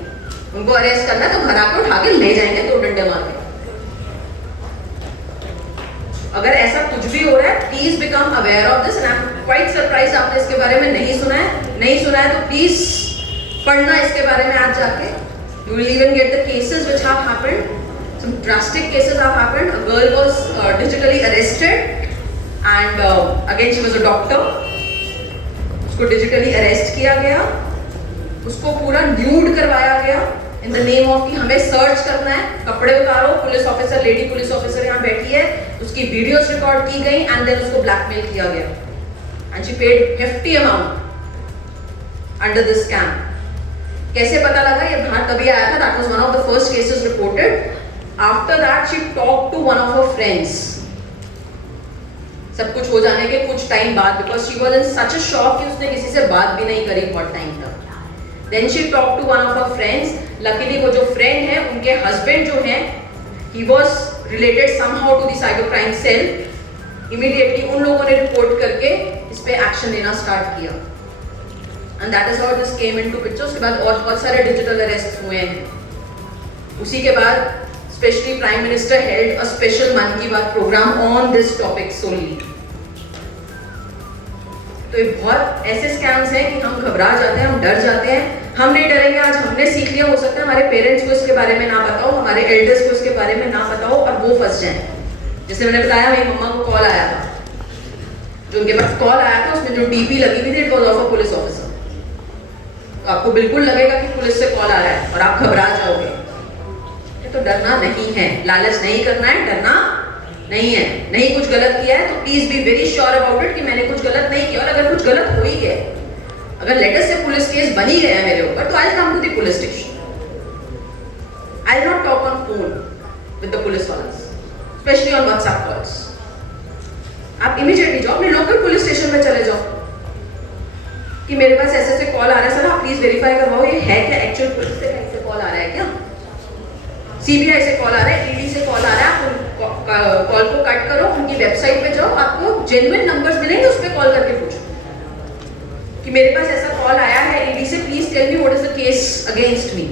उनको अरेस्ट करना तो घर आके उठा के ले जाएंगे 2 डंडे मार के। अगर ऐसा कुछ भी हो रहा है, please become aware of this and I am quite surprise आपने इसके बारे में नहीं सुना है। नहीं सुना है तो प्लीज पढ़ना इसके बारे में आज जाके। You will even get the cases which have happened, some drastic cases have happened. A girl was digitally arrested and again she was a doctor. उसको डिजिटली अरेस्ट किया गया, उसको पूरा न्यूड करवाया गया इन द नेम ऑफ कि हमें search करना है, कपड़े उतारो। Police officer, lady police officer यहाँ बैठी है, उसकी वीडियोस रिकॉर्ड की गई एंड देन उसको ब्लैकमेल किया गया and she paid hefty amount under this scam. कैसे पता लगा? ये बाहर तभी आया था, that was one of the first cases reported. After that she talk to one of her friends, सब कुछ हो जाने के कुछ टाइम बाद, because she was in such a shock कि उसने किसी से बात भी नहीं करी बहुत टाइम तक। Then she talked to one of her friends. Luckily वो जो friend है उनके husband जो हैं, he was related somehow to the cybercrime cell. Immediately उन लोगों ने रिपोर्ट करके इस पे एक्शन लेना स्टार्ट किया and that is how this came into picture. उसके बाद और बहुत सारे डिजिटल अरेस्ट हुए हैं। उसी के बाद specially prime minister held a special मन की बात प्रोग्राम ऑन दिस टॉपिक सोनली। तो ये बहुत ऐसे स्कैम्स हैं कि हम घबरा जाते हैं, हम डर जाते हैं। हम नहीं डरेंगे, आज हमने सीख लिया, हो सकता है हमारे पेरेंट्स को इसके बारे में ना पता हो, हमारे एल्डर्स को इसके बारे में ना पता हो और वो फंस जाएं। जैसे मैंने बताया, मेरी मम्मा को कॉल आया था, जो उनके पास कॉल आया था उसमें जो डीपी लगी हुई थी, it was of a police officer. तो आपको बिल्कुल लगेगा कि पुलिस से कॉल आ रहा है और आप घबरा जाओगे। ये तो डरना नहीं है, लालच नहीं करना है, डरना नहीं है। नहीं कुछ गलत किया है तो please be very sure about it कि मैंने कुछ गलत नहीं किया। और अगर कुछ गलत हो ही गया, अगर लेटर से पुलिस केस बन ही गया मेरे ऊपर, तो I will come to the police station. I will not talk on phone with the police वालस, स्पेशली ऑन व्हाट्सएप कॉल्स। आप इमीडिएटली जाओ, अपने लोकल पुलिस स्टेशन में चले जाओ कि मेरे पास ऐसे ऐसे कॉल आ रहा है, सर आप प्लीज वेरीफाई करवाओ ये है क्या, एक्चुअल पुलिस से कहीं से कॉल आ रहा है क्या, सीबीआई से कॉल आ रहा है, ईडी से कॉल आ रहा है। आप कॉल को कट करो, उनकी वेबसाइट पे जाओ, आपको जेन्युइन नंबर्स मिलेंगे, उस पर कॉल करके पूछो कि मेरे पास ऐसा कॉल आया है ईडी से, please tell me what is the case against me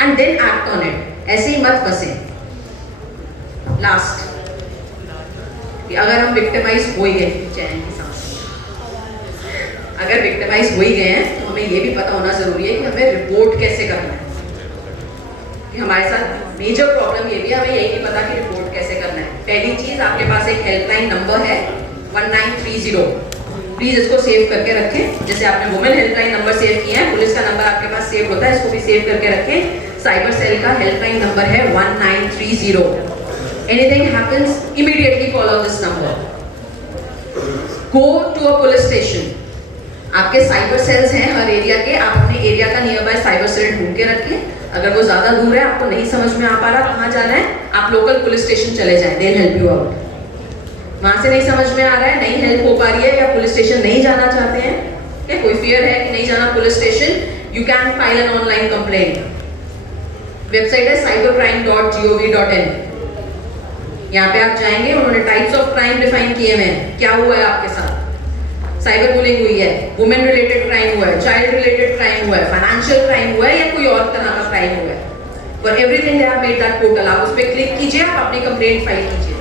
and then act on it. ऐसे ही मत फंसे। लास्ट, अगर हम विक्टिमाइज हो ही गए, चैन की सांस, अगर विक्टिमाइज हो ही गए हैं तो हमें ये भी पता होना जरूरी है कि हमें रिपोर्ट कैसे करना है। कि हमारे साथ मेजर प्रॉब्लम ये भी है, हमें यही नहीं पता कि रिपोर्ट कैसे करना है। पहली चीज, आपके पास एक हेल्पलाइन नंबर है 1930, प्लीज इसको सेव करके रखें। जैसे आपने वुमेन हेल्पलाइन नंबर सेव किया है, पुलिस का नंबर आपके पास सेव होता है, इसको भी सेव करके रखें। साइबर सेल का हेल्पलाइन नंबर है 1930। Anything happens, immediately call on this number. Go to a police station. आपके साइबर सेल्स हैं हर एरिया के, आप अपने एरिया का नियर बाय साइबर सेल ढूंढ के रखें। अगर वो ज्यादा दूर है, आपको नहीं समझ में आ पा रहा कहाँ जाना है, आप लोकल पुलिस स्टेशन चले जाएं, they'll help you out. वहां से नहीं समझ में आ रहा है, नहीं हेल्प हो पा रही है, या पुलिस स्टेशन नहीं जाना चाहते हैं, क्या कोई फियर है कि नहीं जाना police station, you can file an online complaint. Website है cybercrime.gov.in। यहाँ पे आप जाएंगे, उन्होंने टाइप्स ऑफ क्राइम डिफाइन किए हुए हैं, क्या हुआ है आपके साथ। साइबर बुलिंग हुई है, वुमेन रिलेटेड क्राइम हुआ है, चाइल्ड रिलेटेड क्राइम हुआ है, फाइनेंशियल क्राइम हुआ है, या कोई और तरह का क्राइम हुआ है। For everything they have made that portal. आप उस पर क्लिक कीजिए, आप अपनी कंप्लेंट फाइल कीजिए।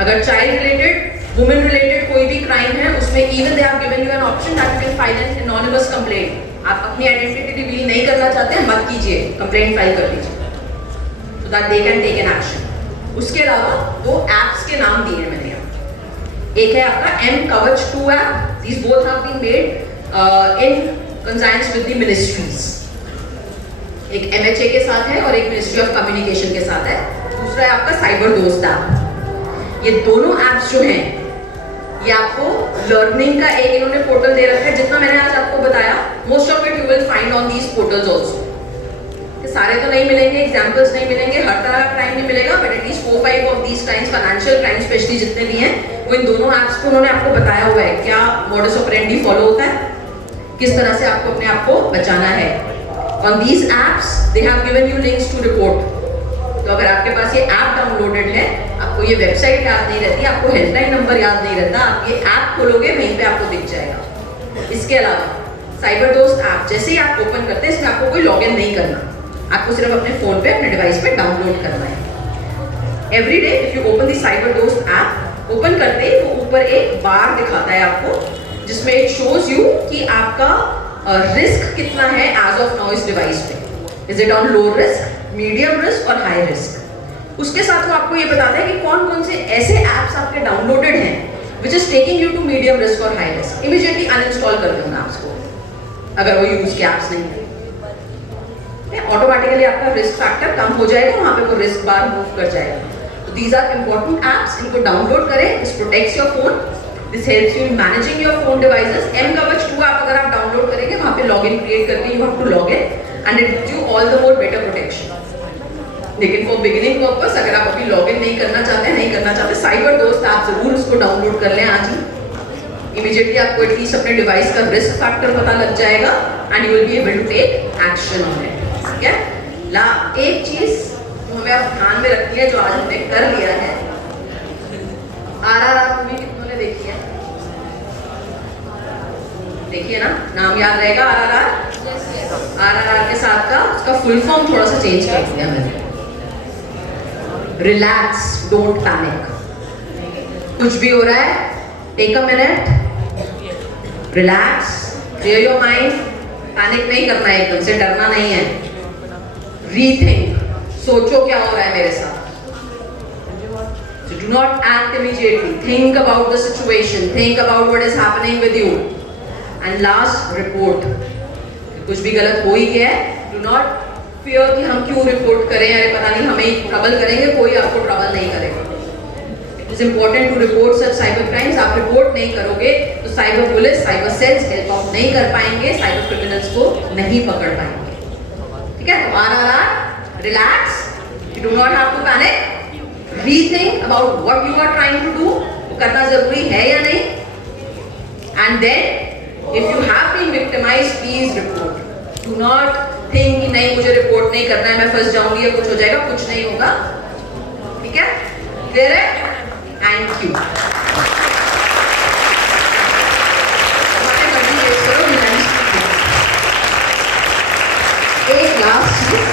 अगर चाइल्ड रिलेटेड, वुमेन रिलेटेड कोई भी क्राइम है, उसमें even they have given you an option that you can file an anonymous complaint. आप अपनी आइडेंटिटी रिवील नहीं करना चाहते हैं, मत कीजिए, कंप्लेंट फाइल कर दीजिए, so that they can take an action. उसके अलावा दो एप्स के नाम दिए हैं मैंने यहाँ। एक है आपका mKavach 2 app, these both have been made in conscience with the ministries। एक MHA के साथ है और एक मिनिस्ट्री ऑफ कम्युनिकेशन के साथ है। दूसरा है आपका साइबर दोस्त ऐप। ये दोनों एप्स जो हैं, ये आपको लर्निंग का एक इन्होंने पोर्टल दे रखा है। जितना मैंने आज आपको बताया, most of it you will find on these portals also. सारे तो नहीं मिलेंगे, एग्जाम्पल्स नहीं मिलेंगे, हर तरह का क्राइम नहीं मिलेगा, but at least 4-5 of these crimes, financial crime specially जितने भी हैं, वो इन दोनों ऐप्स को उन्होंने आपको बताया हुआ है क्या मॉडस ऑपरेंडी फॉलो होता है, किस तरह से आपको अपने आप को बचाना है। On these apps they have given you links to report. तो अगर आपके पास ये ऐप डाउनलोडेड है, आपको ये वेबसाइट याद नहीं रहती, आपको हेल्पलाइन नंबर याद नहीं रहता, आप ये ऐप खोलोगे, वहीं पे आपको दिख जाएगा। इसके अलावा साइबर दोस्त ऐप जैसे ही आप ओपन करते हैं, इसमें आपको कोई लॉगिन नहीं करना, आपको सिर्फ अपने फोन पे, अपने डिवाइस पे डाउनलोड करना है। Every day if you open the cyber दोस्त ऐप, ओपन करते ही वो ऊपर एक बार दिखाता है आपको, जिसमें इट शोज यू कि आपका रिस्क कितना है एज ऑफ नाउ इस डिवाइस पे। Is it on low risk, medium risk और हाई रिस्क। उसके साथ वो आपको ये बताता है कि कौन कौन से ऐसे ऐप्स आपके डाउनलोडेड हैं which is taking you to medium risk और हाई रिस्क। इमीडिएटली अनइंस्टॉल कर दूंगा ऐप्स को अगर वो यूज के ऐप्स नहीं है। ऑटोमेटिकली आपका रिस्क फैक्टर कम हो जाएगा, वहां पे वो रिस्क बार मूव कर जाएगा। तो दीज आर इंपॉर्टेंट एप्स, इनको डाउनलोड करें। This protects your phone, this helps you in managing your phone devices. mKavach 2 app अगर आप डाउनलोड करेंगे, वहां पे लॉगिन क्रिएट करके you have to log in and it gives you all the more better protection. लेकिन for beginning purpose, अगर आप अभी लॉग इन नहीं करना चाहते, साइबर दोस्त आप जरूर उसको डाउनलोड कर लें आज ही। इमीडिएटली आपको एटलीस्ट अपने डिवाइस का रिस्क फैक्टर पता लग जाएगा and you will be able to take action on it. ठीक है? एक चीज जो हमें अब ध्यान में रखनी है, जो आज हमने कर लिया है, RRR मूवी कितनों ने देखी है? देखिए ना, नाम याद रहेगा RRR। RRR के साथ का उसका फुल फॉर्म थोड़ा सा चेंज कर दिया मैंने। Relax, don't panic. कुछ भी हो रहा है, take a minute, relax, clear your mind. Panic नहीं करना है, एकदम से डरना नहीं है. रीथिंक, सोचो क्या हो रहा है मेरे साथ. So do not act immediately. Think about the situation. Think about what is happening with you. And last, report. कुछ भी गलत हो ही गया है, do not fear कि हम क्यों रिपोर्ट करें, अरे पता नहीं हमें ट्रबल करेंगे, कोई आपको ट्रबल नहीं करेगा. It is important to report such cyber crimes. आप रिपोर्ट नहीं करोगे तो cyber police, cyber cells help out नहीं कर पाएंगे, साइबर क्रिमिनल्स को नहीं पकड़ पाएंगे. ठीक है, तो RRR, relax. You do not have to panic. Rethink about what you are trying to do. करना जरूरी है या नहीं. And then, if you have been victimized, please report. Do not think कि नहीं मुझे रिपोर्ट नहीं करना है, मैं फंस जाऊंगी या कुछ हो जाएगा. कुछ नहीं होगा. ठीक है, क्लियर है? Thank you. एक लास्ट चीज,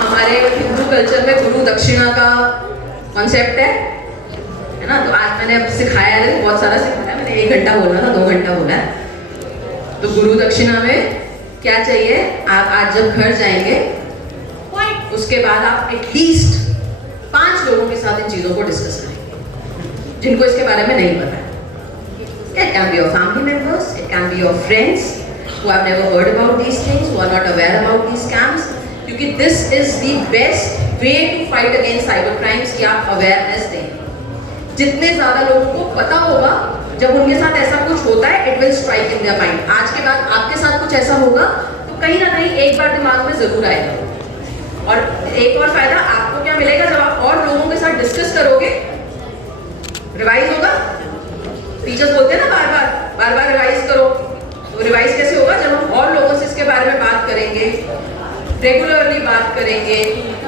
हमारे हिंदू कल्चर में गुरु दक्षिणा का कॉन्सेप्ट है ना. तो आज मैंने अब सिखाया है, बहुत सारा सिखाया मैंने. 1 घंटा बोला था, 2 घंटा बोला है. तो गुरु दक्षिणा में क्या चाहिए, आप आज जब घर जाएंगे उसके बाद आप एटलीस्ट 5 लोगों के साथ इन चीजों को डिस्कस करेंगे जिनको इसके बारे में नहीं पता है. It can be your family members, it can be your friends who have never heard about these things, who are not aware about these scams. क्योंकि this is the best way to fight against cyber crimes कि आप awareness दें. जितने ज़्यादा लोगों को पता होगा, जब उनके साथ ऐसा कुछ होता है, it will strike in their mind. आज के बाद आपके साथ कुछ ऐसा होगा तो कहीं ना कहीं एक बार दिमाग में जरूर आएगा. और एक और फायदा आपको क्या मिलेगा, जब आप और लोगों के साथ डिस्कस करोगे, रिवाइज होगा. टीचर्स बोलते हैं ना बार बार रिवाइज करो. तो रिवाइज कैसे होगा, जब हम और लोगों से इसके बारे में बात करेंगे, रेगुलरली बात करेंगे.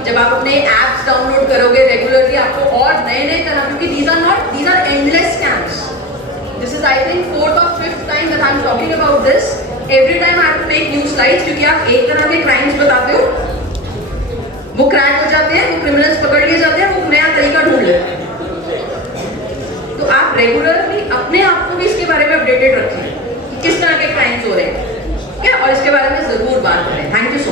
जब आप अपने एप्स डाउनलोड करोगे रेगुलरली, आपको और नए तरह, क्योंकि these are endless scams. This is I think 4th or 5th time that I'm talking about this. Every time I have to make new slides क्योंकि आप एक तरह के क्राइम्स बताते हो, वो क्रैक हो जाते हैं, वो क्रिमिनल्स पकड़ लिए जाते हैं, वो नया तरीका ढूंढ लेते हैं. तो आप रेगुलरली अपने आप को भी इसके बारे में अपडेटेड रखें कि किस तरह के क्राइम्स हो रहे हैं क्या, और इसके बारे में जरूर बात करें. Thank you so